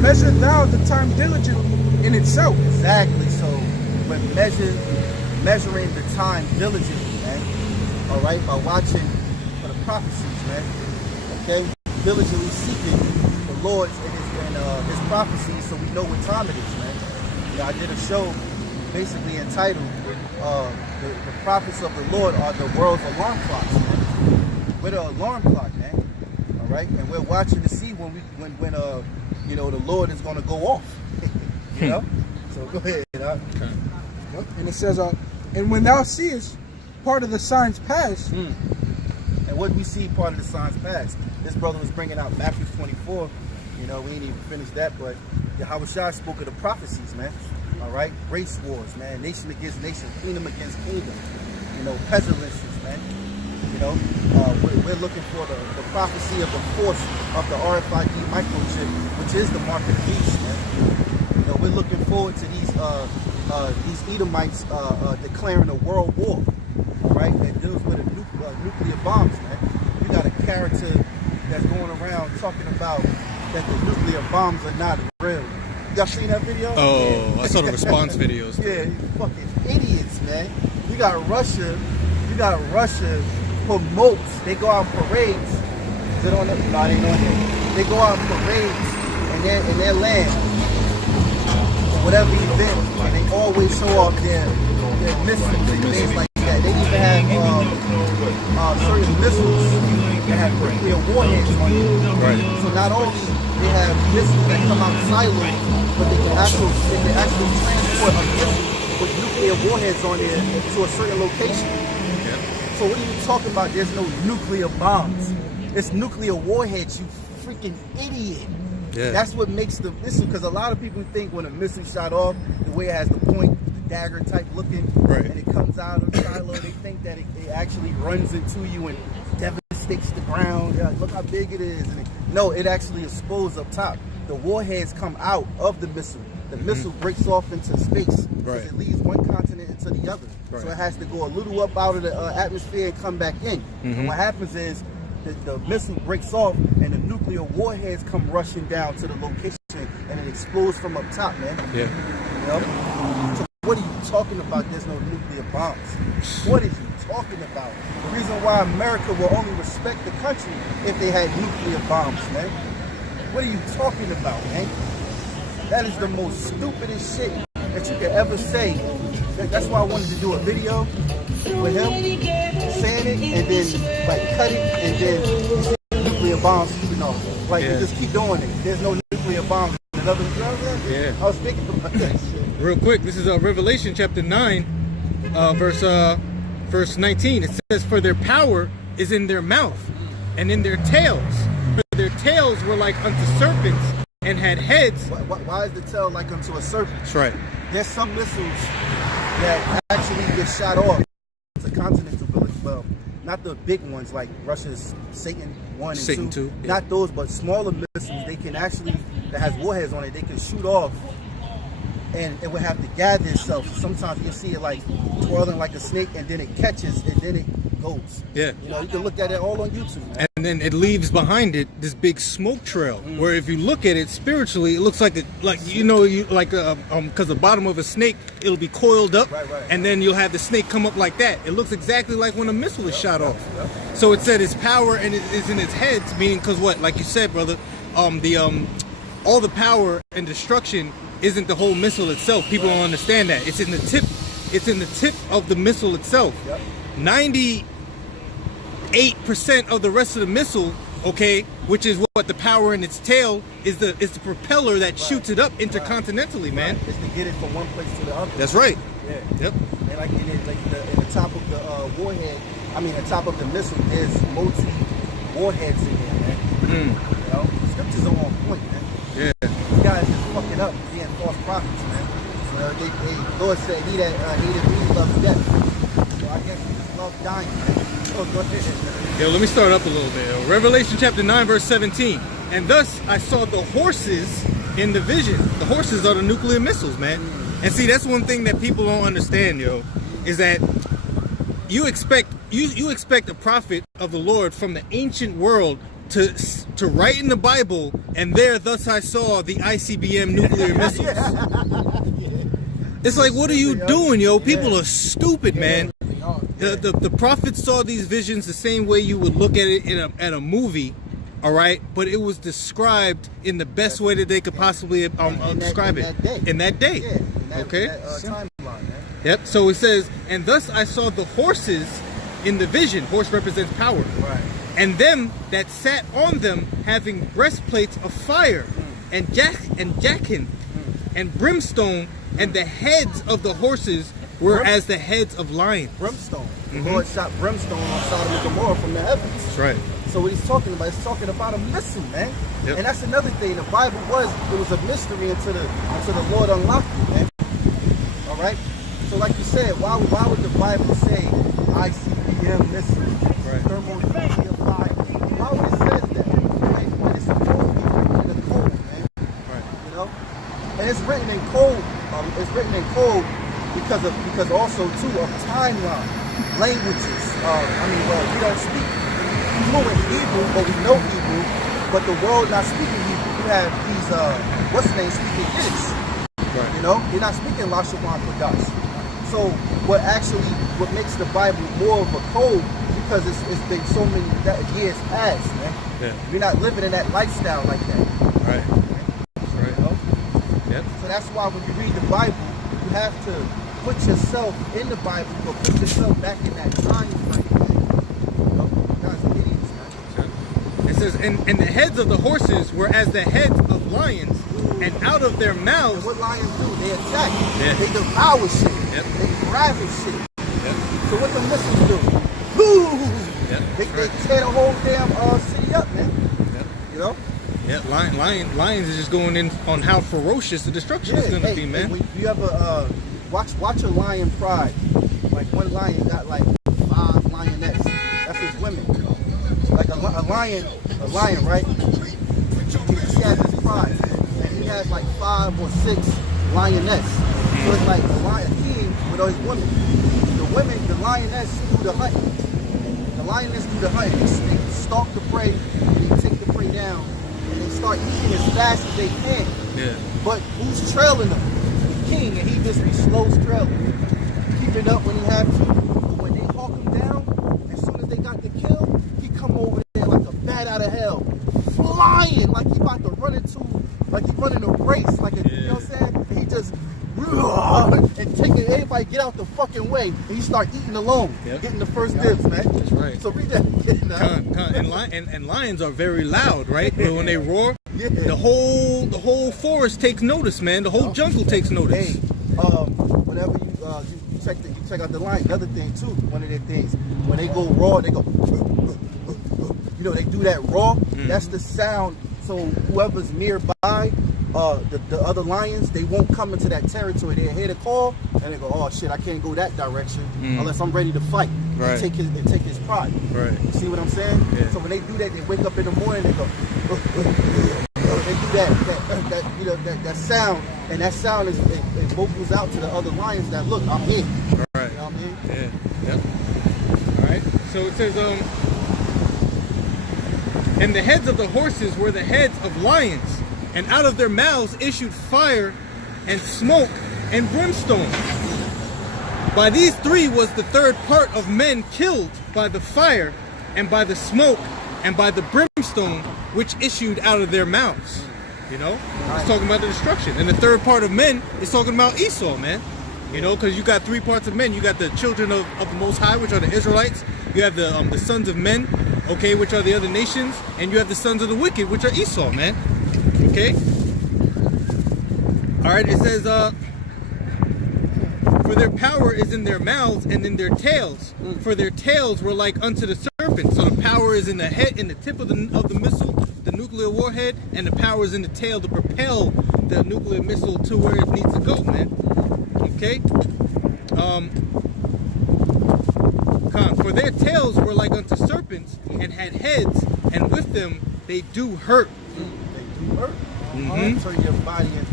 measure thou the time diligently in itself. Exactly. So when measuring the time diligently, man. All right, by watching for the prophecies, man. Okay, diligently seeking the Lord's and his prophecies, so we know what time it is, man. You know, I did a show basically entitled "The Prophets of the Lord Are the World's Alarm Clocks." Man. We're the alarm clock, man. All right, and we're watching to see when you know, the Lord is going to go off. You know? So go ahead. Okay. And it says, and when thou seest part of the signs pass. And what we see part of the signs pass. This brother was bringing out Matthew 24. You know, we ain't even finished that, but Yahawashi spoke of the prophecies, man. All right? Race wars, man. Nation against nation. Kingdom against kingdom. You know, pestilences, man. You know, we're looking for the prophecy of the force of the RFID microchip, which is the mark of the beast, man. You know, we're looking forward to these Edomites declaring a world war, right? That deals with nuclear bombs, man. You got a character that's going around talking about that the nuclear bombs are not real. Y'all seen that video? Oh, yeah. I saw the response videos. Yeah, you fucking idiots, man. You got Russia promotes, they go out on parades. Is it on there? No, it ain't on there. They go out on parades in their land, whatever event, and they always show off their missiles and things like that. They even have certain missiles that have nuclear warheads on them. Right. So not only they have missiles that come out silos, but they can actually transport a missile with nuclear warheads on there to a certain location. So what are you talking about? There's no nuclear bombs. It's nuclear warheads, you freaking idiot. Yeah. That's what makes the missile, because a lot of people think when a missile shot off, the way it has the point, the dagger type looking, right, and it comes out of the silo, they think that it actually runs into you and devastates the ground. Yeah, look how big it is. And no, it actually explodes up top. The warheads come out of the missile. The missile breaks off into space because it leaves one continent into the other. Right. So it has to go a little up out of the atmosphere and come back in. And what happens is the missile breaks off and the nuclear warheads come rushing down to the location and it explodes from up top, man. Yeah. You know? So what are you talking about? There's no nuclear bombs. What are you talking about? The reason why America will only respect the country if they had nuclear bombs, man. What are you talking about, man? That is the most stupidest shit that you could ever say. That's why I wanted to do a video with him saying it and then like cut it and then nuclear bombs shooting off. Like just keep doing it. There's no nuclear bombs. Yeah. I was thinking about that shit. Real quick, this is Revelation chapter 9, verse 19. It says, "For their power is in their mouth and in their tails. For their tails were like unto serpents and had heads." Why is the tail like unto a serpent? That's right. There's some missiles that actually get shot off. It's a continental ballistic. Well, not the big ones like Russia's Satan 1 and Satan 2. 2, yeah. Not those, but smaller missiles. They can actually, that has warheads on it, they can shoot off and it would have to gather itself. Sometimes you'll see it like twirling like a snake and then it catches and then it goes. Yeah. You know, you can look at it all on YouTube, man. And then it leaves behind it this big smoke trail, where if you look at it spiritually, it looks like because the bottom of a snake, it'll be coiled up, Right. and then you'll have the snake come up like that. It looks exactly like when a missile is shot off. So it said its power and it is in its heads, meaning because what, like you said, brother, all the power and destruction isn't the whole missile itself. People don't understand that. It's in the tip. It's in the tip of the missile itself. 98% of the rest of the missile, okay, which is what the power in its tail is the propeller that shoots it up intercontinentally, man. It's to get it from one place to the other. That's right. Yeah. Yep. And like in the top of the warhead, I mean, the top of the missile, there's multi warheads in there, man. You know, scriptures are on point, man. Yeah. These guys just fucking up, being false prophets, man. You know, Lord said, he that hated me loves death. So I guess he just loves dying, man. Oh, go ahead. Yo, let me start up a little bit. Revelation chapter 9, verse 17. And thus I saw the horses in the vision. The horses are the nuclear missiles, man. And see, that's one thing that people don't understand, yo, is that you expect a prophet of the Lord from the ancient world to write in the Bible, and there, thus I saw the ICBM nuclear missiles. It's like, what are you doing, yo? People are stupid, man. The prophet saw these visions the same way you would look at it at a movie, all right? But it was described in the best way that they could possibly describe it in that day. Okay? Timeline, man. Yep. So it says, and thus I saw the horses in the vision. Horse represents power. Right. And them that sat on them having breastplates of fire and jachin and brimstone, and the heads of the horses were as the heads of lions. Brimstone. The Lord shot brimstone on Sodom and Gomorrah from the heavens. That's right. So what he's talking about, he's talking about a missile, man. Yep. And that's another thing. The Bible was a mystery until the Lord unlocked it, man. All right. So like you said, why would the Bible say ICBM missile, thermonuclear fire? Why would it say that? When it's supposed to be written in the code, man. Right. You know, and it's written in code. It's written in code because also too of timeline, languages. We don't speak fluent Hebrew, but we know Hebrew. But the world not speaking Hebrew. You have these what's the name speaking Yiddish. Right. You know, you're not speaking Rawchaa Qadash. So what makes the Bible more of a code, because it's been so many years past, man. Yeah. You're not living in that lifestyle like that. Right. You know? Yep. So that's why when you read the Bible, you have to put yourself in the Bible, but put yourself back in that time frame, man. You know? You guys are idiots, man. It says, and the heads of the horses were as the heads of lions, and out of their mouths. And what lions do? They attack. Yeah. They devour shit. Yep. They ravage shit. Yep. So what the missiles do? Woo! Yep. They tear the whole damn city up, man. Yep. You know? Yeah, lions is just going in on how ferocious the destruction is going to be, man. Hey, you ever watch a lion pride? Like one lion got like 5 lionettes. That's his women. Like a lion, right? He has his pride, and he has like 5 or 6 lionettes. So it's like a king with all his women. The lioness do the hunting. The lioness do the hunting. They stalk the prey, they take the prey down, and they start eating as fast as they can. Yeah. But who's trailing them? The king, and he just be slow trailing. Keeping up when he have to. But when they hawk him down, as soon as they got the kill, he come over there like a bat out of hell, flying like he about to run into, like he running a race, like a, you know what I'm saying? And he just and taking everybody get out the fucking way, and he start eating alone, getting the first dibs, man. That's right. So read that. And lions are very loud, right? But when they roar, the whole forest takes notice, man. The whole jungle takes notice. Hey, whenever you check out the lion. Another thing too, one of their things, when they go raw, they go, you know, they do that raw. That's the sound. So whoever's nearby, the other lions, they won't come into that territory. They hear the call and they go, oh shit, I can't go that direction unless I'm ready to fight. Right. They take his pride. Right. You see what I'm saying? Yeah. So when they do that, they wake up in the morning, they go, they do that sound, and that sound is it vocals out to the other lions that look, I'm here. Right. You know what I mean? Yeah. Yep. All right. So it says, and the heads of the horses were the heads of lions, and out of their mouths issued fire and smoke and brimstone. By these 3 was the 3rd part of men killed by the fire and by the smoke and by the brimstone which issued out of their mouths. You know, it's talking about the destruction. And the third part of men is talking about Esau, man. You know, because you got three parts of men. You got the children of the Most High, which are the Israelites. You have the sons of men, okay, which are the other nations. And you have the sons of the wicked, which are Esau, man. Okay? All right, it says, for their power is in their mouths and in their tails. For their tails were like unto the serpent. So the power is in the head, in the tip of the missile, the nuclear warhead, and the power is in the tail to propel the nuclear missile to where it needs to go, man. Okay? For their tails were like unto serpents and had heads, and with them they do hurt. They do hurt. Turn your body into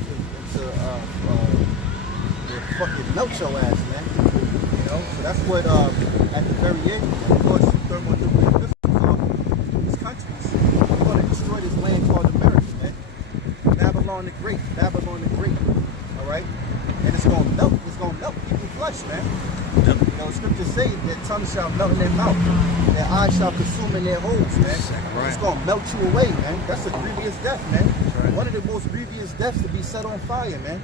fucking melt your ass, man. You know, so that's what at the very end, of course, thermonuclear missiles are. These countries are going to destroy this land called America, man. Babylon the Great, Babylon the Great. All right, and it's going to melt. It's going to melt people's flesh, man. You know, scriptures say their tongue shall melt in their mouth, their eyes shall consume in their holes, man. Right. It's going to melt you away, man. That's a grievous death, man. Right. One of the most grievous deaths to be set on fire, man.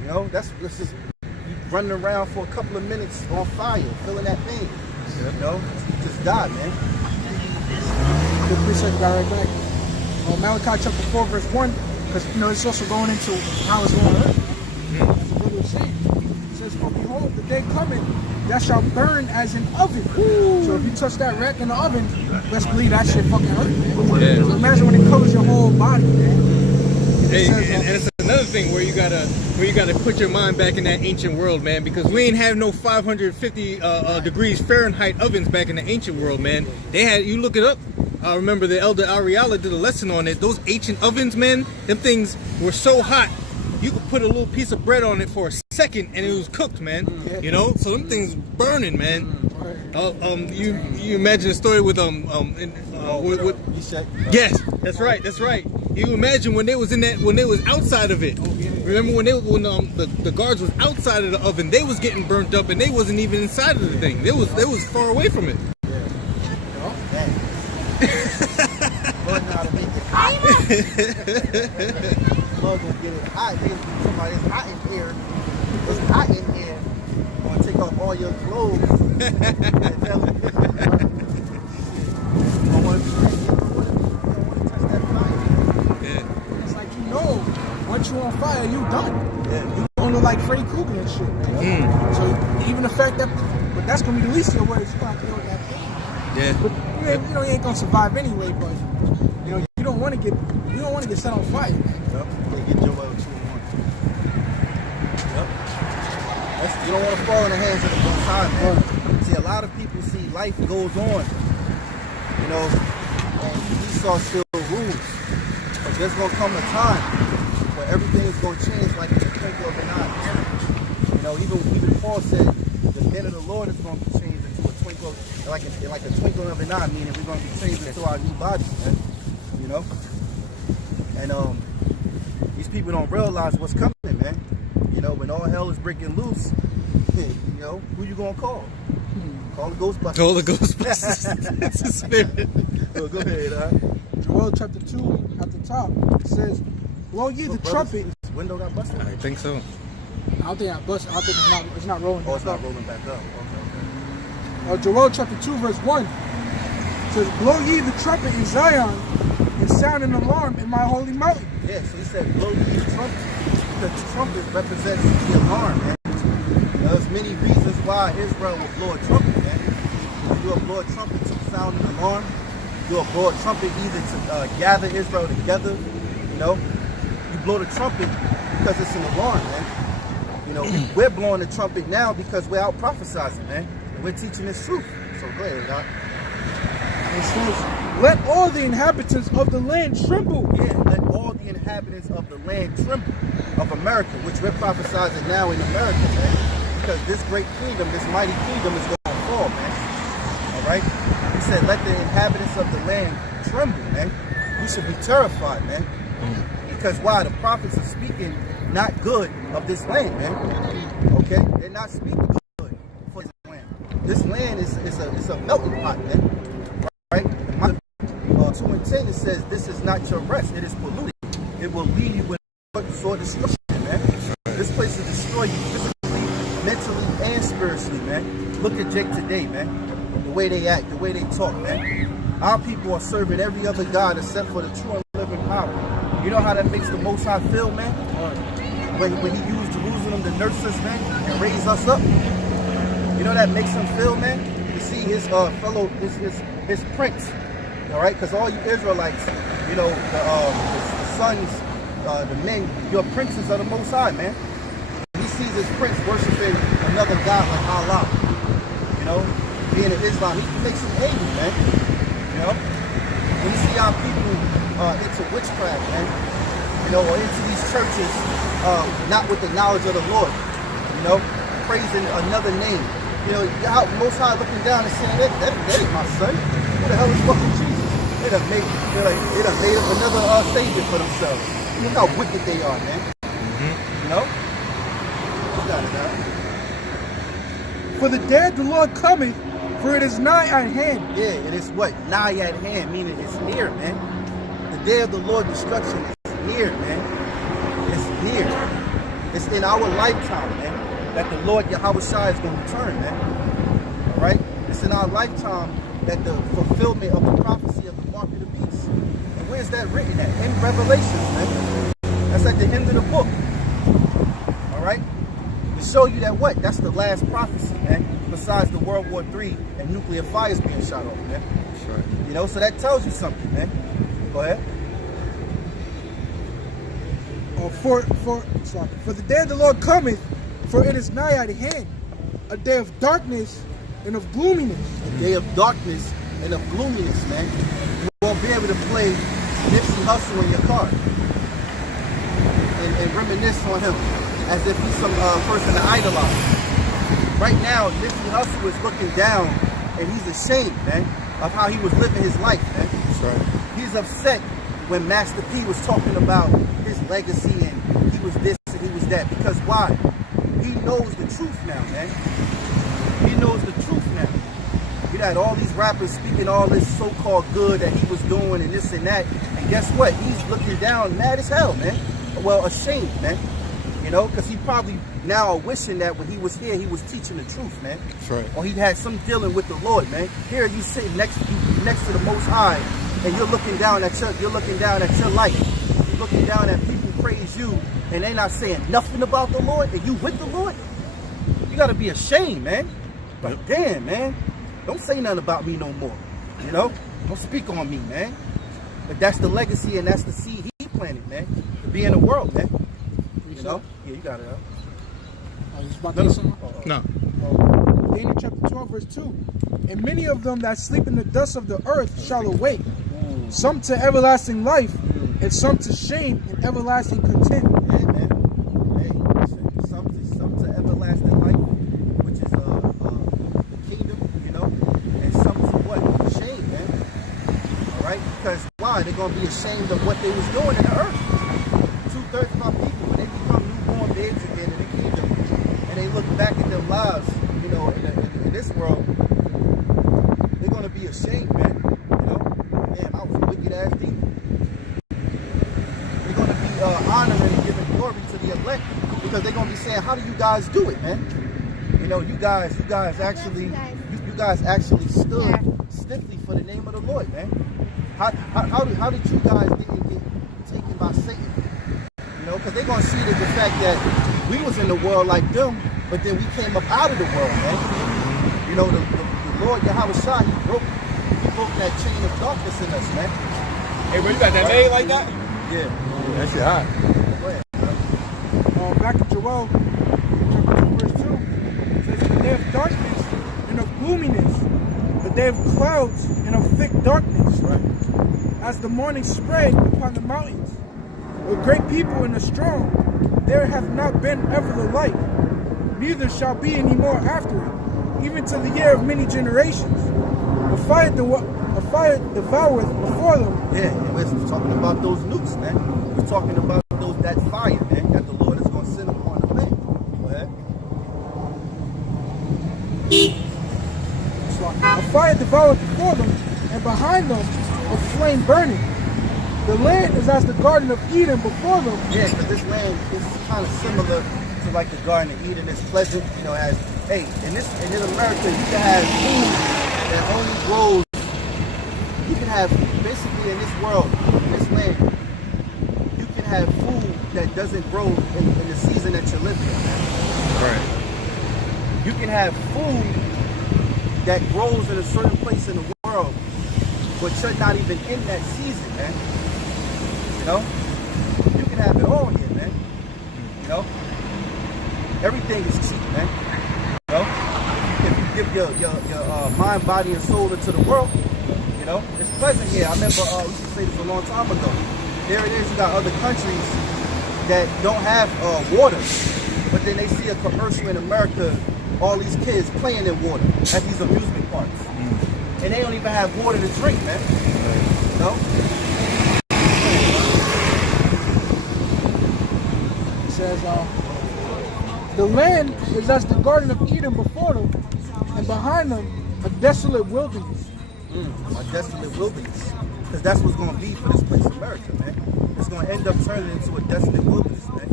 You know, that's just you running around for a couple of minutes on fire, feeling that pain. Yeah. You know, just die, man. Good appreciate that right back. Malachi chapter 4, verse 1, because you know it's also going into how it's going to hurt. That's what we're saying. It says, "For behold, the day coming that shall burn as an oven." Ooh. So if you touch that rack in the oven, let's believe that shit fucking hurt, man. Yeah. So imagine when it covers your whole body, man. And it's another thing where you gotta put your mind back in that ancient world, man, because we ain't have no 550 degrees Fahrenheit ovens back in the ancient world, man. They had, you look it up. I remember the elder Ariala did a lesson on it. Those ancient ovens, man, them things were so hot. You could put a little piece of bread on it for a second and it was cooked, man. You know, so them things burning, man. You imagine a story with yes, that's right. You imagine when they was outside of it. Remember when the guards was outside of the oven, they was getting burnt up and they wasn't even inside of the thing. They was far away from it. Plug gonna get it hot. Somebody it's hot in here. It's hot in here. I'm gonna take off all your clothes. And tell them, you don't want to touch that fire. Yeah. It's like, you know, once you're on fire, you done. Yeah. You don't look like Freddy Krueger and shit, man. So even the fact that, but that's gonna be the least of your worries. You gotta deal with that thing. Yeah. But you know, you ain't gonna survive anyway. But you know, you don't want to get set on fire. Yep. They get your way what you want. Yep. You don't want to fall in the hands of the Most High, man. See, a lot of people see life goes on. You know, and Esau still rules. But there's gonna come a time where everything is gonna change like in the twinkle of an eye. You know, even Paul said the men of the Lord is gonna be changed into a twinkle, like a twinkle of an eye, meaning we're gonna be changed into our new bodies, man. You know? And these people don't realize what's coming, man. You know, when all hell is breaking loose, you know, who you gonna call? Call the Ghostbusters. Call the Ghostbusters. It's a spirit. So go ahead, Joel chapter 2 at the top, it says, "Blow ye the trumpet." This window got busted? I think so. I don't think I busted. I think it's not rolling. Oh, it's not rolling back up. Okay. Joel chapter 2 verse 1 says, "Blow ye the trumpet in Zion, and sound an alarm in my holy mountain." Yeah, so he said, blow the trumpet, because the trumpet represents the alarm, man. There's many reasons why Israel will blow a trumpet, man. You will blow a trumpet to sound an alarm. You will blow a trumpet either to gather Israel together, you know. You blow the trumpet because it's an alarm, man. You know, we're blowing the trumpet now because we're out prophesizing, man. And we're teaching this truth. So go ahead, Doc. It says, "Let all the inhabitants of the land tremble." Yeah, let all the inhabitants of the land tremble of America, which we're prophesizing now in America, man. Because this great kingdom, this mighty kingdom is going to fall, man. All right? He said, let the inhabitants of the land tremble, man. You should be terrified, man. Because why? The prophets are speaking not good of this land, man. Okay? They're not speaking good for this land. This land is a melting pot, man. Right? 2 and 10, it says, this is not your rest. It is polluted. It it will leave you with sword destruction, man. This place will destroy you physically, mentally, and spiritually, man. Look at Jake today, man. The way they act, the way they talk, man. Our people are serving every other God except for the true and living power. You know how that makes the Most High feel, man? When he used Jerusalem to nurse us, man, and raise us up. You know that makes him feel, man? You see his his prince, all right? Because all you Israelites, you know, the sons, the men, your princes are the Most High, man. He sees his prince worshiping another God like Allah. You know, being in Islam, he makes him angry, man. You know, when you see our people into witchcraft, man, you know, or into these churches, not with the knowledge of the Lord, you know, praising another name. You know, Most High looking down and saying, that ain't my son. Who the hell is fucking Jesus? They done made up another savior for themselves. Look how wicked they are, man. You know? You got it, man. For the day of the Lord cometh, for it is nigh at hand. Yeah, it is what? Nigh at hand, meaning it's near, man. The day of the Lord destruction is near, man. It's near. It's in our lifetime, man, that the Lord Yahawashi is going to return, man. All right? It's in our lifetime that the fulfillment of the prophecy of the mark of the beast. And where's that written at? In Revelation, man. That's at the end of the book. All right? To show you that what? That's the last prophecy, man. Besides the World War III and nuclear fires being shot off, man. That's right. You know, so that tells you something, man. Go ahead. For the day of the Lord cometh, for it is nigh at hand, a day of darkness and of gloominess. A day of darkness and of gloominess, man. You won't be able to play Nipsey Hussle in your car and reminisce on him as if he's some person to idolize. Right now, Nipsey Hussle is looking down and he's ashamed, man, of how he was living his life, man. That's right. He's upset when Master P was talking about his legacy and he was this and he was that. Because why? He knows the truth now, man. He knows the truth now. You had all these rappers speaking all this so-called good that he was doing and this and that. And guess what? He's looking down mad as hell, man. Well, ashamed, man. You know, because he probably now wishing that when he was here, he was teaching the truth, man. That's right. Or he had some dealing with the Lord, man. Here you sitting next to the Most High, and you're looking down at your life. You're looking down at people praise you, and they're not saying nothing about the Lord, and you with the Lord. You gotta be ashamed, man. But damn, man, don't say nothing about me no more. You know, don't speak on me, man. But that's the legacy and that's the seed he planted, man. To be in the world, man. You know? Yeah, you got it. No. Daniel chapter 12, verse 2. And many of them that sleep in the dust of the earth shall awake, some to everlasting life, and some to shame and everlasting contempt. Hey, man. Hey, some to everlasting life, which is the kingdom, you know, and some to what? Shame, man. All right? Because why? They're going to be ashamed of what they was doing in the earth. 2/3 of our people, when they become newborn babes again in the kingdom, and they look back at their lives, you know, in this world, they're going to be ashamed, man. You know? Damn, I was a wicked ass demon. They're going to be honoring and giving glory to the elect because they're going to be saying, how do you guys do it, man? You know, you guys actually stood stiffly for the name of the Lord, man. How did you guys didn't get taken by Satan? You know, because they're going to see the fact that we was in the world like them, but then we came up out of the world, man. You know, the Lord Yahawashi, he broke that chain of darkness in us, man. Hey, bro, you got that made like that? Yeah. That shit hot. Go ahead, bro. Back in Joel, chapter 2, verse 2, it says, the day of darkness and of gloominess, the day of clouds and of thick darkness, Right. as the morning spread upon the mountains. With great people and the strong, there hath not been ever the like, neither shall be any more after it, even to the year of many generations. The fire devoureth before them. Yeah, we're talking about those nukes, man. We're talking about that fire, man, that the Lord is going to send upon the land. Go ahead. A fire devoureth before them, and behind them a flame burning. The land is as the Garden of Eden before them. Yeah, because this land is kind of similar to like the Garden of Eden. It's pleasant, you know, as, hey, in America, you can have food that only grows. You can have, basically in this world, in this land, you can have food that doesn't grow in the season that you're living in. Right. You can have food that grows in a certain place in the world, but you're not even in that season, man. You know? You can have it all here, man. You know? Everything is cheap, man. You know? If you give your mind, body, and soul into the world, you know, it's pleasant here. I remember, we used to say this a long time ago. There it is, you got other countries that don't have water, but then they see a commercial in America, all these kids playing in water at these amusement parks. And they don't even have water to drink, man. You know? It says, the land is as the Garden of Eden before them, and behind them, a desolate wilderness. A desolate wilderness. Because that's what's going to be for this place, America, man. It's going to end up turning into a desolate wilderness, man.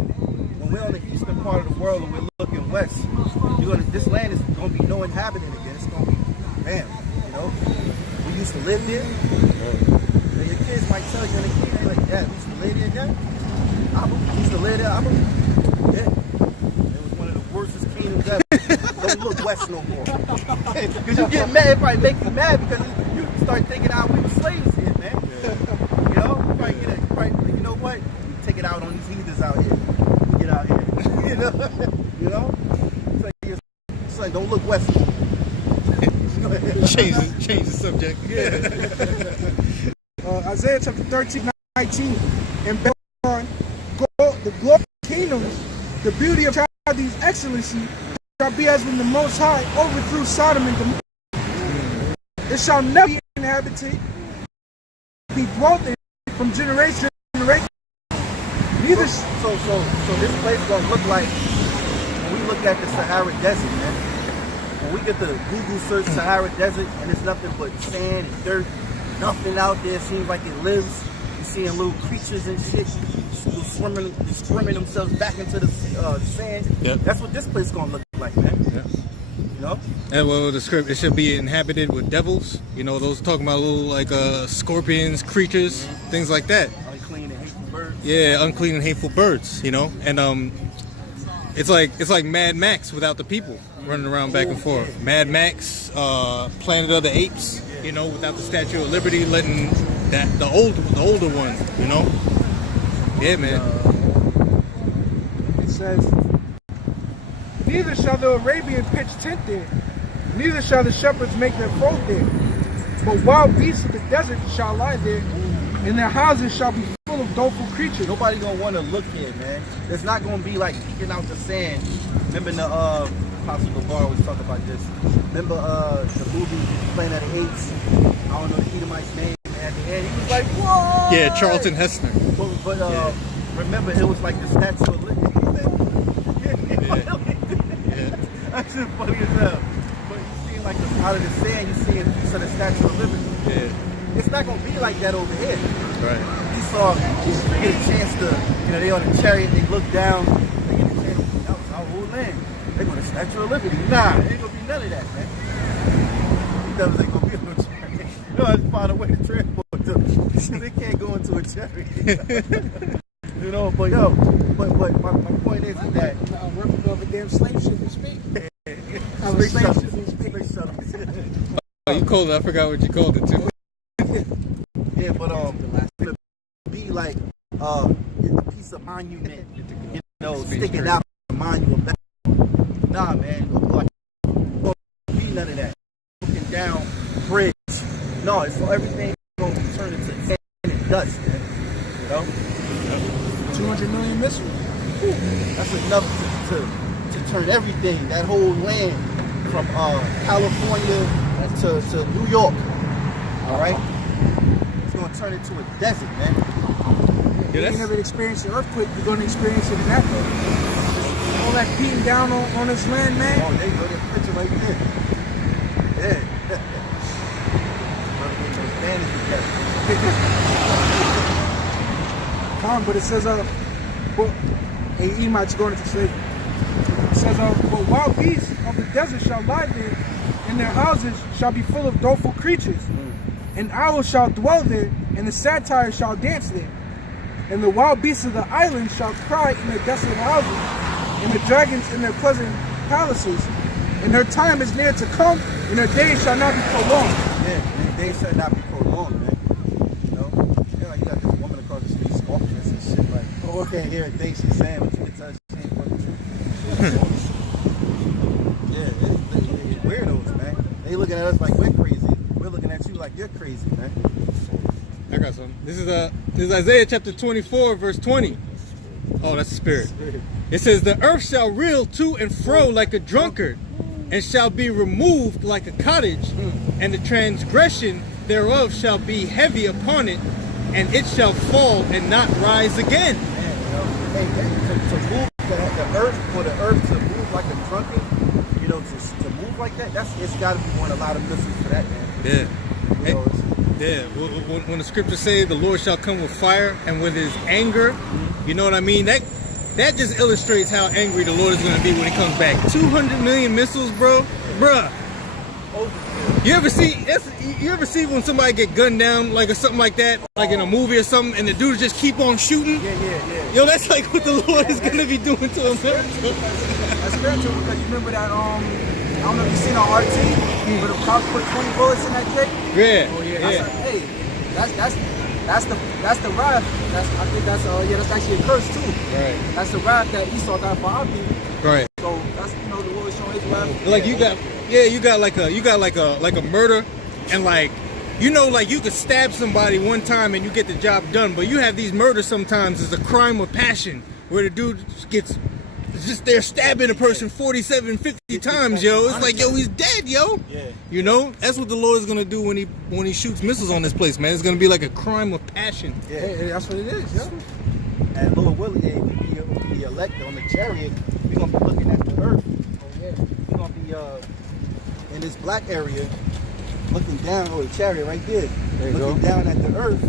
When we're on the eastern part of the world and we're looking west, this land is going to be no inhabitant again. It's going to be, man, you know. We used to live there. Your kids might tell you in the kid, like, Dad, we used to live there, Dad? We used to live there, yeah. It was one of the worstest kingdoms ever. Don't look west no more. Because you get mad, it probably make you mad because you start thinking out we were slaves here, man. You know? You know what? Take it out on these heathens out here. Get out here. You know? It's like, don't look west. Change the subject. Isaiah chapter 13:19. And on the glory of kingdoms, the beauty of these excellency shall be as when the Most High overthrew Sodom and Gomorrah. It shall never be inhabited, be dwelt in from generation to generation. Neither so this place gonna look like when we look at the Sahara Desert, man. When we get the Google search Sahara Desert and it's nothing but sand and dirt, nothing out there seems like it lives. You're seeing little creatures and shit swimming themselves back into the sand. Yep. That's what this place is gonna look like, man. Yeah. You know? And well, the script, it should be inhabited with devils. You know, those talking about little like scorpions, creatures, things like that. Unclean and hateful birds. Yeah, unclean and hateful birds. You know, and it's like Mad Max without the people running around back and forth. Mad Max, Planet of the Apes. You know, without the Statue of Liberty, letting the older one. You know. Yeah, man. it says, neither shall the Arabian pitch tent there, neither shall the shepherds make their fold there, but wild beasts of the desert shall lie there, and their houses shall be full of doleful creatures. Nobody gonna want to look here, man. It's not gonna be like peeking out the sand. Remember the Apostle Gabar always talk about this. Remember the movie Planet of the Apes? I don't know the Edomite's name. And at the end, he was like, "What?" Yeah, Charlton Heston. But remember, it was like the Statue of Liberty. That shit funny as hell. But you see, like out of the sand, you see a piece of the Statue of Liberty. Yeah. It's not gonna be like that over here. Right. You saw, they get a chance to, they on a chariot, they look down, they get a chance to, that was our whole land. They go to Statue of Liberty. Nah, ain't gonna be none of that, man. These devils ain't gonna be on no chariot. You know, find a way to transport them. They can't go into a chariot. But my point is that A replica of a damn slave ship in space. Of a slave ship in space. Oh, you called it, I forgot what you called it too. Yeah, but to be like a piece of monument, sticking out a monument. Nah, man, like be none of that. Looking down, bridge. No, it's everything gonna be turned into sand and dust, man. 200 million missiles. That's enough to turn everything, that whole land, from California to New York. All right. Gonna turn into a desert, man. You ain't never experienced an earthquake, you're gonna experience it in that way. All that beating down on this land, man. Oh, there you go, that picture right there. Yeah. But it says, but Edomites going into slavery. It says, but wild beasts of the desert shall lie there, and their houses shall be full of doleful creatures. And owls shall dwell there, and the satyrs shall dance there. And the wild beasts of the islands shall cry in their desolate houses, and the dragons in their pleasant palaces. And her time is near to come, and her days shall not be prolonged. Yeah, their days shall not be prolonged, man. You know? Yeah, like you got this woman across the street scoffing us and shit like, oh, okay, here a day she's saying, but you can tell she ain't fucking true. Yeah, it's weirdos, man. They looking at us like we're crazy. We're looking at you like you're crazy, man. I got something. This is Isaiah chapter 24, verse 20. Oh, that's the spirit. It says, the earth shall reel to and fro like a drunkard, and shall be removed like a cottage, and the transgression thereof shall be heavy upon it, and it shall fall and not rise again. Man, you know, to move the earth, for the earth to move like a drunkard, you know, to move like that, it's got to be one a lot of missiles for that, man. Yeah. You know, yeah. When the scriptures say the Lord shall come with fire and with his anger, you know what I mean? That just illustrates how angry the Lord is going to be when he comes back. 200 million missiles, bro. Bruh. You ever see when somebody get gunned down like or something like that, like in a movie or something, and the dudes just keep on shooting? Yeah. Yo, that's like what the Lord is going to be doing to him. That's spiritual because you remember that, I don't know if you've seen on RT, where the cops put 20 bullets in that Jake? Yeah. Oh, yeah. That's hey, that's the wrath. I think that's actually a curse too. Right. That's the wrath that Esau got for our people. Right. So that's the Lord showing his wrath. Like you got like a murder, and like, you know, like you could stab somebody one time and you get the job done, but you have these murders sometimes as a crime of passion where the dude gets just there stabbing a person 47, 50 times, yo. It's like, yo, he's dead, yo. Yeah. You know, that's what the Lord is gonna do when he shoots missiles on this place, man. It's gonna be like a crime of passion. Yeah. Hey, that's what it is, yo. And Lord willing, we be elect on the chariot, we're going to be looking at the earth. Oh, yeah. We're going to be in this black area, looking down, the chariot right there. Looking down at the earth,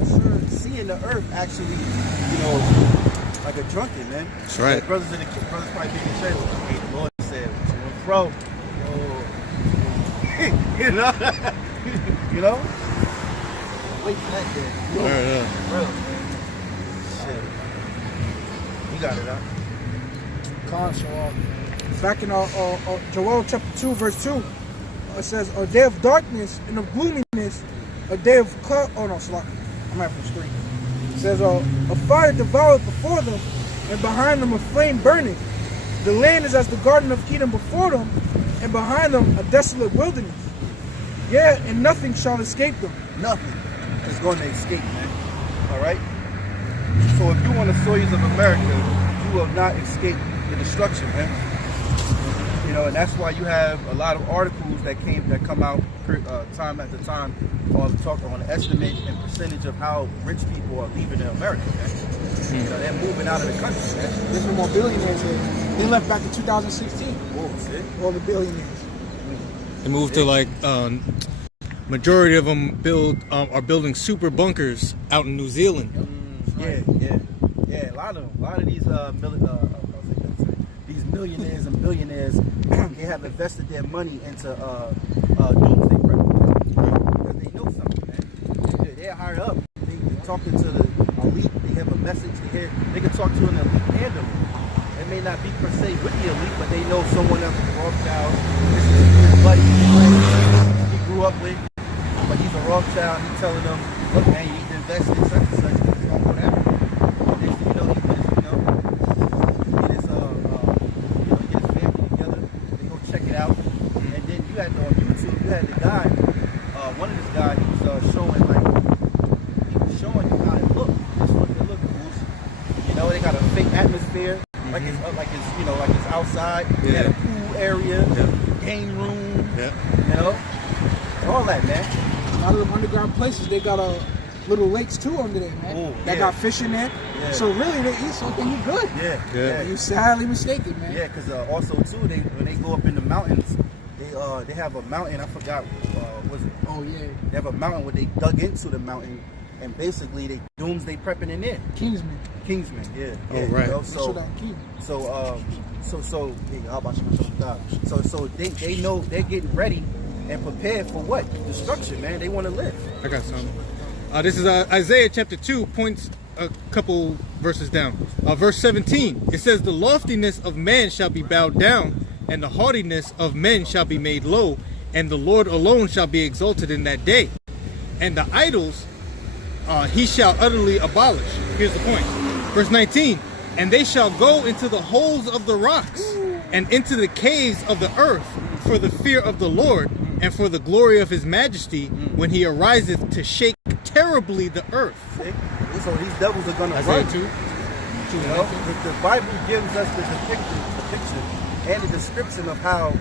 seeing the earth actually, you know, like a drunken, man. That's right. Like brothers probably thinking straight. Hey, the Lord said, bro, you know, wait for that day. Bro, shit, you got it, huh? Back in Joel chapter 2, verse 2, it says, a day of darkness and of gloominess, a day of cloud. Oh no, I'm after the screen. It says, a fire devoured before them, and behind them a flame burning. The land is as the garden of Eden before them, and behind them a desolate wilderness. Yeah, and nothing shall escape them. Nothing is going to escape, man. All right? So if you're on the soils of America, you will not escape the destruction, man. You know, and that's why you have a lot of articles that come out time after time on the estimate and percentage of how rich people are leaving America, man. You know, they're moving out of the country, man. There's no more billionaires here. They left back in 2016. Oh, shit. All the billionaires. They moved to like majority of them are building super bunkers out in New Zealand. Yeah. A lot of these these millionaires and billionaires, they have invested their money into doomsday prep because they know something, man. They're higher up. They're talking to the elite. They have a message to hear. They can talk to an elite and the elite. They may not be per se with the elite, but they know someone else is a Rawchaa. This is his buddy, he grew up with, but he's a Rawchaa. He's telling them, look, man, you need to invest in such and such. It's going to go down. You know, he get his family together. They go check it out. And then you had on YouTube, you had the guy, one of this guys, he was showing you how it looked. That's what it looked cool. You know, they got a fake atmosphere. Like it's outside. Yeah. They had a pool area, game room, you know, all that, man. A lot of them underground places, they got little lakes too under there, man. That got fish in there. Yeah. So really, they eat something, you good. Yeah. You sadly mistaken, man. Yeah, because also too, when they go up in the mountains, they have a mountain. I forgot was it? Oh yeah. They have a mountain where they dug into the mountain, and basically they doomsday prepping in there. Kingsman. Kingsman, yeah. Oh, right. You know, So that key. So they know they're getting ready and prepared for what? Destruction, man. They want to live. I got some. This is Isaiah chapter 2, points a couple verses down. Verse 17, it says, the loftiness of man shall be bowed down, and the haughtiness of men shall be made low, and the Lord alone shall be exalted in that day. And the idols he shall utterly abolish. Here's the point. Verse 19, and they shall go into the holes of the rocks, and into the caves of the earth, for the fear of the Lord, and for the glory of his majesty, when he ariseth to shake terribly the earth. See? So these devils are going to Isaiah run. 2. You know, the Bible gives us the depiction and the description of how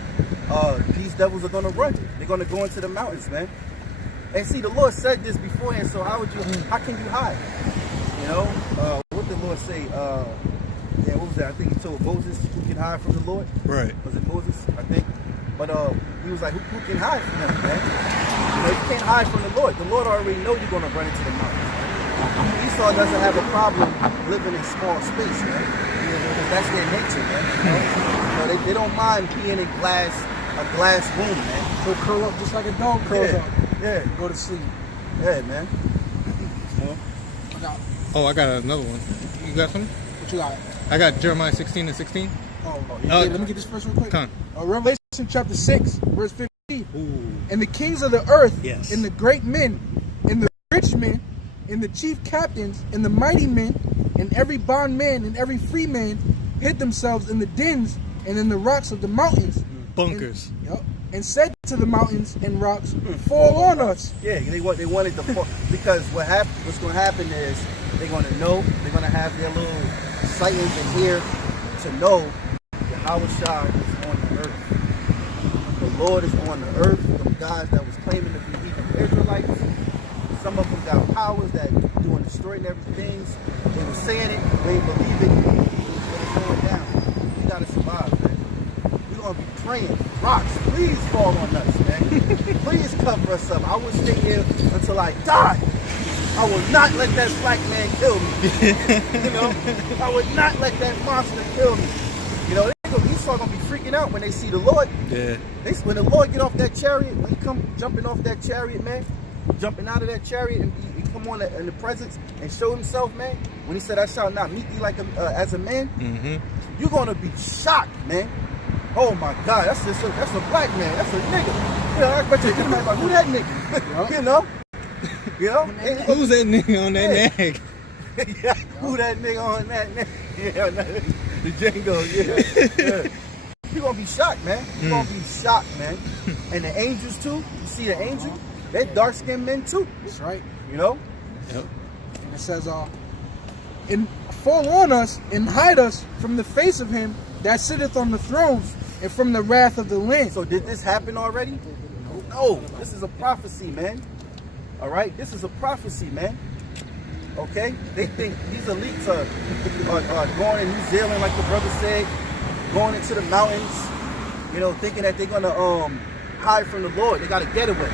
these devils are going to run. They're going to go into the mountains, man. And see, the Lord said this beforehand, so how can you hide? You know, what did the Lord say? What was that? I think he told Moses, who can hide from the Lord? Right. Was it Moses? I think. But he was like, who can hide from him, man? You know, you can't hide from the Lord. The Lord already know you're going to run into the mountains. Esau doesn't have a problem living in small space, man. Because that's their nature, man. You know, they don't mind being in a glass room, man. So curl up just like a dog curls up. Yeah. Go to sleep. Yeah, man. I got. Oh, I got another one. You got something? What you got? I got Jeremiah 16 and 16. Let me get this first real quick. Come Revelation chapter 6, verse 15. Ooh. And the kings of the earth, Yes. and the great men, and the rich men, and the chief captains, and the mighty men, and every bondman and every free man hid themselves in the dens and in the rocks of the mountains. Bunkers. And said to the mountains and rocks, fall on us. Yeah, they wanted to fall. Because what's going to happen is they're going to know, they're going to have their little sightings and ear to know Yahawashi is on the earth. The Lord is on the earth. The guys that was claiming to be Hebrew Israelites, some of them got powers that doing extraordinary things. They were saying it, they ain't believe it, but it's going down. We got to survive, man. We're going to be praying. Rocks, please fall on us, man. Please cover us up. I will stay here until I die. I will not let that black man kill me. You know, I would not let that monster kill me. You know, Esau gonna be freaking out when they see the Lord. Yeah. When the Lord get off that chariot, when he come jumping off that chariot, man, jumping out of that chariot and he come on in the presence and show himself, man. When he said, "I shall not meet thee like as a man," you're gonna be shocked, man. Oh my God, that's a black man, that's a nigga. You know, I bet you might like, who that nigga? You know. Who's that nigga on that nag? Yeah, who that nigga on that nag? Yeah, the Django, yeah. You're gonna be shocked, man. You're gonna be shocked, man. And the angels too. You see the angel? They're dark-skinned men too. That's right. You know? Yep. And it says, and fall on us and hide us from the face of him that sitteth on the throne and from the wrath of the Lamb. So did this happen already? No. This is a prophecy, man. All right? This is a prophecy, man. Okay? They think these elites are going in New Zealand, like the brother said, going into the mountains, you know, thinking that they're going to hide from the Lord. They got a getaway.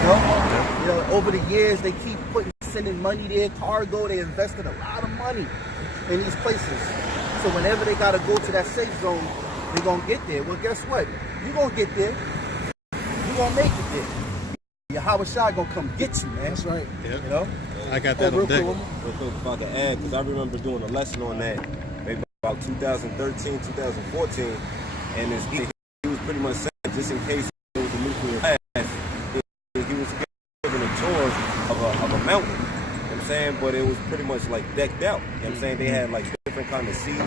You know, over the years, they keep sending money there, cargo. They invested a lot of money in these places. So whenever they got to go to that safe zone, they're going to get there. Well, guess what? You're going to get there. You're going to make it there. Yahawashi going to come get you, man. That's right. Yep. You know? I got that on deck. Real quick, if I could add, because I remember doing a lesson on that maybe about 2013, 2014, and he was pretty much saying, just in case there was a nuclear blast, he was giving a tour of a mountain, you know what I'm saying? But it was pretty much like decked out, you know what I'm saying? They had like different kind of seeds,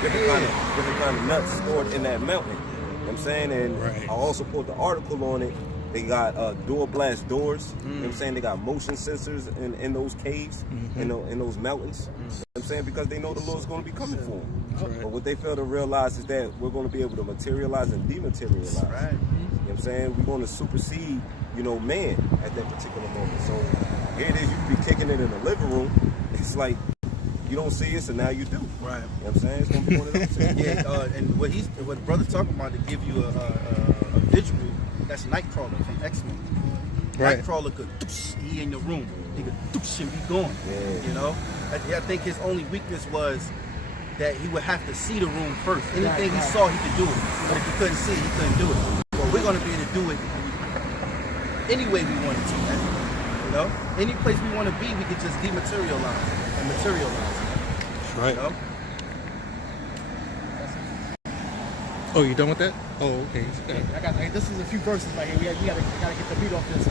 different kind of nuts stored in that mountain, you know what I'm saying? And right. I also put the article on it. They got door blast doors. You know what I'm saying? They got motion sensors in those caves, in those mountains. You know what I'm saying? Because they know the Lord's going to be coming for them. Right. But what they fail to realize is that we're going to be able to materialize and dematerialize. Right. You know what I'm saying? We're going to supersede, man at that particular moment. So here it is, you could be kicking it in the living room. It's like, you don't see it, so now you do. Right. You know what I'm saying? It's going to be one of those things. Yeah, and what the brother's talking about, to give you a visual, that's Nightcrawler from X-Men. Right. Nightcrawler could, he in the room. He could and be gone. You know? I think his only weakness was that he would have to see the room first. Anything he saw, he could do it. But if he couldn't see it, he couldn't do it. Well, we're going to be able to do it any way we wanted to, man. You know? Any place we want to be, we could just dematerialize and materialize. That's right. You know? Oh, you done with that? Oh, okay. This is a few verses right here. We gotta get the beat off this.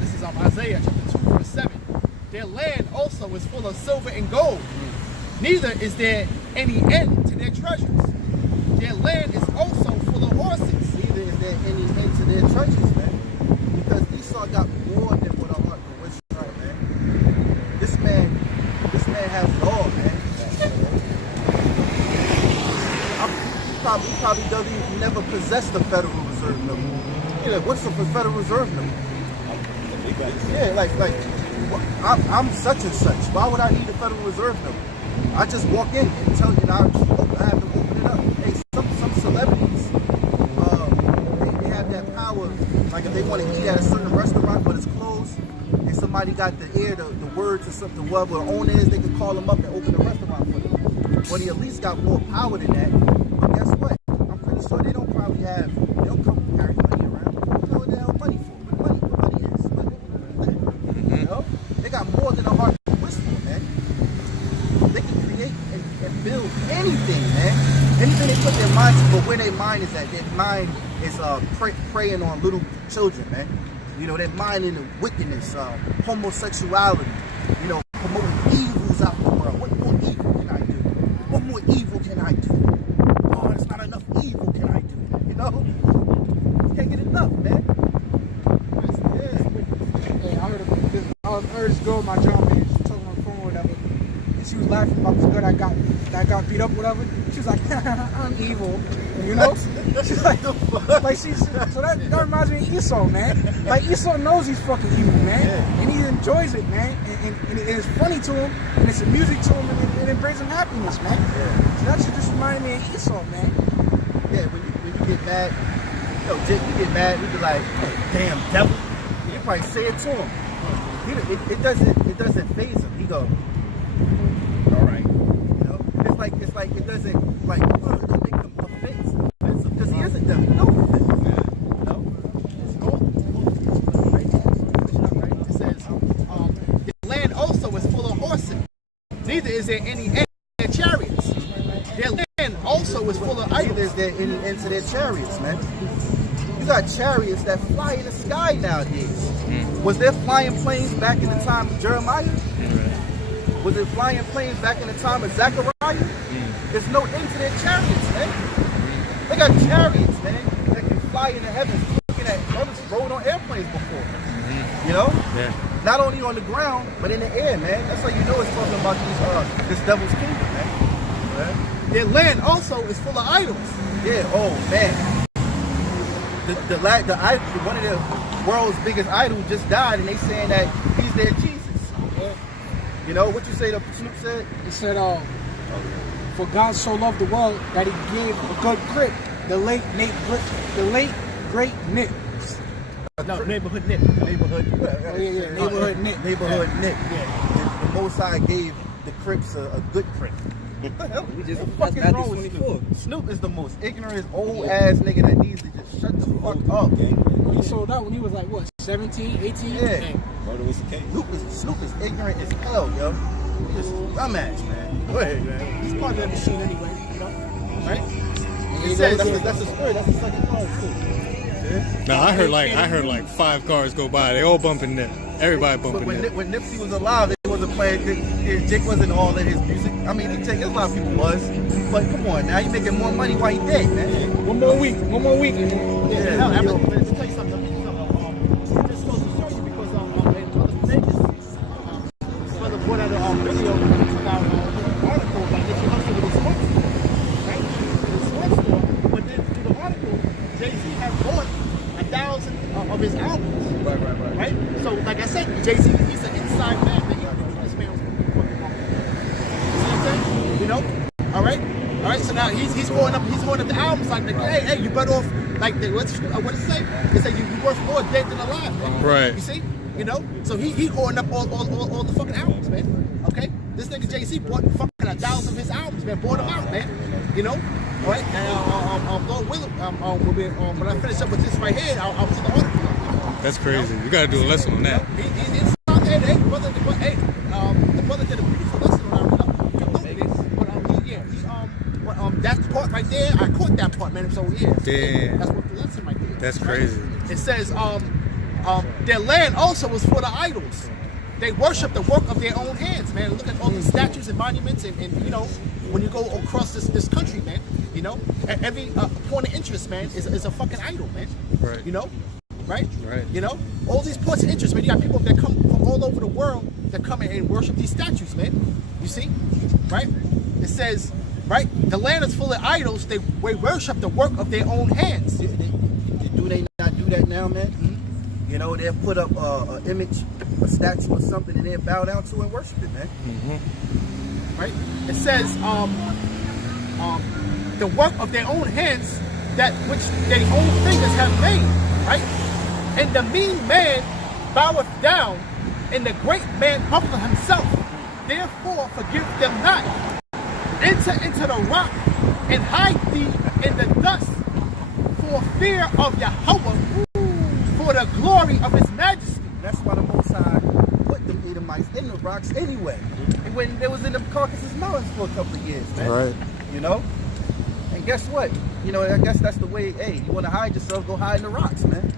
This is Isaiah chapter 2, verse 7. Their land also is full of silver and gold. Neither is there any end to their treasures. Their land is also full of horses. Neither is there any end to their treasures, man. Because Esau got more than what our heart can wish for, man. This man has it all, man. He probably doesn't never possess the Federal Reserve number. You know, what's the Federal Reserve number? Yeah, like I'm such and such. Why would I need the Federal Reserve number? I just walk in and tell you, I have to open it up. Hey, some celebrities, they have that power. Like if they want to eat at a certain restaurant but it's closed, and somebody got the words or something, whatever the owner is, they can call them up and open the restaurant for them. But he at least got more power than that. But guess what? I'm pretty sure they don't come carry money around. You know what the hell money for? What money is. You know? They got more than a heart to wish for, man. They can create and build anything, man. Anything they put their mind to, but where their mind is at, their mind is preying on little children, man. You know, their mind in the wickedness, homosexuality, you know, promoting evils out in the world. What more evil can I do? What more evil can I do? Oh, there's not enough evil can I do? You know? Can't get enough, man. Hey, I heard this girl, my job, man, she was talking on the phone or whatever, and she was laughing about this girl that got beat up, whatever. She was like, I'm evil, you know? She's like so that reminds me of Esau, man. Like Esau knows he's fucking evil, man, and he enjoys it, man, and it's funny to him, and it's music to him, and it brings him happiness, man. So that shit just reminded me of Esau, man. Yeah, when you get mad, you get mad, you be like, damn devil. You probably say it to him. It doesn't faze him. He go, all right. You know, it's like it doesn't like it don't make him offensive because he is a devil. No offense. You know? It says, their land also is full of horses. Neither is there any end to their chariots. Their land also is full of idols. Neither is there any end to their chariots, man. You got chariots that fly in the sky nowadays. Was there flying planes back in the time of Jeremiah? Was there flying planes back in the time of Zechariah? There's no end to their chariots, man. They got chariots, man, that can fly in the heavens. Looking at brothers rode on airplanes before. You know? Yeah. Not only on the ground, but in the air, man. That's how you know it's talking about this devil's kingdom, man. Right? Their land also is full of idols. Yeah, oh man. One of the world's biggest idols just died, and they saying that he's their Jesus. Yeah. You know what you say? The Snoop said. He said, "For God so loved the world that He gave a good grip." The late great Nick. No, neighborhood Nick. Neighborhood. Neighborhood Nick. Neighborhood Nick. Yeah. The Most High gave the Crips a good Crip. What the hell? Fucking wrong with Snoop? Snoop is the most ignorant, old ass nigga that needs to just shut the fuck up. He sold out when he was like what, 17, 18? Yeah. Murder was the case. Snoop is ignorant as hell, yo. He just dumbass, man. Go ahead, man. He's part of that machine anyway, you know? Right? He says that's the spirit. That's the second card too. No, I heard like 5 cars go by. They all bumping Nip. Everybody bumping Nip. When Nipsey was alive, they wasn't playing. Jake wasn't all in his music. I mean, a lot of people was, but come on, now you making more money while he dead, man. One more week. Yeah, let me tell you something. Just goes to show you because brother brought out a video about articles like if you hustle with a sports store, right? The sports store, but then through the article, Jay-Z had bought 1,000 of his albums. Right? So, like I said, Jay-Z, he's an inside man. This man was fucking wrong. You see what I'm saying? You know? All right? Right, so now he's holding up the albums like hey, you better off like what does it say? It says you worth more dead than alive, man. Right. You see, you know. So he holding up all the fucking albums, man. Okay, this nigga JC bought fucking 1,000 of his albums, man. Bought them out, man. You know. All right, and Lord willing, when I finish up with this right here, I'll put the article up. That's crazy. You gotta do a lesson on that. He's out there, the brother did a beautiful lesson on our but that part right there, I caught that part, man. So yeah, that's what the lesson right there. That's crazy. It says their land also was for the idols. They worship the work of their own hands, man. Look at all the statues and monuments, and you know, when you go across this country, man, you know, every point of interest, man, is a fucking idol, man. Right. You know, right? Right. You know, all these points of interest, man. You got people that come from all over the world that come in and worship these statues, man. You see, right? It says, right, the land is full of idols. They worship the work of their own hands. Do they not do that now, man? Mm-hmm. You know, they'll put up an image, a statue or something, and they'll bow down to and worship it, man. Mm-hmm. Right? It says the work of their own hands, that which their own fingers have made, right? And the mean man boweth down, and the great man humbleth himself. Therefore forgive them not. Enter into the rock, and hide thee in the dust, for fear of Yahawah, for the glory of his majesty. That's why the Most High put them Edomites in the rocks anyway. And when they was in the Caucasus Mountains for a couple of years, man. Right. You know? And guess what? You know, I guess that's the way, hey, you want to hide yourself, go hide in the rocks, man.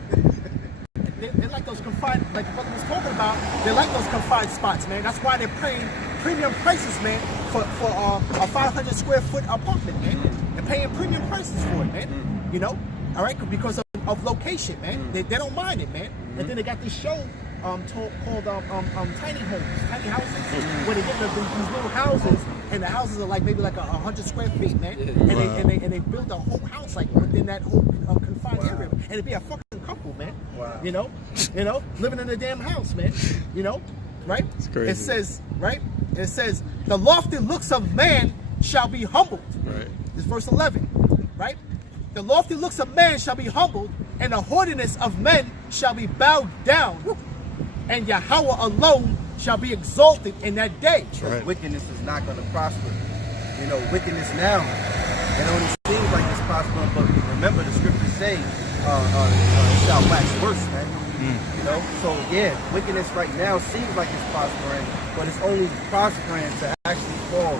They're like those confined, like the brother was talking about, they're like those confined spots, man. That's why they're paying premium prices, man, for a 500 square foot apartment, man. They're paying premium prices for it, man. You know? All right? Because of location, man. They don't mind it, man. And then they got this show called tiny homes, tiny houses, where they get these little houses, and the houses are like maybe like 100 square feet, man. And they build a whole house like within that whole confined area, and it'd be a fucking couple, man. Wow. You know, living in a damn house, man. You know, right? It's crazy. It says, right? It says the lofty looks of man shall be humbled. Right. This verse 11, right? The lofty looks of man shall be humbled, and the haughtiness of men shall be bowed down. And Yahawah alone shall be exalted in that day. Because wickedness is not going to prosper. You know, wickedness now, it only seems like it's prospering, but remember the scriptures say it shall wax worse, man. You know, so yeah, wickedness right now seems like it's prospering, but it's only prospering to actually fall,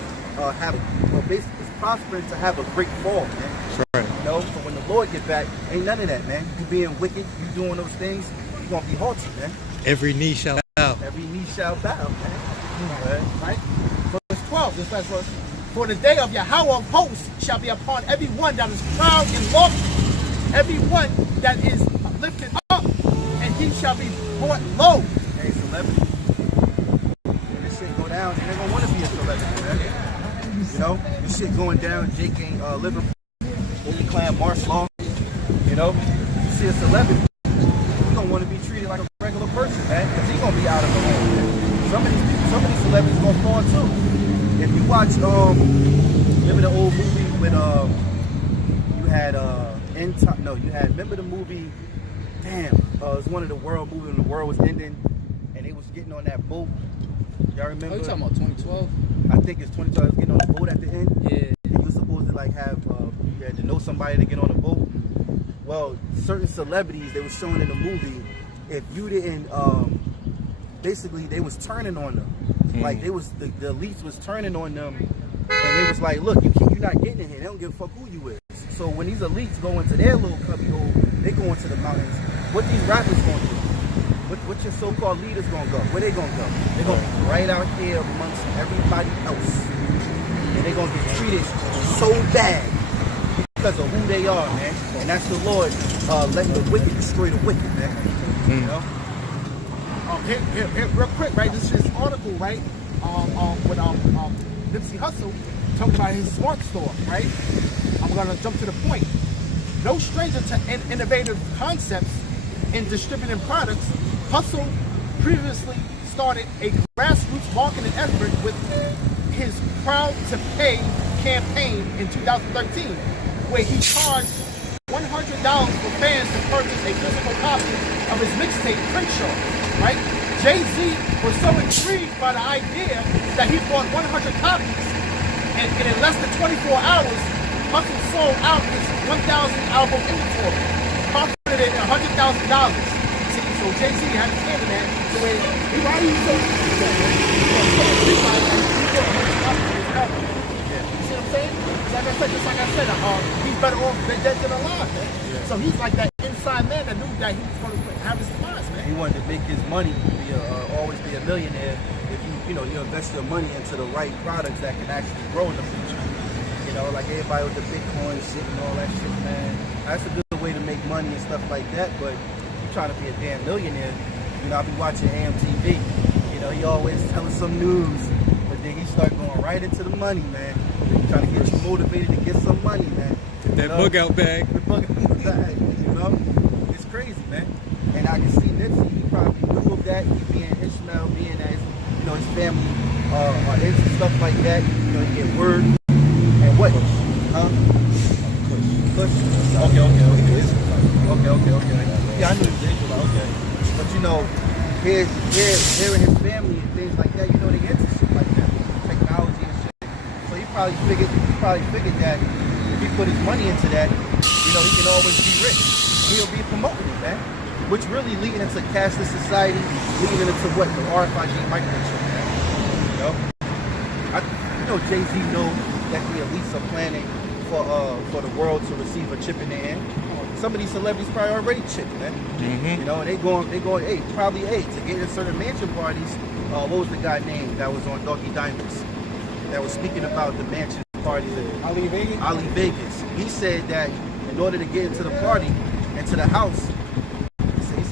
basically it's prospering to have a great fall, man. Right. You know, so when the Lord get back, ain't none of that, man. You being wicked, you doing those things, you're going to be halted, man. Every knee shall bow. Every knee shall bow, man. Right? Verse 12, this last verse. For the day of Yahawah of hosts shall be upon every one that is proud and lofty, every one that is lifted up, and he shall be brought low. Hey, celebrity. When this shit go down, they're going to want to be a celebrity, man. You know, this shit going down, Jake ain't living, only clan martial law. You know, you see a celebrity, he's going to want to be treated like a regular person, man, because he's going to be out of the home, man. Some of these celebrities going to fall too. If you watch, remember the old movie with, you had, remember the movie, damn, it was one of the world movies when the world was ending, and they was getting on that boat. Y'all remember? Oh, you talking about 2012? I think it's 2012. They was getting on the boat at the end. Yeah. You were supposed to like have, you had to know somebody to get on the boat. Well, certain celebrities, they were showing in the movie, if you didn't, basically they was turning on them. Like they was, the elites was turning on them, and they was like, look, you're not getting in here. They don't give a fuck who you is. So when these elites go into their little cubby hole, they go into the mountains. What these rappers gonna do? What your so-called leaders gonna go? Where they gonna go? They're gonna be right out here amongst everybody else, and they're gonna get treated so bad because of who they are, man. And that's the Lord letting the wicked destroy the wicked, man. You know? Here, real quick, right? This is his article, right? With Nipsey Hussle talking about his smart store, right? I'm gonna jump to the point. No stranger to innovative concepts in distributing products, Hussle previously started a grassroots marketing effort with his proud to pay campaign in 2013 where he charged $100 for fans to purchase a physical copy of his mixtape, Crenshaw, right? Jay-Z was so intrigued by the idea that he bought 100 copies, and in less than 24 hours, Hustle sold out his 1,000 album inventory, profited in $100,000. So Jay-Z had his hand in that. So why are you so see what I'm saying? Just like I said, he's better off dead than alive, man. Yeah. So he's like that inside man that knew that he was going to have his demise, man. He wanted to make his money, always be a millionaire. If you invest your money into the right products that can actually grow in the future. You know, like everybody with the Bitcoin shit and all that shit, man. That's a good way to make money and stuff like that. But you trying to be a damn millionaire, you know, I be watching AMTV. You know, he always telling some news, but then he start going right into the money, man. Trying to get you motivated to get some money, man. That bug out bag. The bug out bag, you know? It's crazy, man. And I can see Nipsey, he probably knew of that, he being Ishmael, being that his family are into stuff like that. You know, you get word. And what? Huh? Kush. Okay. Yeah, I knew he was Israelite, okay. But you know, hearing his family and things like that, you know, they into shit like that. Technology and shit. So he probably figured that if he put his money into that, you know, he can always be rich. He'll be promoting it, man. Which really leading into cashless society, leading into what? The RFID microchip, man. You know, Jay-Z knows that the elites are planning for the world to receive a chip in their hand. Some of these celebrities probably already chipped, man. Mm-hmm. You know, and they going, to get in certain mansion parties. What was the guy named that was on Doggy Diamonds that was speaking about the mansion parties? Ali Vegas? Ali Vegas. He said that in order to get into the party and to the house, he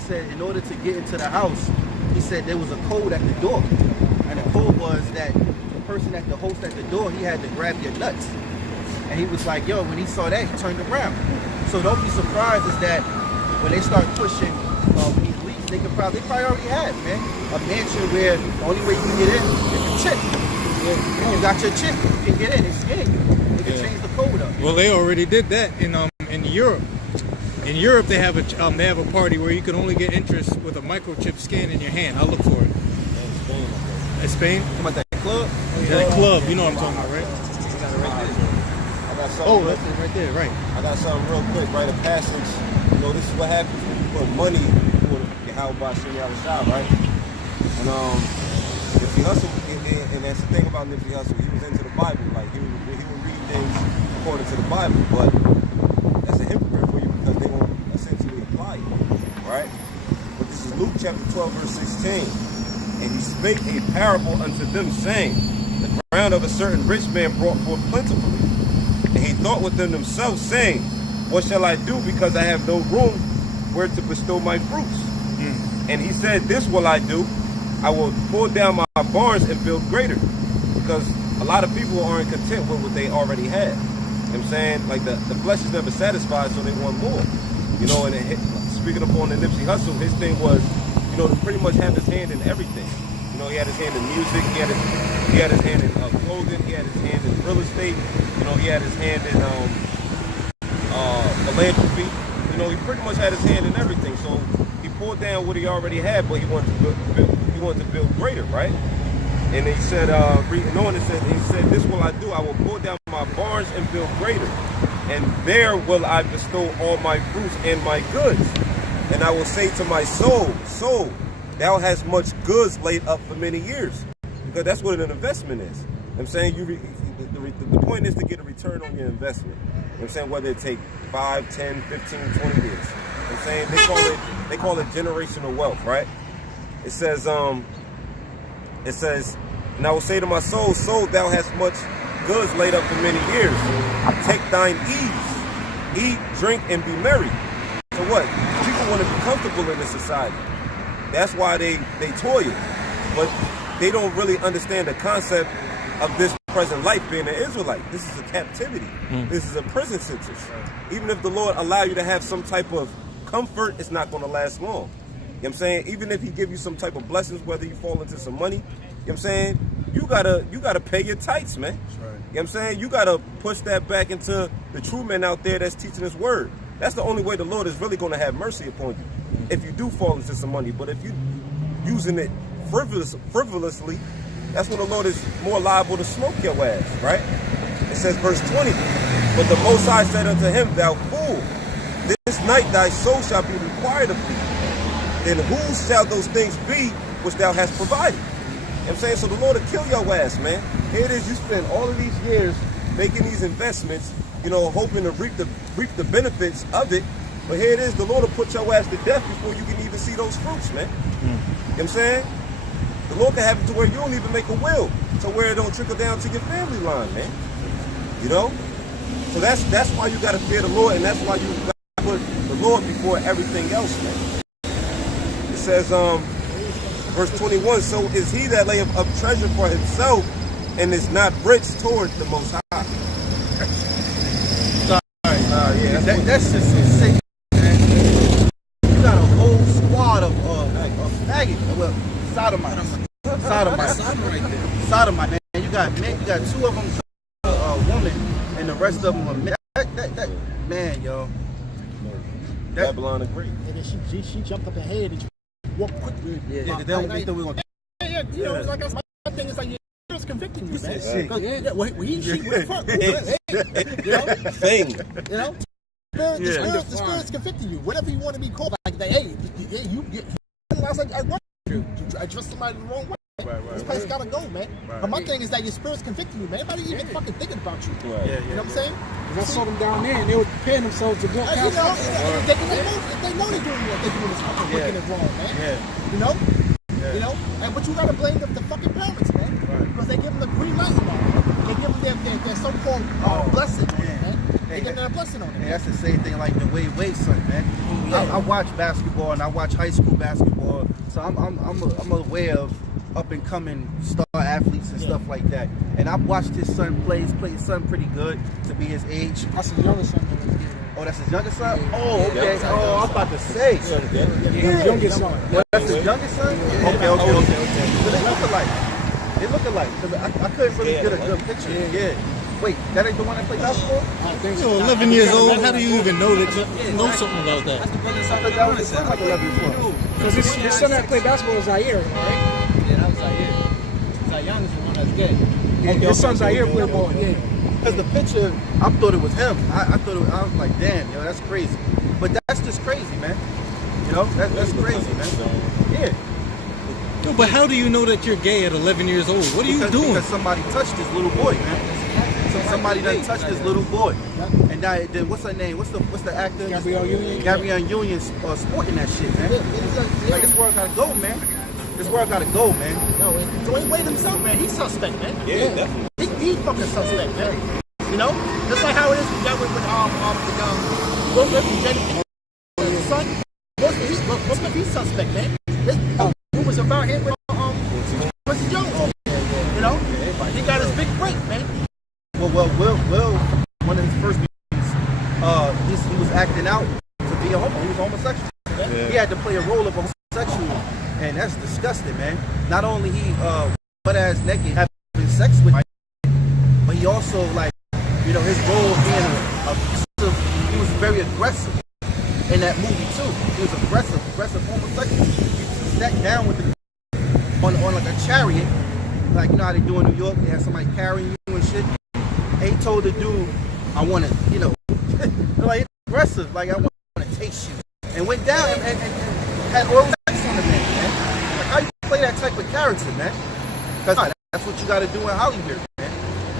said in order to get into the house, he said there was a code at the door. And the code was that the person at the host at the door, he had to grab your nuts. And he was like, yo, when he saw that, he turned around. So don't be surprised is that when they start pushing these leaks, they probably already have, man, a mansion where the only way you can get in is a chip. If you got your chip, you can get in and scan you. They can change the code up. Well, they already did that in Europe. In Europe, they have a party where you can only get interest with a microchip scan in your hand. I'll look for it. In Spain? Come on, that club? Yeah, that club. You know what I'm talking about, right? I got something. Oh, that's it right there, right. I got something real quick, right? A passage. You know, this is what happens when you put money for the Yahawashi, right? And Nipsey Hussle, and that's the thing about Nipsey Hussle, he was into the Bible. Like he would read things according to the Bible, but that's a hypocrite for you because they won't essentially apply it, right? But this is Luke chapter 12, verse 16. And he spake a parable unto them, saying, the ground of a certain rich man brought forth plentifully. And he thought within himself, saying, what shall I do, because I have no room where to bestow my fruits? And he said, this will I do. I will pull down my barns and build greater. Because a lot of people aren't content with what they already have. You know what I'm saying? Like the flesh is never satisfied, so they want more. You know, and speaking upon the Nipsey Hussle, his thing was, you know, to pretty much have his hand in everything. You know, he had his hand in music, he had his hand in clothing, he had his hand in real estate, you know, he had his hand in philanthropy. You know, he pretty much had his hand in everything. So he pulled down what he already had, but he wanted to build greater, right? And he said, he said, this will I do, I will pull down my barns and build greater. And there will I bestow all my fruits and my goods. And I will say to my soul, soul, thou hast much goods laid up for many years. Because that's what an investment is. You know what I'm saying? The point is to get a return on your investment. You know what I'm saying? Whether it take 5, 10, 15, 20 years. You know what I'm saying? They call it generational wealth, right? It says, and I will say to my soul, soul, thou hast much goods laid up for many years. Take thine ease, eat, drink, and be merry. So what? People want to be comfortable in this society. That's why they toil. But they don't really understand the concept of this present life being an Israelite. This is a captivity. This is a prison sentence. Even if the Lord allow you to have some type of comfort, it's not going to last long. what I'm saying? Even if he give you some type of blessings, whether you fall into some money, you know what I'm saying? You gotta pay your tithes, man. That's right. You know what I'm saying? You gotta push that back into the true men out there that's teaching his word. That's the only way the Lord is really gonna have mercy upon you. If you do fall into some money. But if you using it frivolously, that's when the Lord is more liable to smoke your ass, right? It says verse 20, but the Most High said unto him, thou fool, this night thy soul shall be required of thee. Then whose shall those things be which thou hast provided? You know what I'm saying? So the Lord will kill your ass, man. Here it is, you spend all of these years making these investments, you know, hoping to reap the benefits of it. But here it is, the Lord will put your ass to death before you can even see those fruits, man. You know what I'm saying? The Lord can have it to where you don't even make a will, to where it don't trickle down to your family line, man. You know? So that's why you gotta fear the Lord, and that's why you gotta put the Lord before everything else, man. It says, verse 21, so is he that layeth up treasure for himself and is not rich towards the Most High. Yeah, that's just so sick, man. You got a whole squad of faggots, well, sodomite, man. You got two of them, woman, and the rest of them are men. That man, yo. Babylon agreed. And then she jumped up ahead and walked quickly. Yeah, they think we're gonna. Yeah, you know, like that's my thing. Is like it's convicting you, man. She went first. You know, thing. You know, the spirit's convicting you. Whatever you want to be called, like that. Hey, you. I was like, I dressed somebody the wrong way. This place gotta go, man. But my thing is that your spirit's convicting you, man. Nobody even fucking thinking about you. You know what I'm saying? Because I saw them down there and they were preparing themselves to walk out. If they know they're doing what they're doing is fucking wicked and wrong, man. You know? You know? But you gotta blame the fucking parents, man. Because they give them the green light on it. They give them their so-called blessing on it, man. They give them a blessing on it. Man, that's the same thing like the Wade son, man. I watch basketball and I watch high school basketball, so I'm aware of up and coming star athletes and stuff like that. And I've watched his son play. He's played his son pretty good to be his age. That's his younger son. Oh, that's his youngest son? Oh, okay. Oh, I'm about to say. His youngest son. Well, that's his youngest son? Okay. So they look alike. Because I couldn't really get a good picture. Yeah. Wait, that ain't the one that played basketball? I think so. You're 11 years old. How do you even know something about that? I thought that was his son, like 11 or 12. Because his son that played basketball was Zaire, right? Yeah, that was Zaire. Zaire is the one that's good. His son Zaire played ball, yeah. Because the picture, I thought it was him. I was like, damn, yo, that's crazy. But that's just crazy, man. You know, that's crazy, man. Yeah. No, but how do you know that you're gay at 11 years old? What are you doing? Because somebody touched this little boy, man. Somebody done touched this little boy. And now, then what's her name? What's the actor? Gabrielle Union. Gabrielle Union sporting that shit, man. Like, this world gotta go, man. This world gotta go, man. No, Dwayne Wade himself, man, he's suspect, man. Yeah, definitely. He's fucking suspect, man. You know? Just like how it is with Will Smith and Jenny, son. Will Smith, he's suspect, man. This rumors about him with Quincy Jones. You know? He got his big break, man. Well, one of his first movies, he was acting out to be a homo. He was homosexual. Yeah. He had to play a role of a homosexual, and that's disgusting, man. Not only he butt-ass naked having sex with, but he also, like, you know, his role of being abusive, he was very aggressive in that movie too. He was aggressive homosexual. He sat down with the on like a chariot, like, you know how they do in New York. They have somebody carrying you and shit. And he told the dude, I want to, you know, like, aggressive, like, I want to taste you. And went down and had oral sex on the man. Like, how you play that type of character, man? Because that's what you got to do in Hollywood, man.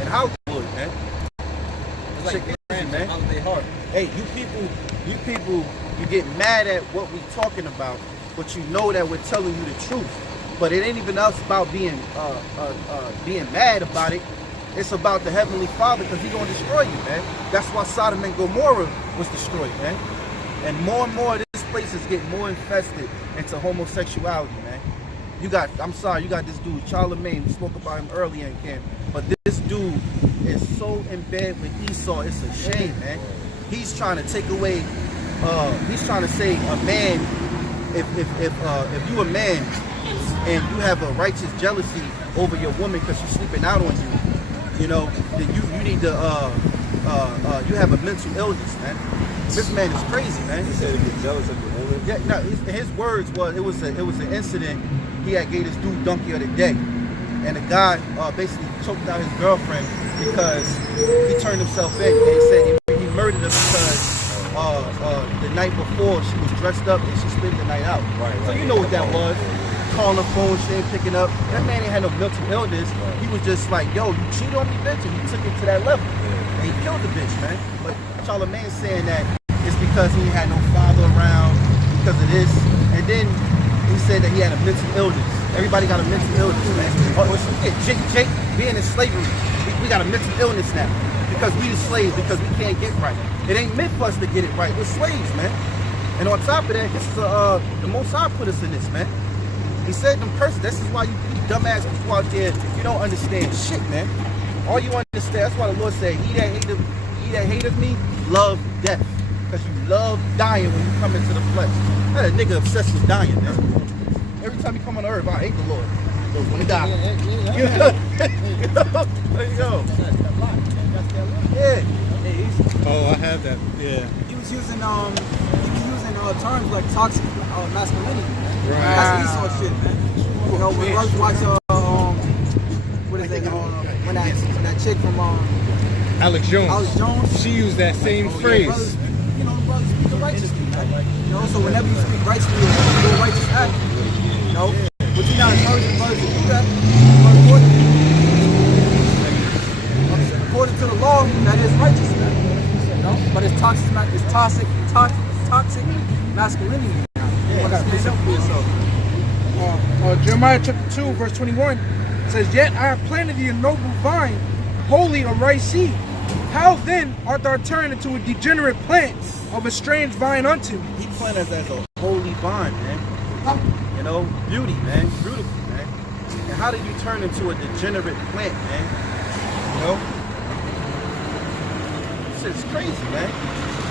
In Hollywood, man. It's like crazy, man. Hey, you people, you get mad at what we talking about, but you know that we're telling you the truth. But it ain't even us about being mad about it. It's about the Heavenly Father, because He's gonna destroy you, man. That's why Sodom and Gomorrah was destroyed, man. And more this place is getting more infested into homosexuality, man. You got this dude, Charlemagne, we spoke about him earlier in camp. But this dude is so in bed with Esau, it's a shame, man. He's trying to take away, he's trying to say a man if you a man and you have a righteous jealousy over your woman because she's sleeping out on you, you know, then you need to you have a mental illness, man. This man is crazy, man. He said he gets jealous of your woman. Yeah, no, his words was it was an incident. He had gave this dude donkey of the day, and the guy basically choked out his girlfriend because he turned himself in, and he said he murdered her because the night before she was dressed up and she spent the night out. Right, so right. you know what that was. Calling the phone, she ain't picking up. That man ain't had no mental illness. He was just like, yo, you cheated on me, bitch, and he took it to that level. And he killed the bitch, man. But Charlemagne's saying that it's because he had no father around, because of this. And then he said that he had a mental illness. Everybody got a mental illness, man. Jake being in slavery, we got a mental illness now. Because we the slaves, because we can't get right. It ain't meant for us to get it right. We're slaves, man. And on top of that, this is the Most High put us in this, man. He said them curses. This is why you dumbass people out there, you don't understand shit, man. All you understand, that's why the Lord said, he that hateth me, love death. Because you love dying when you come into the flesh. That a nigga obsessed with dying, man. Every time you come on earth, I hate the Lord. When he die. There you go. Yeah. Oh, I have that. Yeah. He was using terms like toxic masculinity. Right. That's Esau shit, man. You know, when brothers watch what is it? When that chick from Alex Jones. Alex Jones. She used that same phrase. Brothers, you know, brothers speak righteously, man. You know, so whenever you speak righteously, you do a righteous act. You know, but you're not encouraging brothers to do that. But according to the law, that is righteous, man. You know, but it's toxic masculinity. You gotta stand up for yourself. Jeremiah chapter 2, verse 21 says, "Yet I have planted thee a noble vine, holy of right seed. How then art thou turned into a degenerate plant of a strange vine unto me?" He planted us as a holy vine, man. You know, beauty, man. Beautiful, man. And how did you turn into a degenerate plant, man? You know? This shit's crazy, man.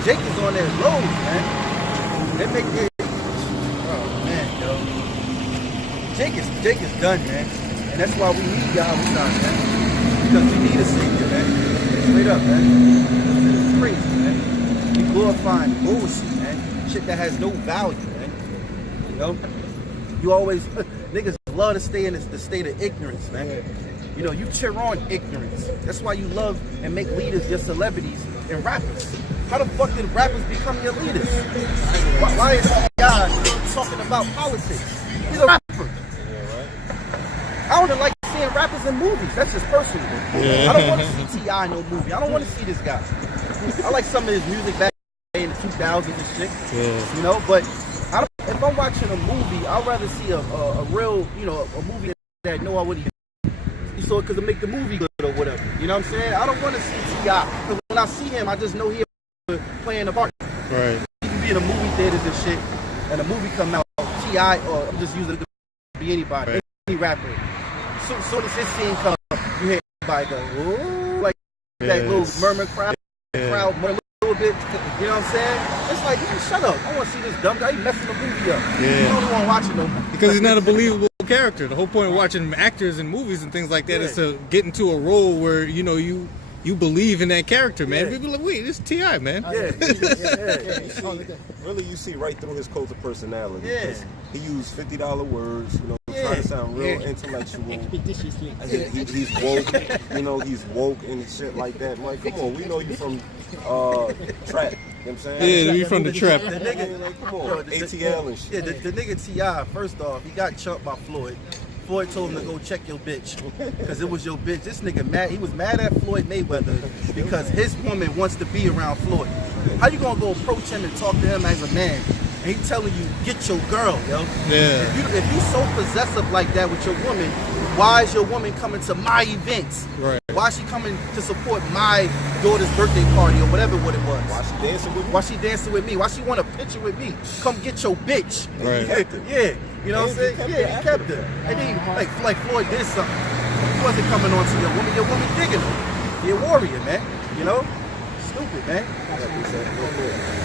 Jake is on their load, man. They make it. Oh, man, yo. Jake is done, man. And that's why we need Yahawah, man. Because we need a savior, man. Straight up, man. It's crazy, man. You glorifying bullshit, man. Shit that has no value, man. You know? You always, niggas love to stay in the state of ignorance, man. You know, you cheer on ignorance. That's why you love and make leaders your celebrities and rappers. How the fuck did rappers become your leaders? Why is guy talking about politics? He's a rapper. I don't like seeing rappers in movies. That's just personal. I don't want to see T.I. in no movie. I don't want to see this guy. I like some of his music back in the 2000s and shit. Yeah. You know, but if I'm watching a movie, I'd rather see a real, you know, a movie that know what he so because it make the movie good or whatever. You know what I'm saying? I don't want to see T.I. Because when I see him, I just know he's playing a part. Right. He can be in the movie theaters and shit, and the movie come out, T.I. or I'm just using it to be anybody, right. Any rapper. So as this scene comes, you hear everybody go, ooh, like that little murmur crowd murmur a little bit. You know what I'm saying? It's like, man, shut up. I want to see this dumb guy. He messing the movie up. Yeah. You don't want to watch it no more. Because he's not a believable character. The whole point of watching actors in movies and things like that is to get into a role where, you know, you believe in that character, man. People like, wait, this is T.I., man. Really, you see right through his cult of personality. Yeah. He used $50 words, you know, trying to sound real intellectual. He's woke, you know, he's woke and shit like that. Like, come on, we know you from trap. You know what I'm saying? Yeah, you from the trap. The nigga, like, come on, ATL and shit. Yeah, the nigga T.I., first off, he got chucked by Floyd. Floyd told him to go check your bitch because it was your bitch. This nigga mad. He was mad at Floyd Mayweather because his woman wants to be around Floyd. How you gonna go approach him and talk to him as a man? And he telling you, get your girl, yo. Yeah. If you so possessive like that with your woman, why is your woman coming to my events? Right. Why is she coming to support my daughter's birthday party or whatever what it was? Why she dancing with me? Why she dancing with me? Why she want a picture with me? Come get your bitch. Right. Yeah. You know what I'm saying? Yeah, he kept her. And then, like Floyd did something. He wasn't coming on to your woman digging her. He a warrior, man. You know? It's stupid, man.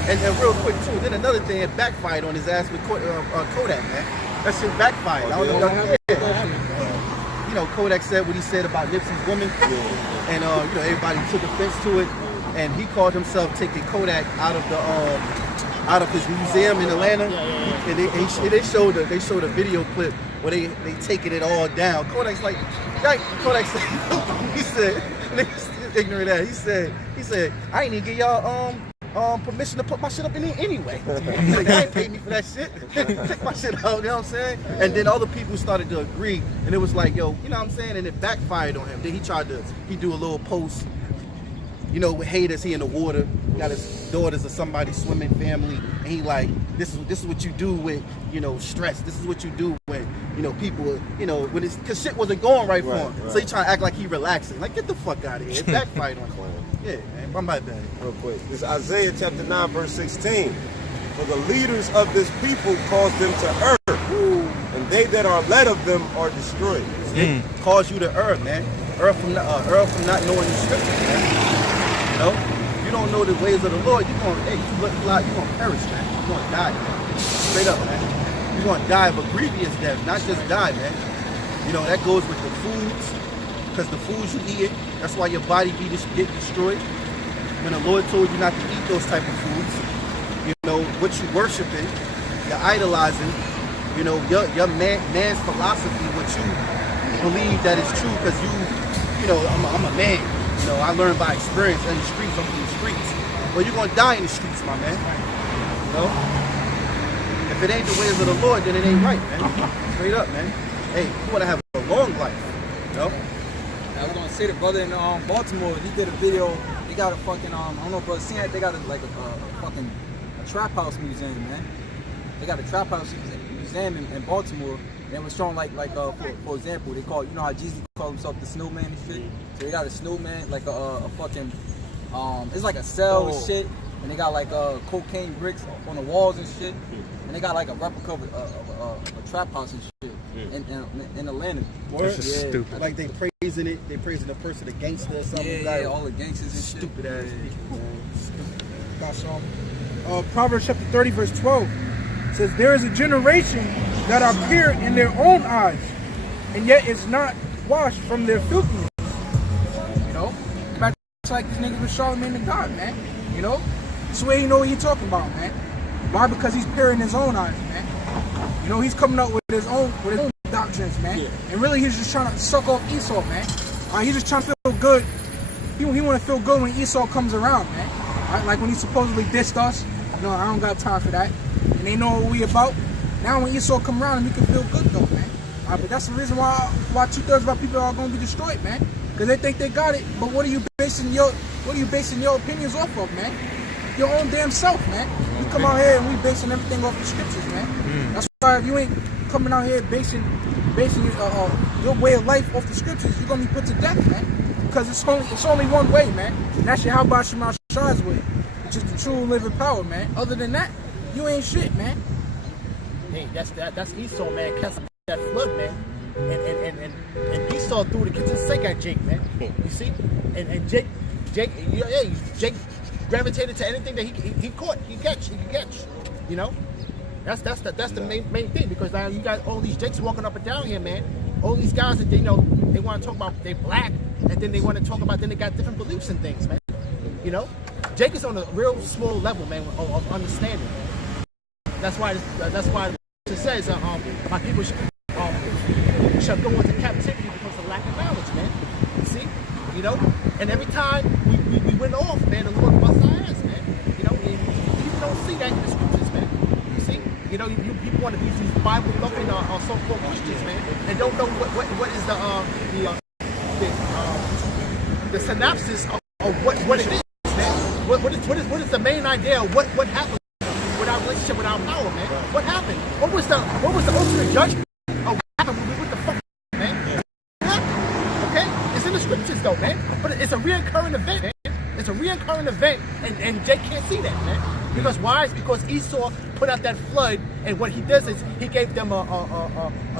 And real quick too, then another thing, it backfired on his ass with Kodak, man. That shit backfired. I don't know if you know, Kodak said what he said about Nipsey's woman, and you know, everybody took offense to it, and he called himself taking Kodak out of his museum in Atlanta, and they showed a video clip where they taking it all down. Kodak's like, Kodak said, he said, niggas ignorant ass. He said, I ain't even get y'all permission to put my shit up in there anyway. He's like, I ain't paid me for that shit. Take my shit out, you know what I'm saying? And then other people started to agree, and it was like, yo, you know what I'm saying? And it backfired on him. Then he do a little post, you know, with haters, he in the water, got his daughters or somebody swimming family, and he like, this is what you do with, you know, stress. This is what you do when, you know, people, you know, when it's, cause shit wasn't going right for him. Right. So he trying to act like he relaxing. Like, get the fuck out of here. It backfired on him. Yeah, man, I'm my bad. Real quick, this is Isaiah chapter 9, verse 16. For the leaders of this people cause them to err, and they that are led of them are destroyed. It cause you to err, man. Err from not knowing the scriptures, man. You know, if you don't know the ways of the Lord, you're gonna perish, man. You're gonna die, man. Straight up, man. You're gonna die of a grievous death, not just die, man. You know, that goes with the foods, because the foods you eat, that's why your body get destroyed. When the Lord told you not to eat those type of foods, you know, what you worshiping, you're idolizing, you know, your man's philosophy, what you believe that is true, because you know, I'm a man. You know, I learned by experience in the streets. I'm from the streets. Well, you're gonna die in the streets, my man. You know, if it ain't the ways of the Lord, then it ain't right, man. Straight up, man. Hey, you wanna have a long life, you know? I was gonna say the brother in Baltimore, he did a video. They got a fucking I don't know, brother, seen that? They got a trap house museum, man. They got a trap house museum in Baltimore. And it was showing for example, they call, you know how Jesus called himself the snowman and shit. So they got a snowman, like a fucking it's like a cell and shit. And they got like cocaine bricks on the walls and shit. And they got like a replica of a trap house and shit in Atlanta. That's just stupid. Like they praising it, they praising the person, the gangster or something. Yeah, all the gangsters and stupid ass people, man. Got some. Proverbs chapter 30, verse 12 says, there is a generation that are pure in their own eyes, and yet is not washed from their filthiness. You know? It's like these niggas with Charlemagne the God, man. You know? This way you know what you're talking about, man. Why? Because he's pure in his own eyes, man. You know, he's coming up with his own doctrines, man. Yeah. And really he's just trying to suck off Esau, man. He's just trying to feel good. He want to feel good when Esau comes around, man. Like when he supposedly dissed us. No, I don't got time for that. And they know what we about. Now when Esau come around, we can feel good though, man. But that's the reason why 2/3 of our people are gonna be destroyed, man. Because they think they got it. But what are you basing your opinions off of, man? Your own damn self, man. We come out here and we basing everything off the scriptures, man. That's why if you ain't coming out here basing your way of life off the scriptures, you're gonna be put to death, man. Because it's only one way, man. And that's Yahawashi Shah's way, which is the true living power, man. Other than that, you ain't shit, man. Hey, that's Esau, man. Cast that flood, man. And Esau threw the kitchen sink at Jake, man. You see? And Jake gravitated to anything that he caught, he could catch. You know? That's the main thing, because now you got all these Jakes walking up and down here, man. All these guys that they want to talk about they black, and then they want to talk about then they got different beliefs and things, man. You know? Jake is on a real small level, man, of understanding. That's why it says my people shall go into captivity because of lack of knowledge, man. You see? You know? And every time we went off, man, the Lord busts our ass, man. You know? And people don't see that in the scriptures, man. You see? You know, people want to be these Bible-loving so-called Christians, man, and don't know what is the synopsis of what it is, man. What is the main idea of what happened with our relationship with our power, man? What happened? What was the ultimate judgment of what happened with the fuck, man? What? Okay? It's in the scriptures though, man. But it's a reoccurring event, man. It's a reoccurring event, and Jake can't see that, man. Because why? It's because Esau put out that flood, and what he does is he gave them a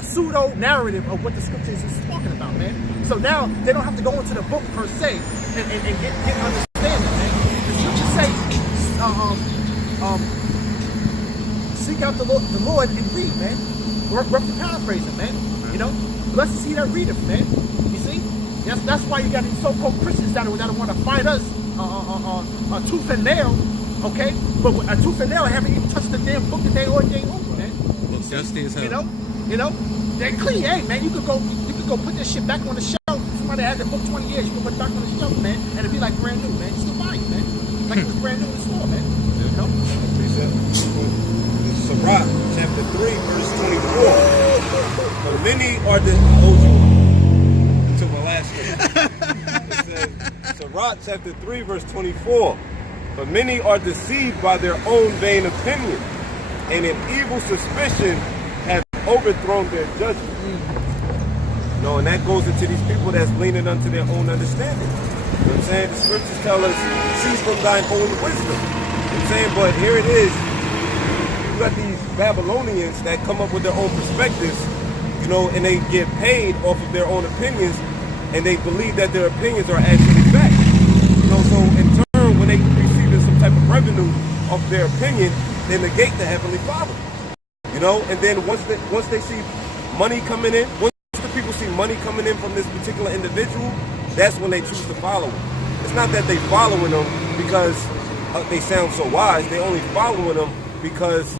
pseudo narrative of what the scriptures is talking about, man. So now they don't have to go into the book per se and get understanding, man. seek out the Lord and read, man. Roughly paraphrasing, man. You know, blessed is he that readeth, man. You see, that's why you got these so-called Christians that want to fight us tooth and nail, okay? But a tooth and nail haven't even touched the damn book that they ordained over, man. Dusty as hell. You know, they're clean, hey, man. You could go put this shit back on the shelf. Somebody had the book 20 years, you can put it back on the shelf, man, and it'd be like brand new, man. You still buy it, man. Like it was brand new in the store, man. You know? Sirach, chapter 3, verse 24. For many are the... To my last one. It says, Sirach, chapter 3, verse 24. For many are deceived by their own vain opinion, and in evil suspicion have overthrown their judgment. No, and that goes into these people that's leaning unto their own understanding. You know what I'm saying? The scriptures tell us, cease from thine own wisdom. You know what I'm saying? But here it is. You got these Babylonians that come up with their own perspectives, you know, and they get paid off of their own opinions, and they believe that their opinions are actually fact. You know, so in turn, when they receive some type of revenue of their opinion, they negate the Heavenly Father. You know, and then once they see money coming in, once the people see money coming in from this particular individual, that's when they choose to follow him. It's not that they following them because they sound so wise. They only following them because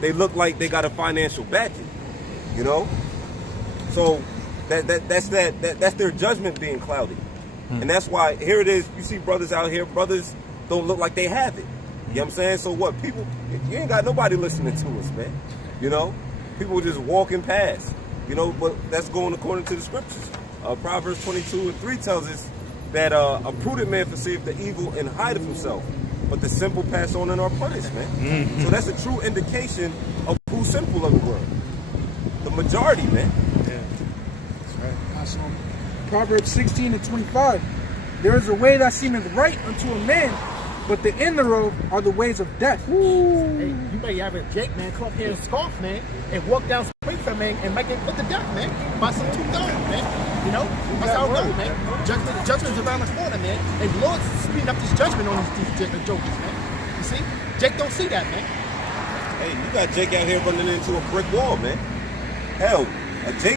they look like they got a financial backing. You know, so that's their judgment being clouded, and that's why here it is. You see brothers out here, brothers don't look like they have it. You know what I'm saying? So what? People, you ain't got nobody listening to us, man. You know, people just walking past. You know, but that's going according to the scriptures. Proverbs 22:3 tells us that a prudent man foreseeth the evil and hideth himself, but the simple pass on and are punished, man. So that's a true indication of who's simple of the world. The majority, man. Yeah. That's right. Awesome. Proverbs 16:25. There is a way that seemeth right unto a man, but the end thereof are the ways of death. Hey, you may have a Jake, man, come up here and scarf, man, and walk down Springfield, man, and make it put to death, man, by some $2, man. You know? That's how it goes, man. Judgment's around the corner, man. And the Lord's speeding up this judgment on these jokers, man. You see? Jake don't see that, man. Hey, you got Jake out here running into a brick wall, man. Hell, Jake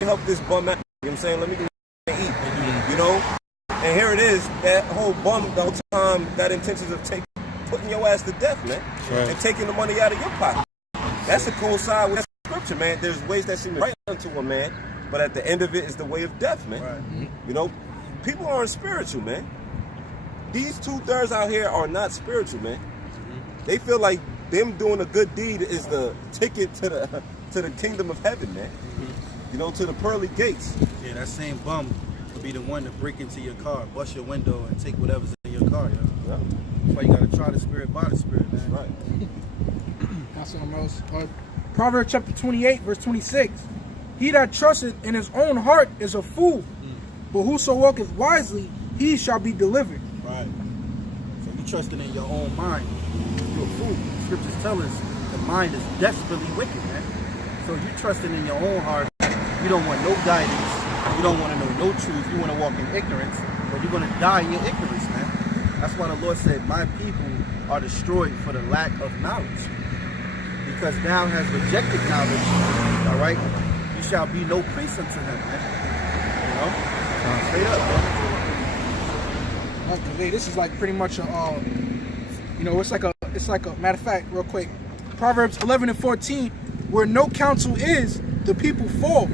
help this bum out. You know what I'm saying? Let me eat. You know? And here it is, that whole bum the whole time got intentions of putting your ass to death, man. Right. And taking the money out of your pocket. That's a cool side with that scripture, man. There's ways that seem right unto a man, but at the end of it is the way of death, man. Right. You know, people aren't spiritual, man. These 2/3 out here are not spiritual, man. They feel like them doing a good deed is the ticket to the kingdom of heaven, man. You know, to the pearly gates. Yeah, that same bum will be the one to break into your car, bust your window, and take whatever's in your car, yo. Yeah. That's why you gotta try the spirit by the spirit, man. That's right. That's what else. Proverbs chapter 28, verse 26. He that trusteth in his own heart is a fool, but whoso walketh wisely, he shall be delivered. Right. So you trusting in your own mind, you're a fool. Scriptures tell us the mind is desperately wicked, man. So you trusting in your own heart, you don't want no guidance, you don't want to know no truth, you want to walk in ignorance, but you're going to die in your ignorance, man. That's why the Lord said, my people are destroyed for the lack of knowledge. Because thou hast rejected knowledge, all right? You shall be no priest unto him, man. You know? Straight up, man. Okay, this is like pretty much a, you know, it's like a matter of fact, real quick. Proverbs 11:14, where no counsel is, the people fall,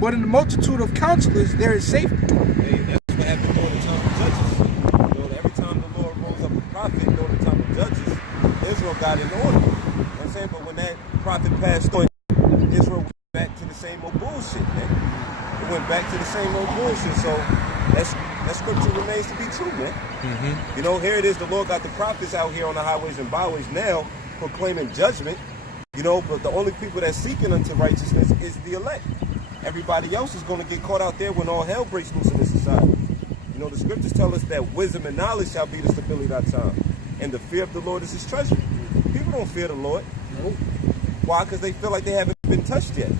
but in the multitude of counselors there is safety. Hey, that's what happened during the time of Judges. You know, every time the Lord rose up a prophet during the time of Judges, Israel got in order. You know what I'm saying? But when that prophet passed on, Israel went back to the same old bullshit, man. It went back to the same old bullshit. So that scripture remains to be true, man. You know, here it is, the Lord got the prophets out here on the highways and byways now proclaiming judgment, you know, but the only people that's seeking unto righteousness is the elect. Everybody else is going to get caught out there when all hell breaks loose in this society. You know, the scriptures tell us that wisdom and knowledge shall be the stability of our time, and the fear of the Lord is his treasure. People don't fear the Lord. Why? Because they feel like they haven't been touched yet. You know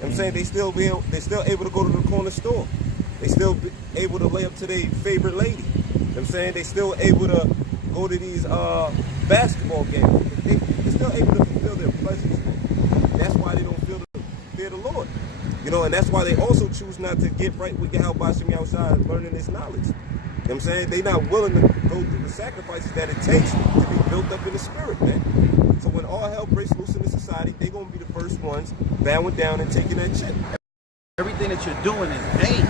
what I'm saying? They're still able to go to the corner store. They still able to lay up to their favorite lady. You know what I'm saying? They still able to go to these basketball games. It's still able to fulfill their pleasures. That's why they don't fear the Lord. You know, and that's why they also choose not to get right with BaHaSham outside and learning this knowledge. You know what I'm saying? They're not willing to go through the sacrifices that it takes to be built up in the spirit, man. So when all hell breaks loose in the society, they're going to be the first ones bowing down and taking that chip. Everything that you're doing is vain.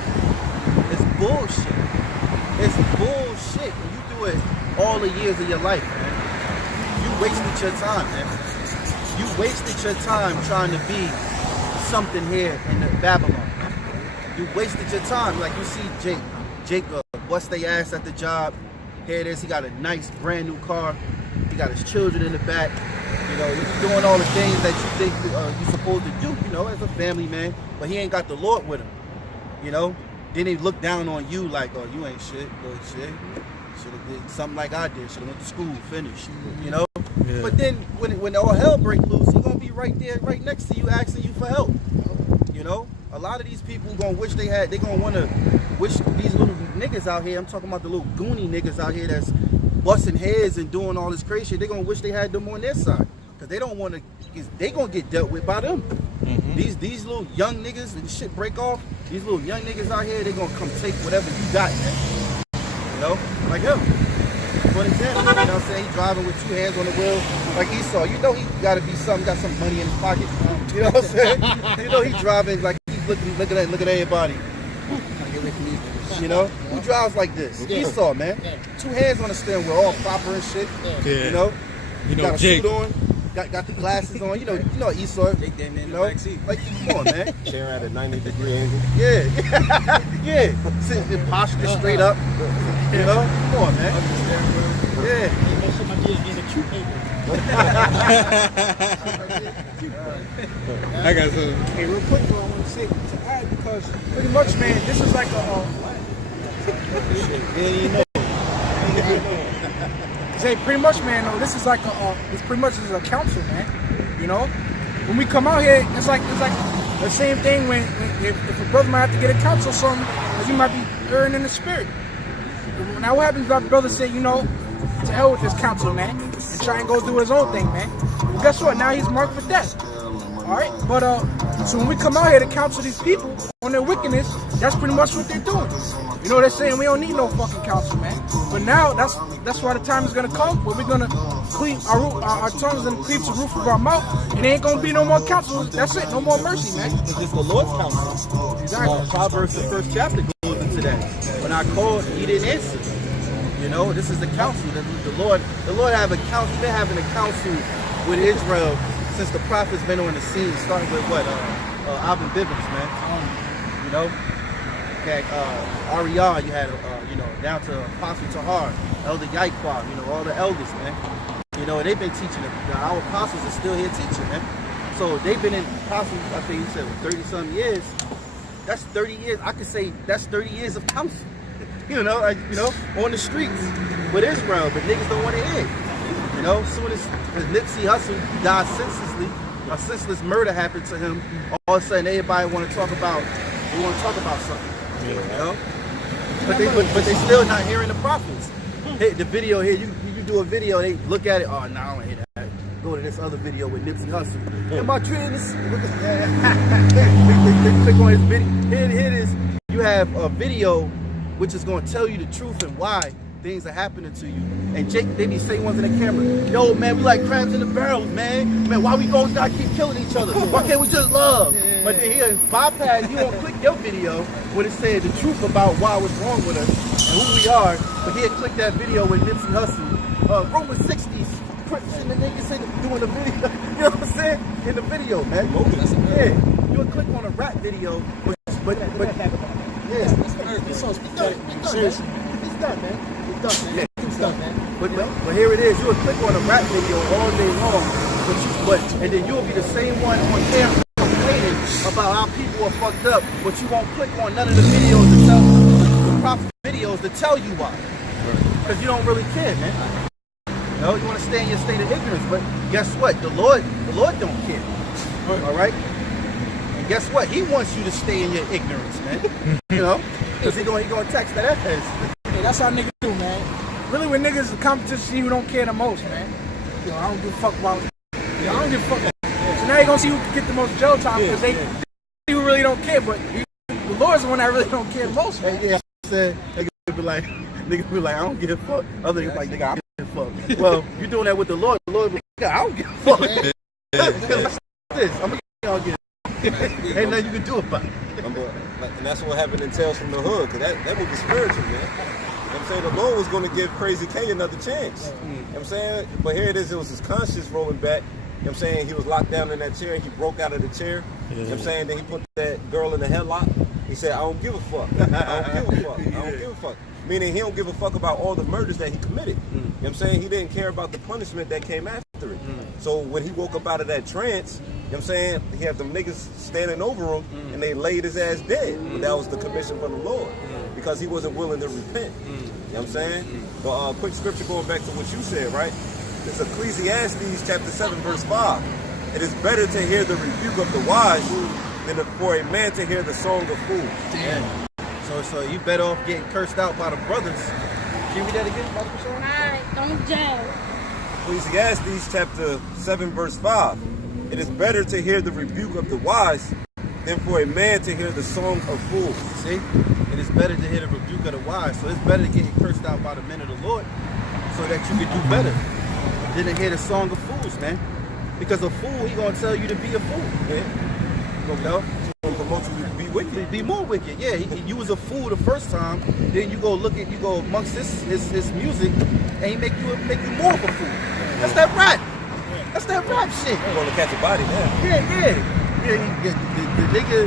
It's bullshit. It's bullshit. And you do it all the years of your life, man. You wasted your time, man. You wasted your time trying to be something here in Babylon. You wasted your time. Like you see Jacob bust their ass at the job. Here it is. He got a nice brand new car. He got his children in the back. You know, he's doing all the things that you think you're supposed to do, you know, as a family man. But he ain't got the Lord with him. You know? Then they look down on you like, oh, you ain't shit, little shit. Should have did something like I did. Should have went to school, finished. You know? Yeah. But then when all hell break loose, he's gonna be right there, right next to you, asking you for help. You know? A lot of these people gonna wish they gonna wanna wish these little niggas out here, I'm talking about the little goony niggas out here that's busting heads and doing all this crazy shit, they gonna wish they had them on their side. Cause they don't wanna, they gonna get dealt with by them. Mm-hmm. These little young niggas and shit break off, these little young niggas out here, they gonna come take whatever you got, man. You know? Like him. For example, you know what I'm saying? He driving with 2 hands on the wheel, like Esau. You know he gotta be something, got some money in his pocket. You know what I'm saying? You know he driving like he's looking at everybody. You know? Who drives like this? Esau, man. 2 hands on the steering wheel, all proper and shit. Yeah. You know? Got a Jake. suit on, got the glasses on. You know Esau. Jake getting in You the know? back seat. Like, come on, man. Chair at a 90-degree angle. Yeah. Yeah. Sitting posture straight up. You know? Come on, man. Yeah. Make sure my kid getting a cute paper. I got some. Hey, real quick, what I want to say to add, because pretty much, man, this is like a say pretty much, man. No, this is like it's pretty much a council, man. You know, when we come out here, it's like the same thing when if a brother might have to get a counsel or something, he might be erring in the spirit. Now what happens if our brother say, you know, to hell with this counsel, man, and try and go do his own thing, man? Well, guess what? Now he's marked for death. All right, but so when we come out here to counsel these people on their wickedness, that's pretty much what they're doing. You know, they're saying we don't need no fucking counsel, man. But now that's why the time is gonna come where we're gonna cleave our tongues and cleave the roof of our mouth, and there ain't gonna be no more counsel. That's it, no more mercy, man. It's the Lord's counsel. Exactly. Proverbs, the 1st chapter goes into that. When I called, he didn't answer. You know, this is the counsel. The Lord have a counsel. He's been having a counsel with Israel since the prophet's been on the scene, starting with what? Alvin Bivens, man. You know? Okay, Ariah, you had, you know, down to Apostle Tahar, Elder Yahawah, you know, all the elders, man. You know, they've been teaching. Our apostles are still here teaching, man. So they've been in apostles, I think you said, 30-some years. That's 30 years. I could say that's 30 years of counsel. You know, on the streets with Israel, but niggas don't want to hear. You know, as soon as Nipsey Hussle died senselessly, a senseless murder happened to him, all of a sudden everybody want to talk about something. You know, but they still not hearing the prophets. Hey, the video here, you do a video, they look at it. Oh, no, I don't hear that. Go to this other video with Nipsey Hussle. And my dreams. They click on his video. Here it is. You have a video which is going to tell you the truth and why things are happening to you. And Jake, they be saying ones in the camera, yo, man, we like crabs in the barrels, man. Man, why we gonna not keep killing each other? Why can't we just love? Yeah. But then here, bypass, you won't click your video when it said the truth about why what's wrong with us and who we are. But here, click that video with Nipsey Hussle. Roman 60s, Crips and the niggas doing the video. You know what I'm saying? In the video, man. Yeah, you'll click on a rap video, but yeah. It's done, man. It's done, man. But here it is. You will click on a rap video all day long, and then you'll be the same one on camera complaining about how people are fucked up, but you won't click on none of the videos to tell the proper videos to tell you why. Because you don't really care, man. You know, you want to stay in your state of ignorance, but guess what? The Lord don't care. All right. And guess what? He wants you to stay in your ignorance, man. You know, because he gonna text that ass. Hey, that's how niggas do, man. Really, when niggas in competition, you don't care the most, man. You know, I don't give a fuck about I don't give a fuck. So now you're gonna see who can get the most jail time because they who really don't care, but the Lord's the one that really don't care the most. Man. Yeah, I said nigga be like, I don't give a fuck. Other niggas like, nigga, I don't give a fuck. Well, you're doing that with the Lord. The Lord be like, I don't give a fuck. I'm gonna get ain't nothing you can do about it. And that's what happened in Tales from the Hood, because that movie spiritual, man. You know what I'm saying? The Lord was going to give Crazy K another chance. You know what I'm saying? But here it is, it was his conscience rolling back. You know what I'm saying? He was locked down in that chair. He broke out of the chair. You know what I'm saying? Then he put that girl in the headlock. He said, I don't give a fuck. I don't give a fuck. I don't give a fuck. Meaning he don't give a fuck about all the murders that he committed. You know what I'm saying? He didn't care about the punishment that came after it. So when he woke up out of that trance, you know what I'm saying? He had them niggas standing over him and they laid his ass dead. But that was the commission from the Lord because he wasn't willing to repent. You know what I'm saying? But quick scripture going back to what you said, right? It's Ecclesiastes chapter 7 verse 5. It is better to hear the rebuke of the wise than for a man to hear the song of fools. Yeah. So you better off getting cursed out by the brothers. Can you read that again, Brother BaHaSham? Alright, don't jail. Ecclesiastes chapter 7 verse 5. It is better to hear the rebuke of the wise than for a man to hear the song of fools. See? It is better to hear the rebuke of the wise. So it's better to get cursed out by the men of the Lord so that you can do better than to hear the song of fools, man. Because a fool, he gonna tell you to be a fool. Yeah. You know? He's gonna promote you to be wicked. Be more wicked. Yeah, you was a fool the first time. Then you go amongst his music, and he make you more of a fool. That's that rap. That's that rap shit. I'm gonna catch a body now. Yeah.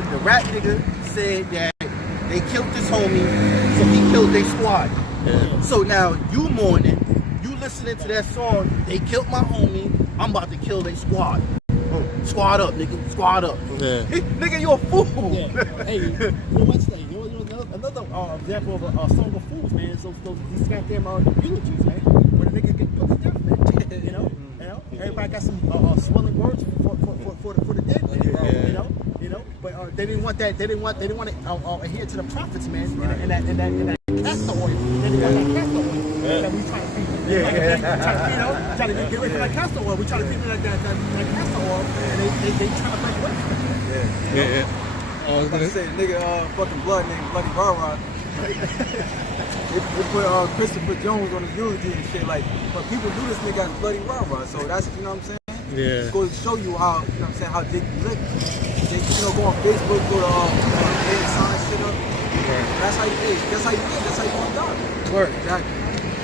The rap nigga said that they killed this homie, so he killed their squad. Yeah. So now you mourning, you listening to that song, they killed my homie, I'm about to kill their squad. Squad up, nigga. Squad up. Yeah. Nigga, you a fool. Yeah. Hey, you know what's that? Another example of a song of fools, man. So these goddamn eulogies, man. Where the nigga get put to death, man. You know. Everybody got some swelling words for the dead, man. Yeah. You know. But they didn't want that. They didn't want to adhere to the prophets, man. And that castor oil. They didn't want that castor oil that we trying to feed. Trying to get rid of that castor oil. We try to feed them that castor oil, and they trying to break away from it. Yeah. I was gonna say, nigga, fucking blood named Bloody Rawchaa. They put Christopher Jones on his eulogy and shit. Like, but people do this nigga as Bloody Rawchaa. So that's, you know what I'm saying? Yeah. It goes to show you how, you know what I'm saying, how Jake be lit. Go on Facebook, go to sign shit up. Right. That's how you live. That's how you live. That's how you want to die. Word. Exactly.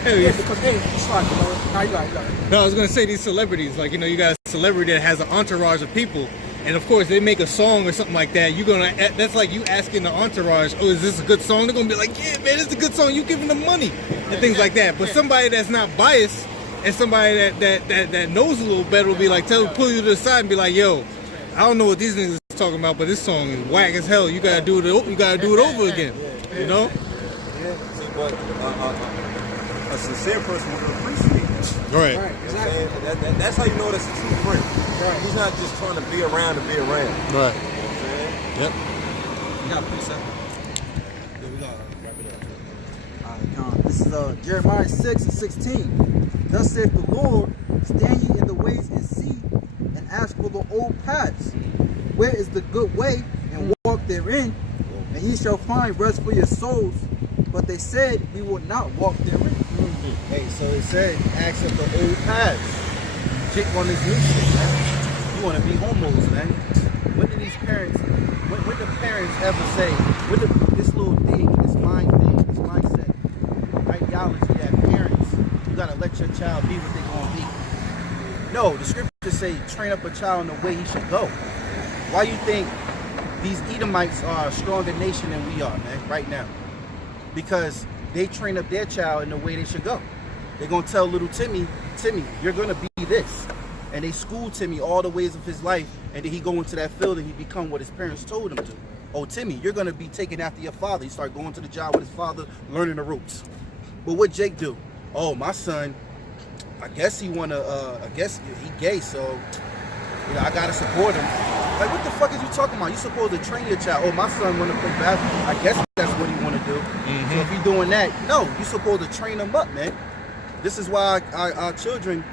Yeah, because it's like, you know, now you got it. No, I was gonna say these celebrities, like, you know, you got a celebrity that has an entourage of people, and of course they make a song or something like that. That's like you asking the entourage, oh, is this a good song? They're gonna be like, yeah, man, it's a good song. You giving them money and things like that. But somebody that's not biased and somebody that knows a little better will be like, pull you to the side and be like, yo, I don't know what these niggas is talking about, but this song is whack as hell. You gotta do it over again. You know? Yeah. See, but a sincere person would appreciate that. Right. You know what I'm saying? That's how you know that's a true friend. Right. He's not just trying to be around to be around. Right. You know what I'm saying? Yep. You got a precept? Yeah, we gotta wrap it up. Alright, come. This is Jeremiah 6:16. Thus saith the Lord, stand ye in the ways and see, and ask for the old paths. Where is the good way, and walk therein, and ye shall find rest for your souls. But they said, we will not walk therein. Hey, so it said, ask of the old paths. Chick on this new shit, man. You want to be homos, man. When did these parents, when the parents ever say, this little thing, this mind thing, this mindset, ideology that parents, you got to let your child be what they're going to be. No, the scriptures say, train up a child in the way he should go. Why you think these Edomites are a stronger nation than we are, man, right now? Because they train up their child in the way they should go. They're going to tell little Timmy, you're going to be this. And they school Timmy all the ways of his life, and then he go into that field and he become what his parents told him to. Oh, Timmy, you're going to be taken after your father. He start going to the job with his father, learning the ropes. But what Jake do? Oh, my son, I guess he gay, so, you know, I got to support him. Like, what the fuck is you talking about? You supposed to train your child. Oh, my son want to play basketball. I guess that's what he want to do. So if you're doing that, no, you're supposed to train them up, man. This is why our children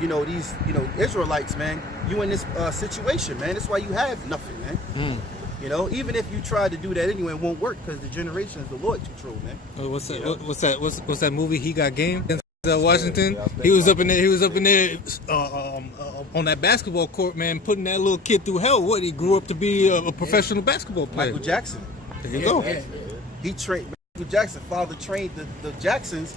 you know, these, you know, Israelites, man, you in this situation, man. That's why you have nothing, man. You know, even if you try to do that anyway, it won't work because the generation is the Lord control, man. What's that? What's that movie? He Got Game. Washington. He was up in there. He was up in there on that basketball court, man, putting that little kid through hell. What? He grew up to be a professional basketball player. Michael Jackson. There you go. He trained Michael Jackson. Father trained the Jacksons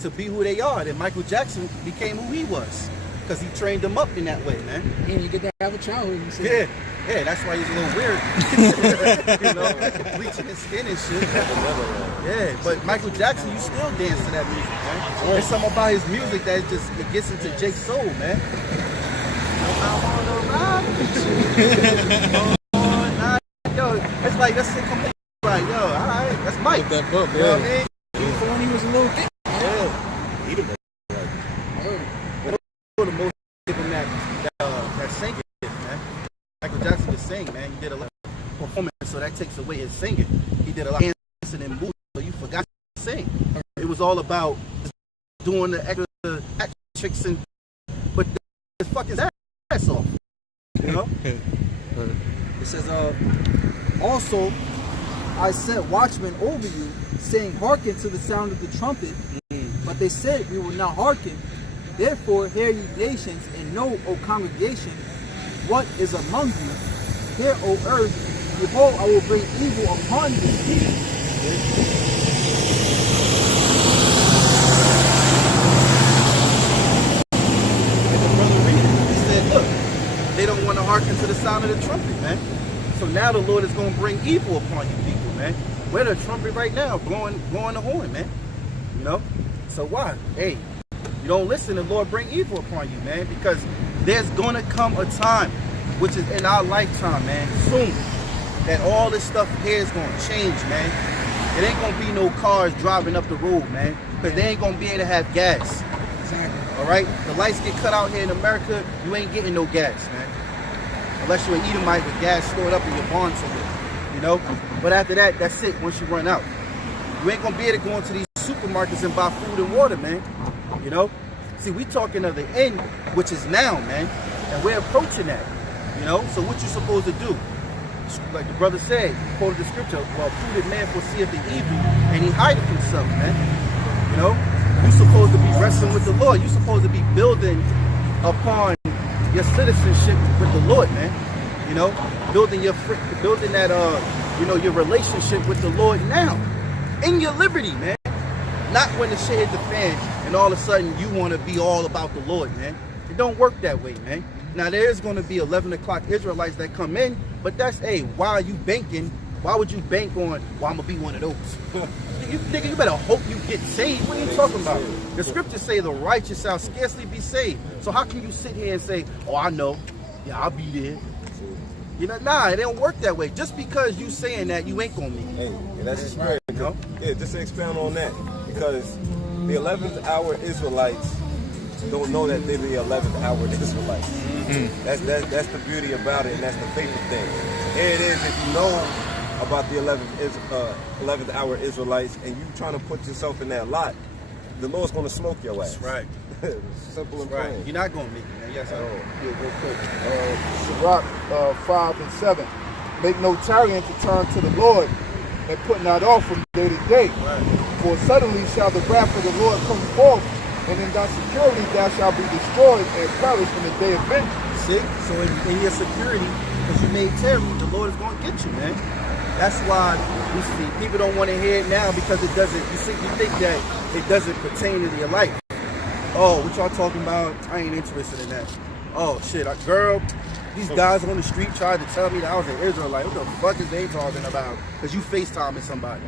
to be who they are. Then Michael Jackson became who he was because he trained them up in that way, man. And you get to have a childhood. Yeah, that's why he's a little weird. You know, bleaching his skin and shit. Yeah, but Michael Jackson, you still dance to that music, man. There's something about his music that it gets into Jake's soul, man. I wanna ride with you. Yo, it's like, let's say, come on, like, yo, all right, that's Mike. That book, You know what I mean? Before when he was a little kid. Yeah. He the most people that sing it, man. Michael Jackson could sing, man. He did a lot of performance, so that takes away his singing. He did a lot of dancing and moving, so you forgot to sing. It was all about doing the extra tricks and but the fucking ass off. You know? It says, also, I set watchmen over you, saying, hearken to the sound of the trumpet. But they said, we will not hearken. Therefore, hear ye nations, and know, O congregation, what is among you. Hear, O earth, behold, I will bring evil upon this people. And the brother read it. He said, look, they don't want to hearken to the sound of the trumpet, man. So now the Lord is going to bring evil upon you people, man. We're the trumpet right now, blowing the horn, man. You know? So why? Hey, you don't listen, the Lord bring evil upon you, man, because there's going to come a time, which is in our lifetime, man, soon, that all this stuff here is going to change, man. It ain't going to be no cars driving up the road, man, because they ain't going to be able to have gas. Exactly. All right? The lights get cut out here in America, you ain't getting no gas, man. Unless you're an Edomite with gas stored up in your barn somewhere, you know? But after that, that's it, once you run out. You ain't going to be able to go into these supermarkets and buy food and water, man. You know? See, we talking of the end, which is now, man. And we're approaching that. You know? So what you supposed to do? Like the brother said, he quoted the scripture, well, prudent man foreseeth the evil, and he hideth himself, man. You know? You supposed to be wrestling with the Lord. You supposed to be building upon your citizenship with the Lord, man. You know? Building that you know, your relationship with the Lord now. In your liberty, man. Not when the shit hit the fan and all of a sudden you want to be all about the Lord, man. It don't work that way, man. Now there's going to be 11 o'clock Israelites that come in, but that's, hey, why are you banking? Why would you bank on, well, I'm going to be one of those? You better hope you get saved. What are you talking about? The scriptures say the righteous shall scarcely be saved. So how can you sit here and say, oh, I know. Yeah, I'll be there. You know, nah, it don't work that way. Just because you saying that, you ain't going to meet. Hey, and that's just right. You know? Yeah, just to expound on that. Because the 11th hour Israelites don't know that they're the 11th hour Israelites. That's the beauty about it, and that's the faithful thing. Here it is, if you know about the 11th hour Israelites and you trying to put yourself in that lot, the Lord's going to smoke your ass. That's right. Simple and Right. plain. You're not going to make it, man. Yes, sir. Yeah, real quick. Sirach 5 and 7. Make no tarrying to turn to the Lord, and put not off from day to day. Right. For suddenly shall the wrath of the Lord come forth, and in thy security thou shalt be destroyed and perish in the day of vengeance. See? So in your security, because you made terror, the Lord is going to get you, man. That's why you see people don't want to hear it now because it doesn't. You think that it doesn't pertain to your life. Oh, what y'all talking about? I ain't interested in that. Oh shit, girl. These guys on the street tried to tell me that I was an Israelite. What the fuck is they talking about? Because you FaceTiming somebody.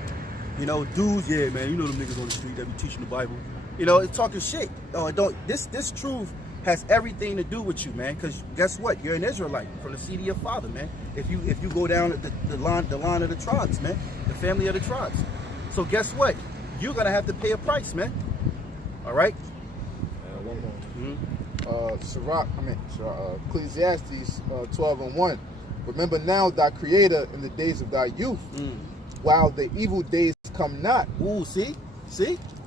You know, dudes, yeah, man, you know them niggas on the street that be teaching the Bible. You know, it's talking shit. Oh, this truth has everything to do with you, man. Because guess what? You're an Israelite from the seed of your father, man. If you go down the line of the tribes, man, the family of the tribes. So guess what? You're gonna have to pay a price, man. All right. One more. Ecclesiastes 12 and 1. Remember now thy creator in the days of thy youth, while the evil days come not. Ooh, see?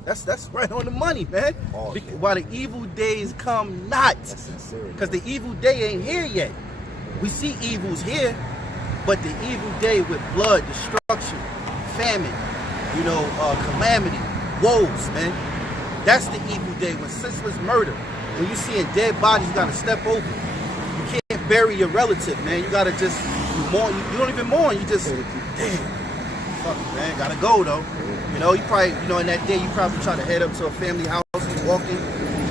That's right on the money, man. While the evil days come not. Because the evil day ain't here yet. We see evils here, but the evil day with blood, destruction, famine, calamity, woes, man. That's the evil day when senseless murder. When you see dead bodies, you gotta step over. You can't bury your relative, man. You gotta just mourn. You don't even mourn. You just, damn, fuck it, man. Gotta go though. You probably, in that day, you probably try to head up to a family house and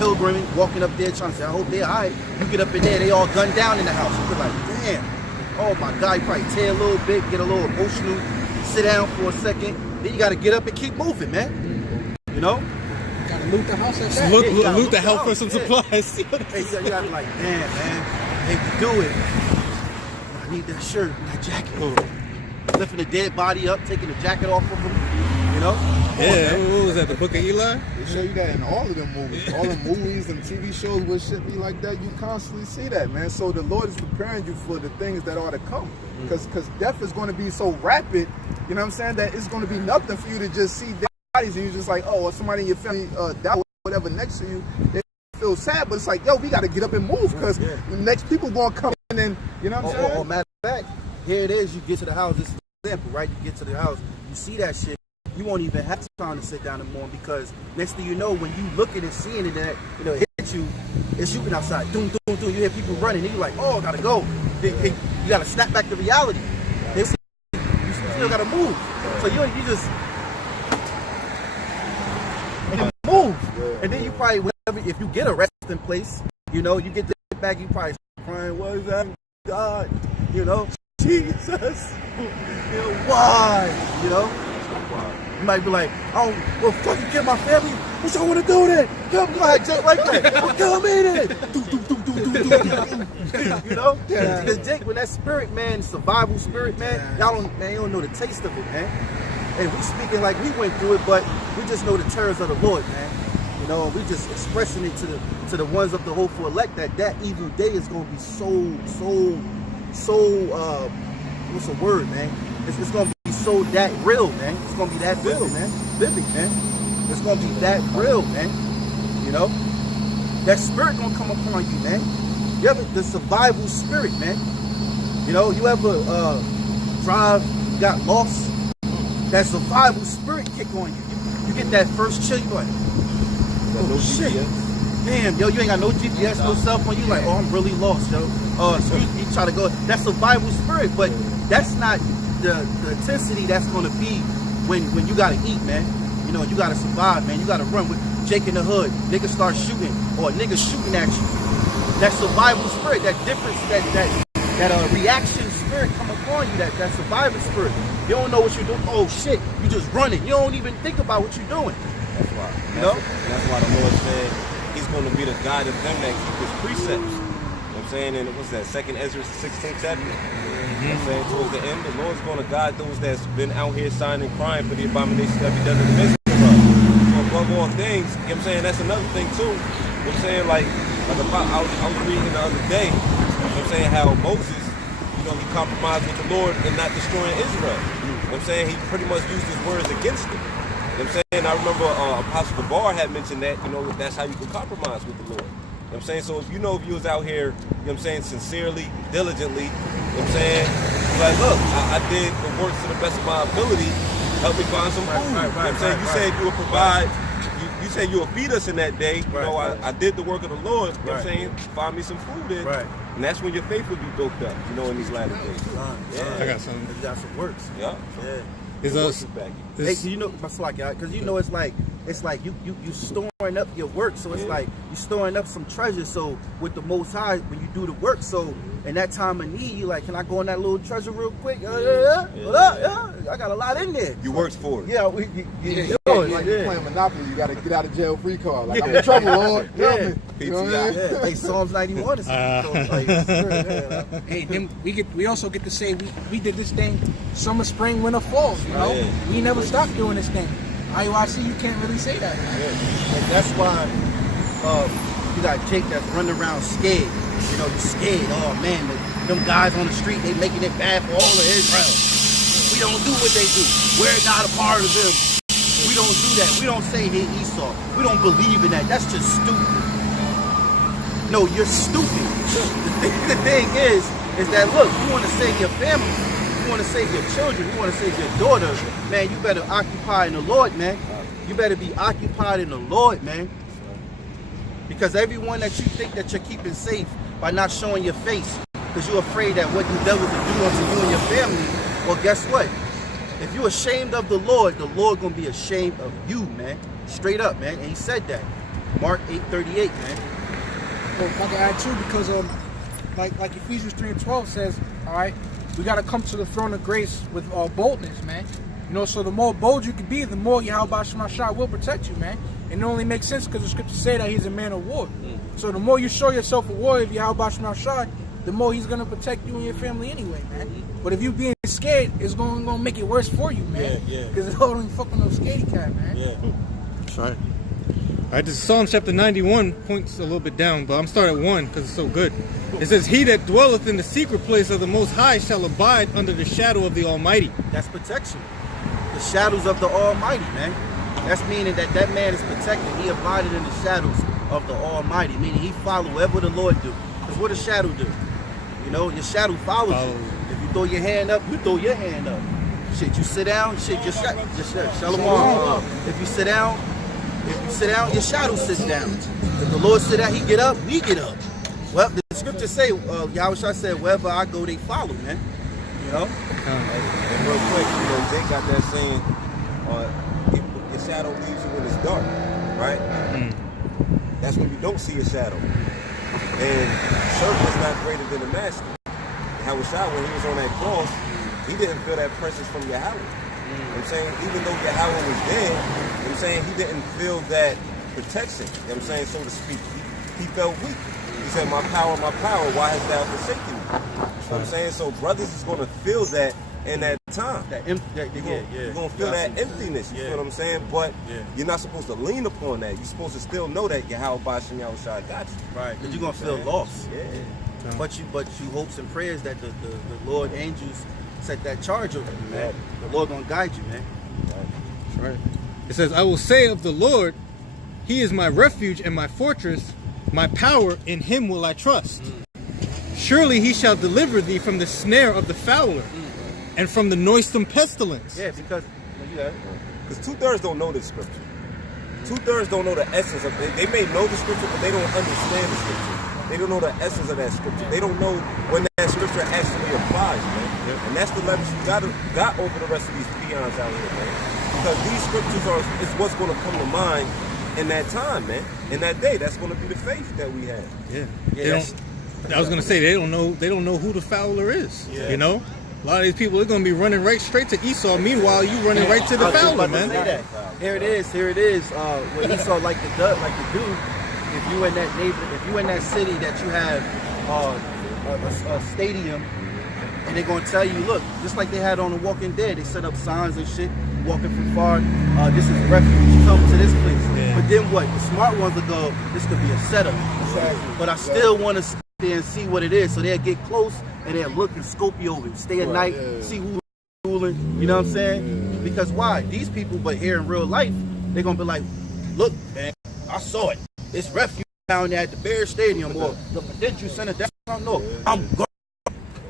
pilgriming, walking up there, trying to say, I hope they're all right. You get up in there, they all gunned down in the house. You be like, damn. Oh my God, you probably tear a little bit, get a little emotional, sit down for a second. Then you gotta get up and keep moving, man. Gotta loot the house at that. Loot the house for some supplies. Hey, you gotta be like, damn, man, I hate to do it. I need that shirt and that jacket. Lifting the dead body up, taking the jacket off of him, Yeah, what was that, the Book of Eli? They show you that in all of them movies. All the movies and TV shows where shit be like that, you constantly see that, man. So the Lord is preparing you for the things that are to come. Because death is going to be so rapid, you know what I'm saying, that it's going to be nothing for you to just see dead bodies and you're just like, oh, or somebody in your family died or whatever next to you. They feel sad, but it's like, yo, we got to get up and move because the next people going to come in and, you know what I'm saying? Matter of fact, here it is, you get to the house, this is an example, right? You get to the house, you see that shit. You won't even have time to sit down and mourn because next thing you know, when you looking and seeing it, that it hit you, it's shooting outside. Doom, doom, doom. You hear people running, and you're like, oh, I gotta go. You gotta snap back to reality. You still gotta move. So you just move, and then you probably, whatever, if you get a resting place, you get the back, you probably crying, what is that, God? Jesus, why? You might be like, oh, well, fucking kill my family. What y'all want to do then? Come on, just like that. Well, kill me then. The dick, when that spirit, man, survival spirit, man, y'all don't know the taste of it, man. And we speaking like we went through it, but we just know the terrors of the Lord, man. And we just expressing it to the ones of the hopeful elect that evil day is going to be so what's the word, man? It's going to be so that real, man. It's going to be that real, man. Vivid, man. It's going to be that real, man. That spirit going to come upon you, man. You have the survival spirit, man. You ever drive, got lost? That survival spirit kick on you. You get that first chill, you like, oh shit. Damn, yo, you ain't got no GPS, no cell phone. You like, oh, I'm really lost, yo. You try to go. That's survival spirit, but that's not the intensity that's gonna be when you gotta eat, man. You gotta survive, man. You gotta run with Jake in the hood. Niggas start shooting, or niggas shooting at you. That survival spirit, that difference, that reaction spirit come upon you. That survival spirit. You don't know what you're doing. Oh shit, you just running. You don't even think about what you're doing. That's why. That's why the Lord said He's going to be the God of them that keep His precepts. You know what I'm saying? And what's that? 2nd Ezra 16th chapter. You know what I'm saying? Towards the end, the Lord's going to guide those that's been out here sighing and crying for the abominations that be done in the midst of us. So above all things, you know what I'm saying? That's another thing too. You know what I'm saying? Like I was reading the other day, you know what I'm saying, how Moses, he compromised with the Lord and not destroying Israel. You know what I'm saying? He pretty much used his words against him. You know what I'm saying? I remember Apostle Gabar had mentioned that, that's how you can compromise with the Lord. You know what I'm saying? So if you was out here, you know what I'm saying, sincerely, diligently, you know what I'm saying, like, look, I did the works to the best of my ability, help me find some food. You know what I'm saying? You said you would provide, you said you would feed us in that day. I did the work of the Lord, you know what I'm saying, find me some food in. And that's when your faith will be built up, in these latter days. I got something. You got some works. Yeah. Because it's like you storing up your work, so it's like you storing up some treasure. So with the Most High, when you do the work, so in that time of need, you like, can I go in that little treasure real quick? I got a lot in there. You worked for it. Playing Monopoly, you got to get out of jail free card. Like, I'm in trouble, Lord. Hey, Psalms 91 is Hey, then we also get to say we did this thing summer, spring, winter, fall. We never stopped doing this thing. Yahawashi, you can't really say that. And that's why you got Jake that's running around scared. You're scared. Oh man, them guys on the street, they making it bad for all of Israel. We don't do what they do. We're not a part of them. We don't don't do that. We don't say, hey, Esau. We don't believe in that. That's just stupid. No, you're stupid. The thing is that, look, you want to save your family. You want to save your children. You want to save your daughter. Man, you better occupy in the Lord, man. You better be occupied in the Lord, man. Because everyone that you think that you're keeping safe by not showing your face, because you're afraid that what the devil will do unto you and your family, well, guess what? If you're ashamed of the Lord gonna be ashamed of you, man. Straight up, man. And he said that. Mark 8:38, man. Well, if I can add too, because like Ephesians 3:12 says, all right, we got to come to the throne of grace with boldness, man. You know, so the more bold you can be, the more Yahawah will protect you, man. And it only makes sense because the scriptures say that he's a man of war. So the more you show yourself a warrior of Yahawah, the more he's going to protect you and your family anyway, man. But if you being scared, it's going to make it worse for you, man. Because it's all don't fucking no scaredy cat, man. Yeah. That's right. All right, this is Psalm chapter 91, points a little bit down, but I'm starting at 1 because it's so good. It says, he that dwelleth in the secret place of the Most High shall abide under the shadow of the Almighty. That's protection. The shadows of the Almighty, man. That's meaning that man is protected. He abided in the shadows of the Almighty, meaning he follow whatever the Lord do. Because what does shadow do? You know, your shadow follows you. If you throw your hand up, you throw your hand up. Shit, you sit down, shit, your shalom. If you sit down, your shadow sits down. If the Lord sit down, he get up, we get up. Well, the scriptures say, Yahawashi said, wherever I go, they follow, man. You know? And real quick, you know, Jake got that saying, your shadow leaves you when it's dark, right? That's when you don't see your shadow. And servant is not greater than the master. Yahawashi, when he was on that cross, he didn't feel that presence from Yahawah. You know what I'm saying? Even though Yahawah was there, you know what I'm saying, he didn't feel that protection, you know what I'm saying, so to speak. He felt weak. He said, my power, why hast thou forsaken me? You know what I'm saying? So brothers is going to feel that in that time. You're going to feel that emptiness, you feel what I'm saying? But you're not supposed to lean upon that. You're supposed to still know that Yahawah BaHaSham Yahawashi got you. Right, because you're going to feel lost. But you hopes and prayers that the Lord angels set that charge over you, man. The Lord going to guide you, man. That's right. It says, I will say of the Lord, he is my refuge and my fortress, my power, in him will I trust. Surely he shall deliver thee from the snare of the fowler and from the noisome pestilence. Yeah, because 2/3 don't know the scripture. 2/3 don't know the essence of it. They may know the scripture, but they don't understand the scripture. They don't know the essence of that scripture. They don't know when that scripture actually applies, man. And that's the leverage you got over the rest of these peons out here, man. Because these scriptures is what's going to come to mind in that time, man. In that day, that's going to be the faith that we have. I was going to say they don't know who the fowler is. You know, a lot of these people are going to be running right straight to Esau. Meanwhile, you running right to the fowler, man. Here it is. What Esau like to do. If you in that neighborhood, if you in that city that you have a stadium, and they're gonna tell you, look, just like they had on The Walking Dead, they set up signs and shit, walking from far. This is refuge. Come to this place. But then what? The smart ones will go, this could be a setup. But I still want to stay there and see what it is. So they'll get close and they'll look and scope you over, stay at night, see who's ruling. You know what I'm saying? Because why? These people, but here in real life, they're gonna be like, look, man, I saw it. It's refuge down there at the Bear Stadium or the Prudential Center. That's what I know. I'm going.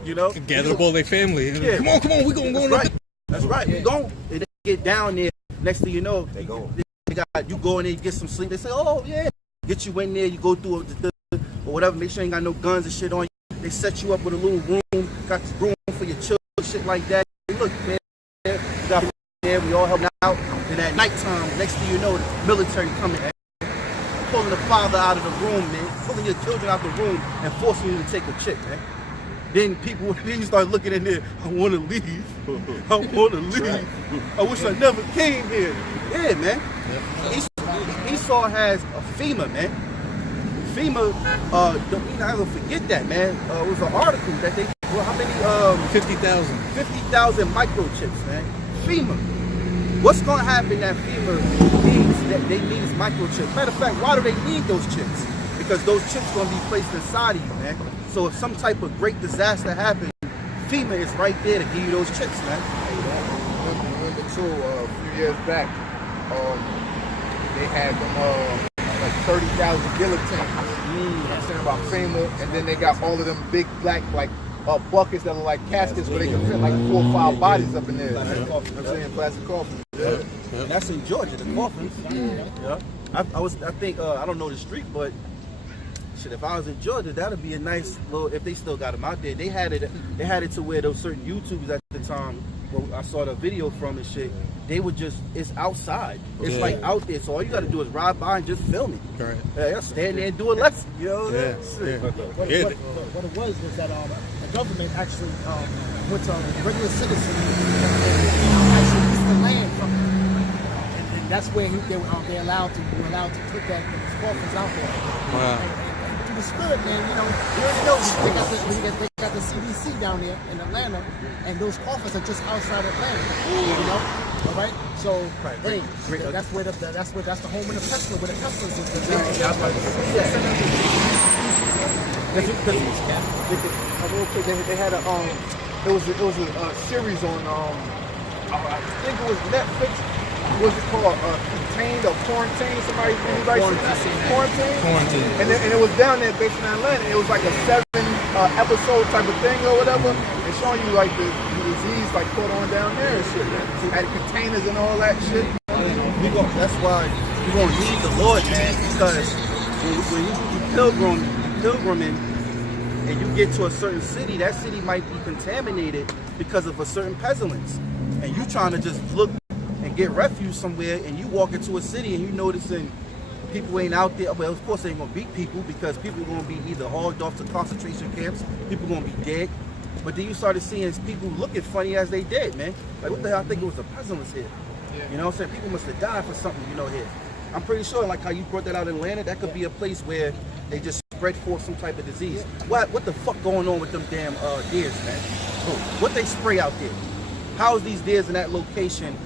You know, gather up all their family. Come on, we gonna go. That's right. You go. And they get down there. Next thing you know, they go. You go in there, you get some sleep. They say, oh yeah, get you in there. You go through or whatever. Make sure you ain't got no guns and shit on you. They set you up with a little room. Got room for your children, shit like that. Hey, look, man, you got there. We all helping out. And at nighttime, next thing you know, the military coming. Pulling the father out of the room, man. Pulling your children out the room and forcing you to take a chick, man. Then you start looking in there, I want to leave. I want to leave. I wish I never came here. Yeah, man. Esau has a FEMA, man. FEMA, don't ever forget that, man. It was an article that they, how many? 50,000. 50,000 microchips, man. FEMA. What's going to happen that FEMA needs, that they need microchips? Matter of fact, why do they need those chips? Because those chips going to be placed inside of you, man. So if some type of great disaster happens, FEMA is right there to give you those chips, man. Remember too, a few years back, they had them like 30,000 guillotines. You know what I'm saying, about FEMA, and then they got all of them big black like buckets that are like caskets where they can fit like 4 or 5 bodies up in there. Plastic coffins. I'm saying plastic coffins. Yeah. And that's in Georgia, the coffins. Yeah. I think I don't know the street, but shit, if I was in Georgia, that'd be a nice little. If they still got them out there, they had it to where those certain YouTubers at the time. Well, I saw the video from and shit. They would just, it's outside. It's like out there. So all you got to do is ride by and just film it. Right. Yeah, stand there and do a lesson. You know what I'm saying? What it was that the government actually went to regular citizens and actually leased the land from them. And that's where they were allowed to put those coffins out there. Wow. And through the spirit, man, you already know they got the CDC down there in Atlanta, and those coffins are just outside Atlanta. You know? All right, so hey, that's the home of the pestilence, where the pestilence is. They had it was a series on I think it was Netflix. What was it called? Contained or Quarantine? Anybody seen that? Quarantine. And it was down there based in Atlanta. It was like a 7 episode type of thing or whatever, and showing you like the disease like caught on down there and shit. Had containers and all that shit. That's why you're gonna need the Lord, man, because when you pilgriming and you get to a certain city, that city might be contaminated because of a certain pestilence, and you trying to just look and get refuge somewhere, and you walk into a city and you noticing people ain't out there. Well, of course they ain't gonna beat people, because people are gonna be either hauled off to concentration camps, people gonna be dead. But then you started seeing people looking funny as they dead, man. Like, what the hell? I think it was a pestilence here. You know what I'm saying? People must have died for something, here. I'm pretty sure, like how you brought that out in Atlanta, that could be a place where they just spread forth some type of disease. What the fuck going on with them damn deers, man? What they spray out there? How is these deers in that location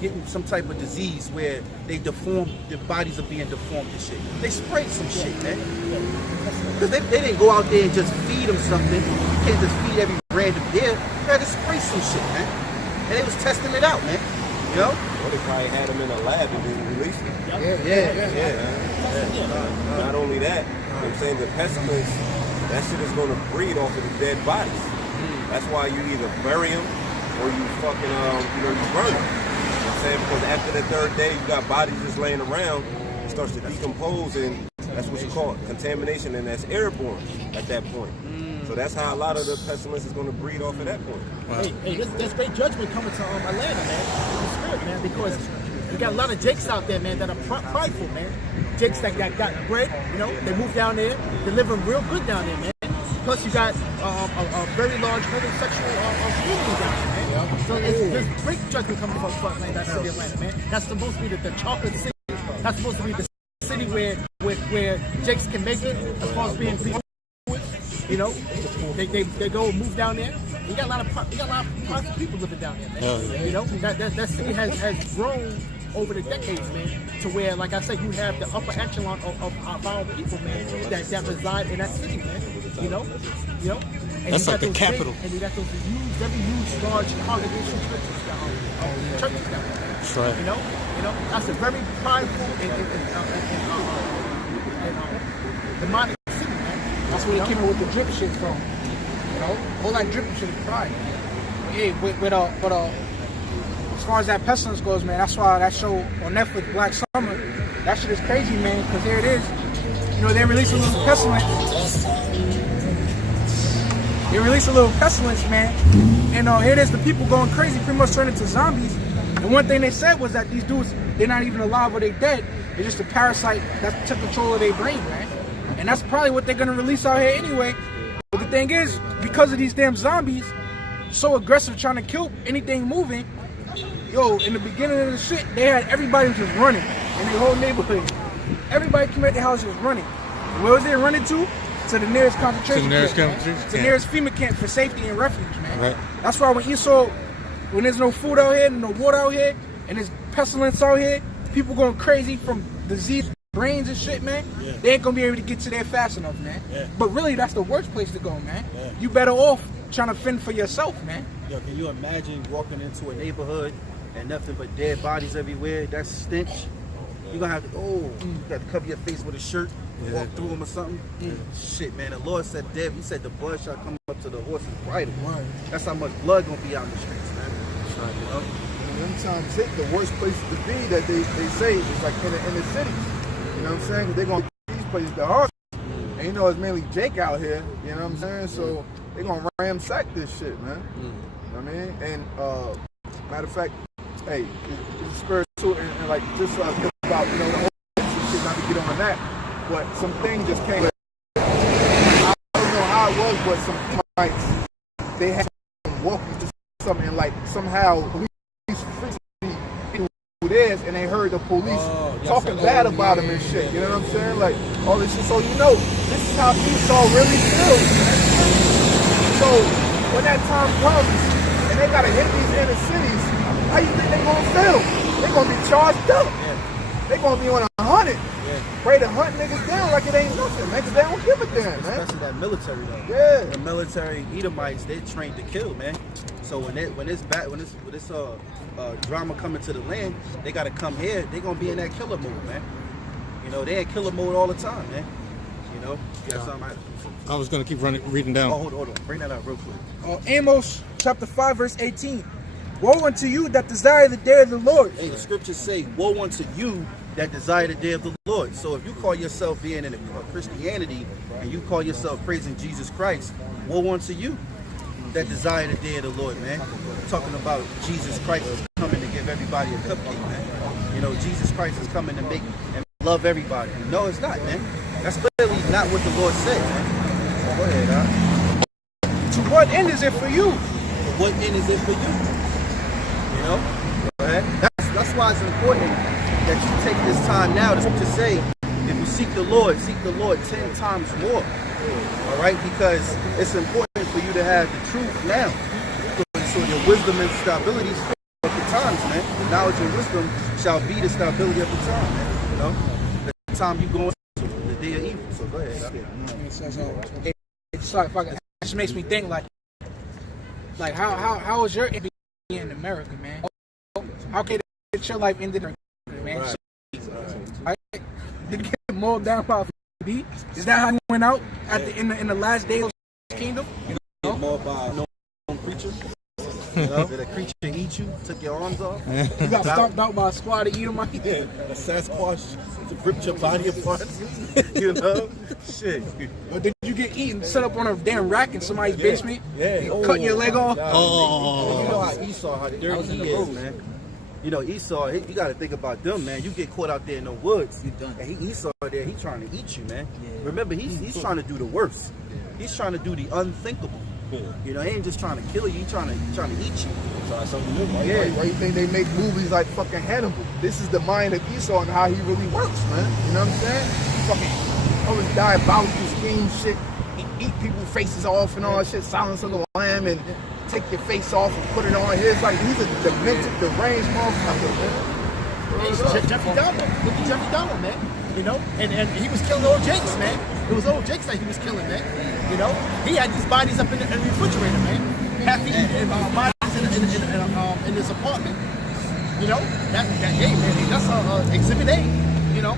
getting some type of disease where they deform, their bodies are being deformed and shit? They sprayed some shit, man. Because they didn't go out there and just feed them something. You can't just feed every random deer. You had to spray some shit, man. And they was testing it out, man. You know? Well, they probably had them in a lab and then released them. Yeah. Not only that, I'm saying the pestilence, that shit is going to breed off of the dead bodies. That's why you either bury them or you fucking, you burn them. I'm saying, because after the 3rd day, you got bodies just laying around, it starts to decompose, and that's what you call it, contamination, and that's airborne at that point. So that's how a lot of the pestilence is going to breed off at that point. Wow. Hey, there's great judgment coming to Atlanta, man. In the spirit, man, because you got a lot of Jakes out there, man, that are prideful, man. Jakes that got bread, they move down there, they're living real good down there, man. Plus, you got a very large homosexual community down there, man. So there's great judgment coming from that city of Atlanta, man. That's supposed to be the chocolate city. That's supposed to be the city where Jakes can make it as far as being people. They go move down there. You got a lot of positive people living down there, man. That city has grown over the decades, man, to where, like I said, you have the upper echelon of our people, man, that reside in that city, man. And that's like the capital. And you got those very huge, large congregation churches down there. That's right. That's a very prideful and demonic city, man. That's where they came in with the drip shit from. All that dripping shit is pride. But as far as that pestilence goes, man, that's why that show on Netflix, Black Summer, that shit is crazy, man, because here it is. They released a little pestilence. They released a little pestilence, man. And here it is, the people going crazy, pretty much turning into zombies. And one thing they said was that these dudes, they're not even alive or they dead. They're just a parasite that took control of their brain, man. And that's probably what they're going to release out here anyway. But the thing is, because of these damn zombies, so aggressive trying to kill anything moving, in the beginning of the shit, they had everybody just running in the whole neighborhood. Everybody came at their house just running. And where was they running to? To the nearest concentration camp. To the nearest FEMA camp for safety and refuge, man. Right. That's why when there's no food out here and no water out here, and there's pestilence out here, people going crazy from disease, brains and shit, man. Yeah. They ain't gonna be able to get to there fast enough, man. Yeah. But really, that's the worst place to go, man. Yeah. You better off trying to fend for yourself, man. Can you imagine walking into a neighborhood and nothing but dead bodies everywhere, that stench, you're gonna have to, you got to cover your face with a shirt, walk through them or something. Shit, man, the Lord said, he said the blood shall come up to the horse's bridle. Right. That's how much blood gonna be out in the streets, man. You know? And sometimes the worst places to be that they say is like in the cities. You know what I'm saying? 'Cause they're going to these places the hardest. And you know it's mainly Jake out here. You know what I'm saying? So they're going to ransack this shit, man. You know what I mean? And matter of fact, hey, it's spiritual and like just about, you know, the whole shit, not to get on that. But some things just came. I don't know how it was, but some nights they had walking to something like somehow police who is and they heard the police talking bad about him and shit. You know what I'm saying? Like all this shit. So you know, this is how Esau really feels. So when that time comes and they gotta hit these inner cities, how you think they gonna feel? They gonna be charged up. They gonna be on 100. Pray to hunt niggas down like it ain't nothing, man, 'cause they don't give a damn, man. Especially that military though. Yeah. The military Edomites, they're trained to kill, man. So when this drama coming to the land, they gotta come here. They gonna be in that killer mode, man. You know, they in killer mode all the time, man. You know, you got something. I was gonna keep reading down. Oh, hold on, bring that out real quick. Amos chapter 5 verse 18. Woe unto you that desire the day of the Lord. Hey, the scriptures say, woe unto you that desire the day of the Lord. So if you call yourself being in a Christianity and you call yourself praising Jesus Christ, woe unto you that desire the day of the Lord, man. Talking about Jesus Christ is coming to give everybody a cupcake, man. You know, Jesus Christ is coming to make and love everybody. No, it's not, man. That's clearly not what the Lord said, man. So go ahead, To what end is it for you? What end is it for you? You know? Go ahead. That's why it's important that you take this time now to say, if you seek the Lord 10 times more. All right? Because it's important for you to have the truth now. So your wisdom and stability of the times, man. The knowledge and wisdom shall be the stability of the time, man. You know? The time you going to the day of evil. So go ahead. It's like, it just makes me think like how is your end in America, man? How can your life end in America, man? Right. Did you get mowed down by a beat? Is that how you went out at in the last day of the kingdom? Get more by a known creature. You know? Did a creature eat you? Took your arms off? You got stomped out by a squad of Edomites? Yeah, a Sasquatch ripped your body apart. You know? Shit. Or did you get eaten, set up on a damn rack in somebody's basement? Yeah. Cut your leg off? You know how Esau, how dirty he is, man. You know, Esau, you got to think about them, man. You get caught out there in the woods. You done. And Esau there, he's trying to eat you, man. Yeah. Remember, he's trying to do the worst. He's trying to do the unthinkable. Yeah. You know, he ain't just trying to kill you. He's trying to eat you. Try something new. Why you think they make movies like fucking Hannibal? This is the mind of Esau and how he really works, man. You know what I'm saying? Fucking all this diabolical scheme shit. Eat people's faces off and all that shit. Silence of the Lamb and take your face off and put it on his. Like, he's a demented, deranged motherfucker, man. Jeffrey Dahmer. Look at Jeffrey Dahmer, man. You know? And he was killing old Jakes, man. It was old Jakes that he was killing, man. You know? He had these bodies up in the refrigerator, man. Half-eaten bodies in his apartment. You know? Hey, man, that's Exhibit A. You know?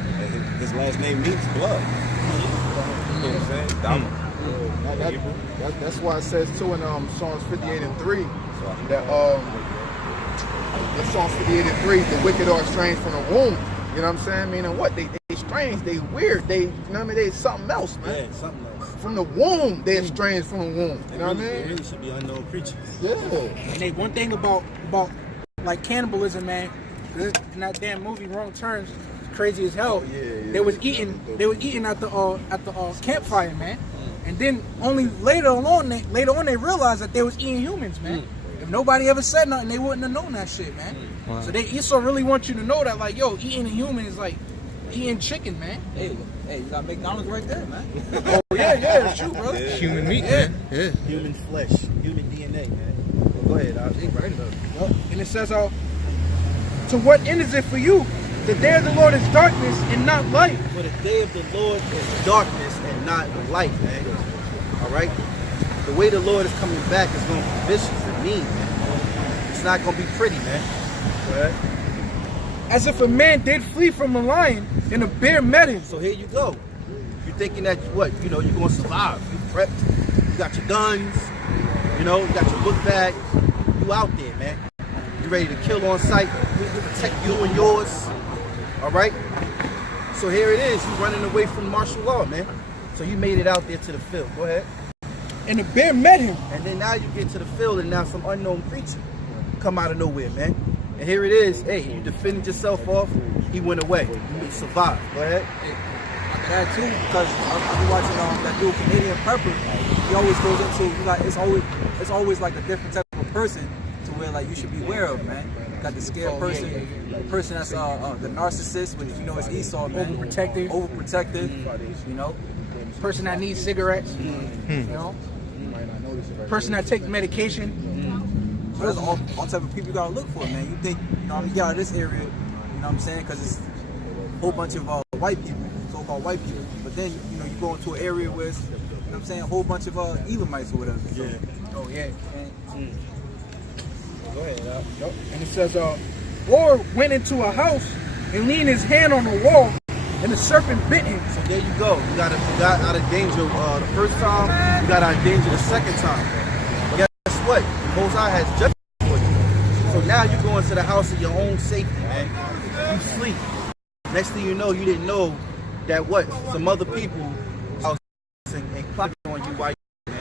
His last name means blood. You know what I'm saying? Dahmer. That's why it says too in Psalms 58:3 that in Psalms 58:3 the wicked are estranged from the womb. You know what I'm saying? Meaning what? They strange, they weird, they, you know what I mean? They something else, man. Yeah, something else. From the womb, they estranged from the womb. You know what I mean? They really should be unknown creatures. Yeah. And they one thing about like cannibalism, man. In that damn movie, Wrong Turns, crazy as hell. Yeah. They was eating at the campfire, man. And then only later on they realized that they was eating humans, man. If nobody ever said nothing, they wouldn't have known that shit, man. Wow. So Esau really wants you to know that, like, yo, eating a human is like eating chicken, man. Hey, you got McDonald's right there, man. Oh yeah, it's true, bro. Yeah. Human meat, man. Yeah. Human flesh, human DNA, man. Well, go ahead, I'll take right up. And it says, to what end is it for you? The day of the Lord is darkness and not light. For the day of the Lord is darkness and not light, man. All right? The way the Lord is coming back is going to be vicious and mean, man. It's not going to be pretty, man. As if a man did flee from a lion, and a bear met him. So here you go. You're thinking that what? You know, you're gonna survive. You prepped. You got your guns. You know, you got your book bag. You out there, man. You ready to kill on sight. Protect you and yours. All right. So here it is. You running away from martial law, man. So you made it out there to the field. Go ahead. And the bear met him. And then now you get to the field, and now some unknown creature come out of nowhere, man. And here it is. Hey, you defended yourself off. He went away. You survived. Go ahead. I can add too, because I've been watching that dude Canadian Prepper. He always goes into like it's always like a different type of person to where like you should be aware of, man. You got the scared person, the person that's the narcissist, which you know is Esau, man. Overprotective, you know. Person that needs cigarettes, you know. Person that takes medication. So there's all type of people you gotta look for, man. You think, you know, you get out of this area, you know what I'm saying? Because it's a whole bunch of white people, so-called white people. But then, you know, you go into an area where it's, you know what I'm saying, a whole bunch of Elamites or whatever. So, Yeah. Oh yeah. Go ahead. Yep. And it says, or went into a house and leaned his hand on the wall, and the serpent bit him. So there you go. You got out of danger the first time. You got out of danger the second time. But guess what? The Most High has judgment for you. So now you go into the house of your own safety, man. You sleep. Next thing you know, you didn't know that what? Some other people are and plotting on you while you're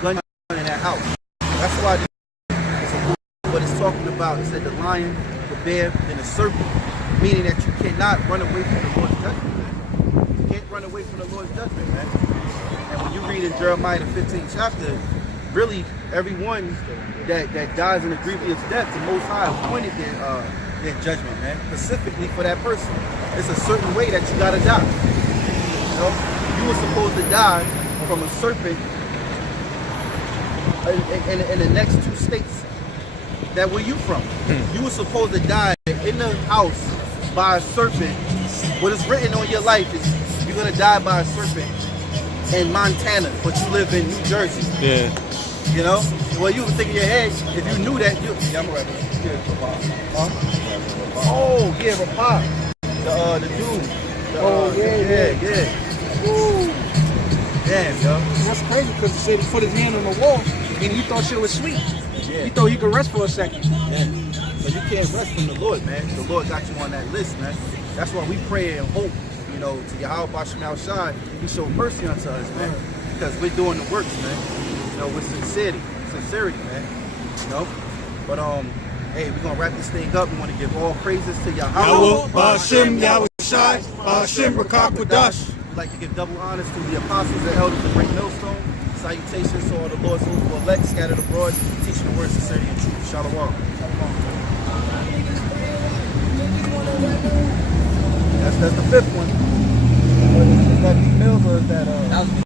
gun in that house. That's why what it's talking about is that the lion, the bear, and the serpent, meaning that you cannot run away from the Lord's judgment, man. You can't run away from the Lord's judgment, man. And when you read in Jeremiah the 15th chapter, really everyone that dies in a grievous death, the Most High appointed their judgment, man, specifically for that person. It's a certain way that you gotta die. You know, you were supposed to die from a serpent in the next two states. That where you from? You were supposed to die in the house by a serpent. What is written on your life is you're gonna die by a serpent in Montana, but you live in New Jersey. Yeah. You know? Well, you would think in your head, if you knew that, yeah, I'm right. Oh, yeah, Rawchaa. The dude. Yeah. Woo. Damn, yo. That's crazy because he said he put his hand on the wall and he thought shit was sweet. Yeah. He thought he could rest for a second. Yeah. So you can't rest from the Lord, man. The Lord got you on that list, man. That's why we pray and hope, you know, to Yahawah, He showed mercy unto us, man. Because we're doing the works, man. You know, with sincerity, man. You know? But hey, we're gonna wrap this thing up. We want to give all praises to Yahawah, BaHaSham, Yahawashi, BaHaSham, Qadash. We'd like to give double honors to the apostles and elders of GreatMillStone. Salutations to all the Lord's faithful elect scattered abroad, teaching the word, sincerity, and truth. Shalom. That's the fifth one. Is that B Mills or is that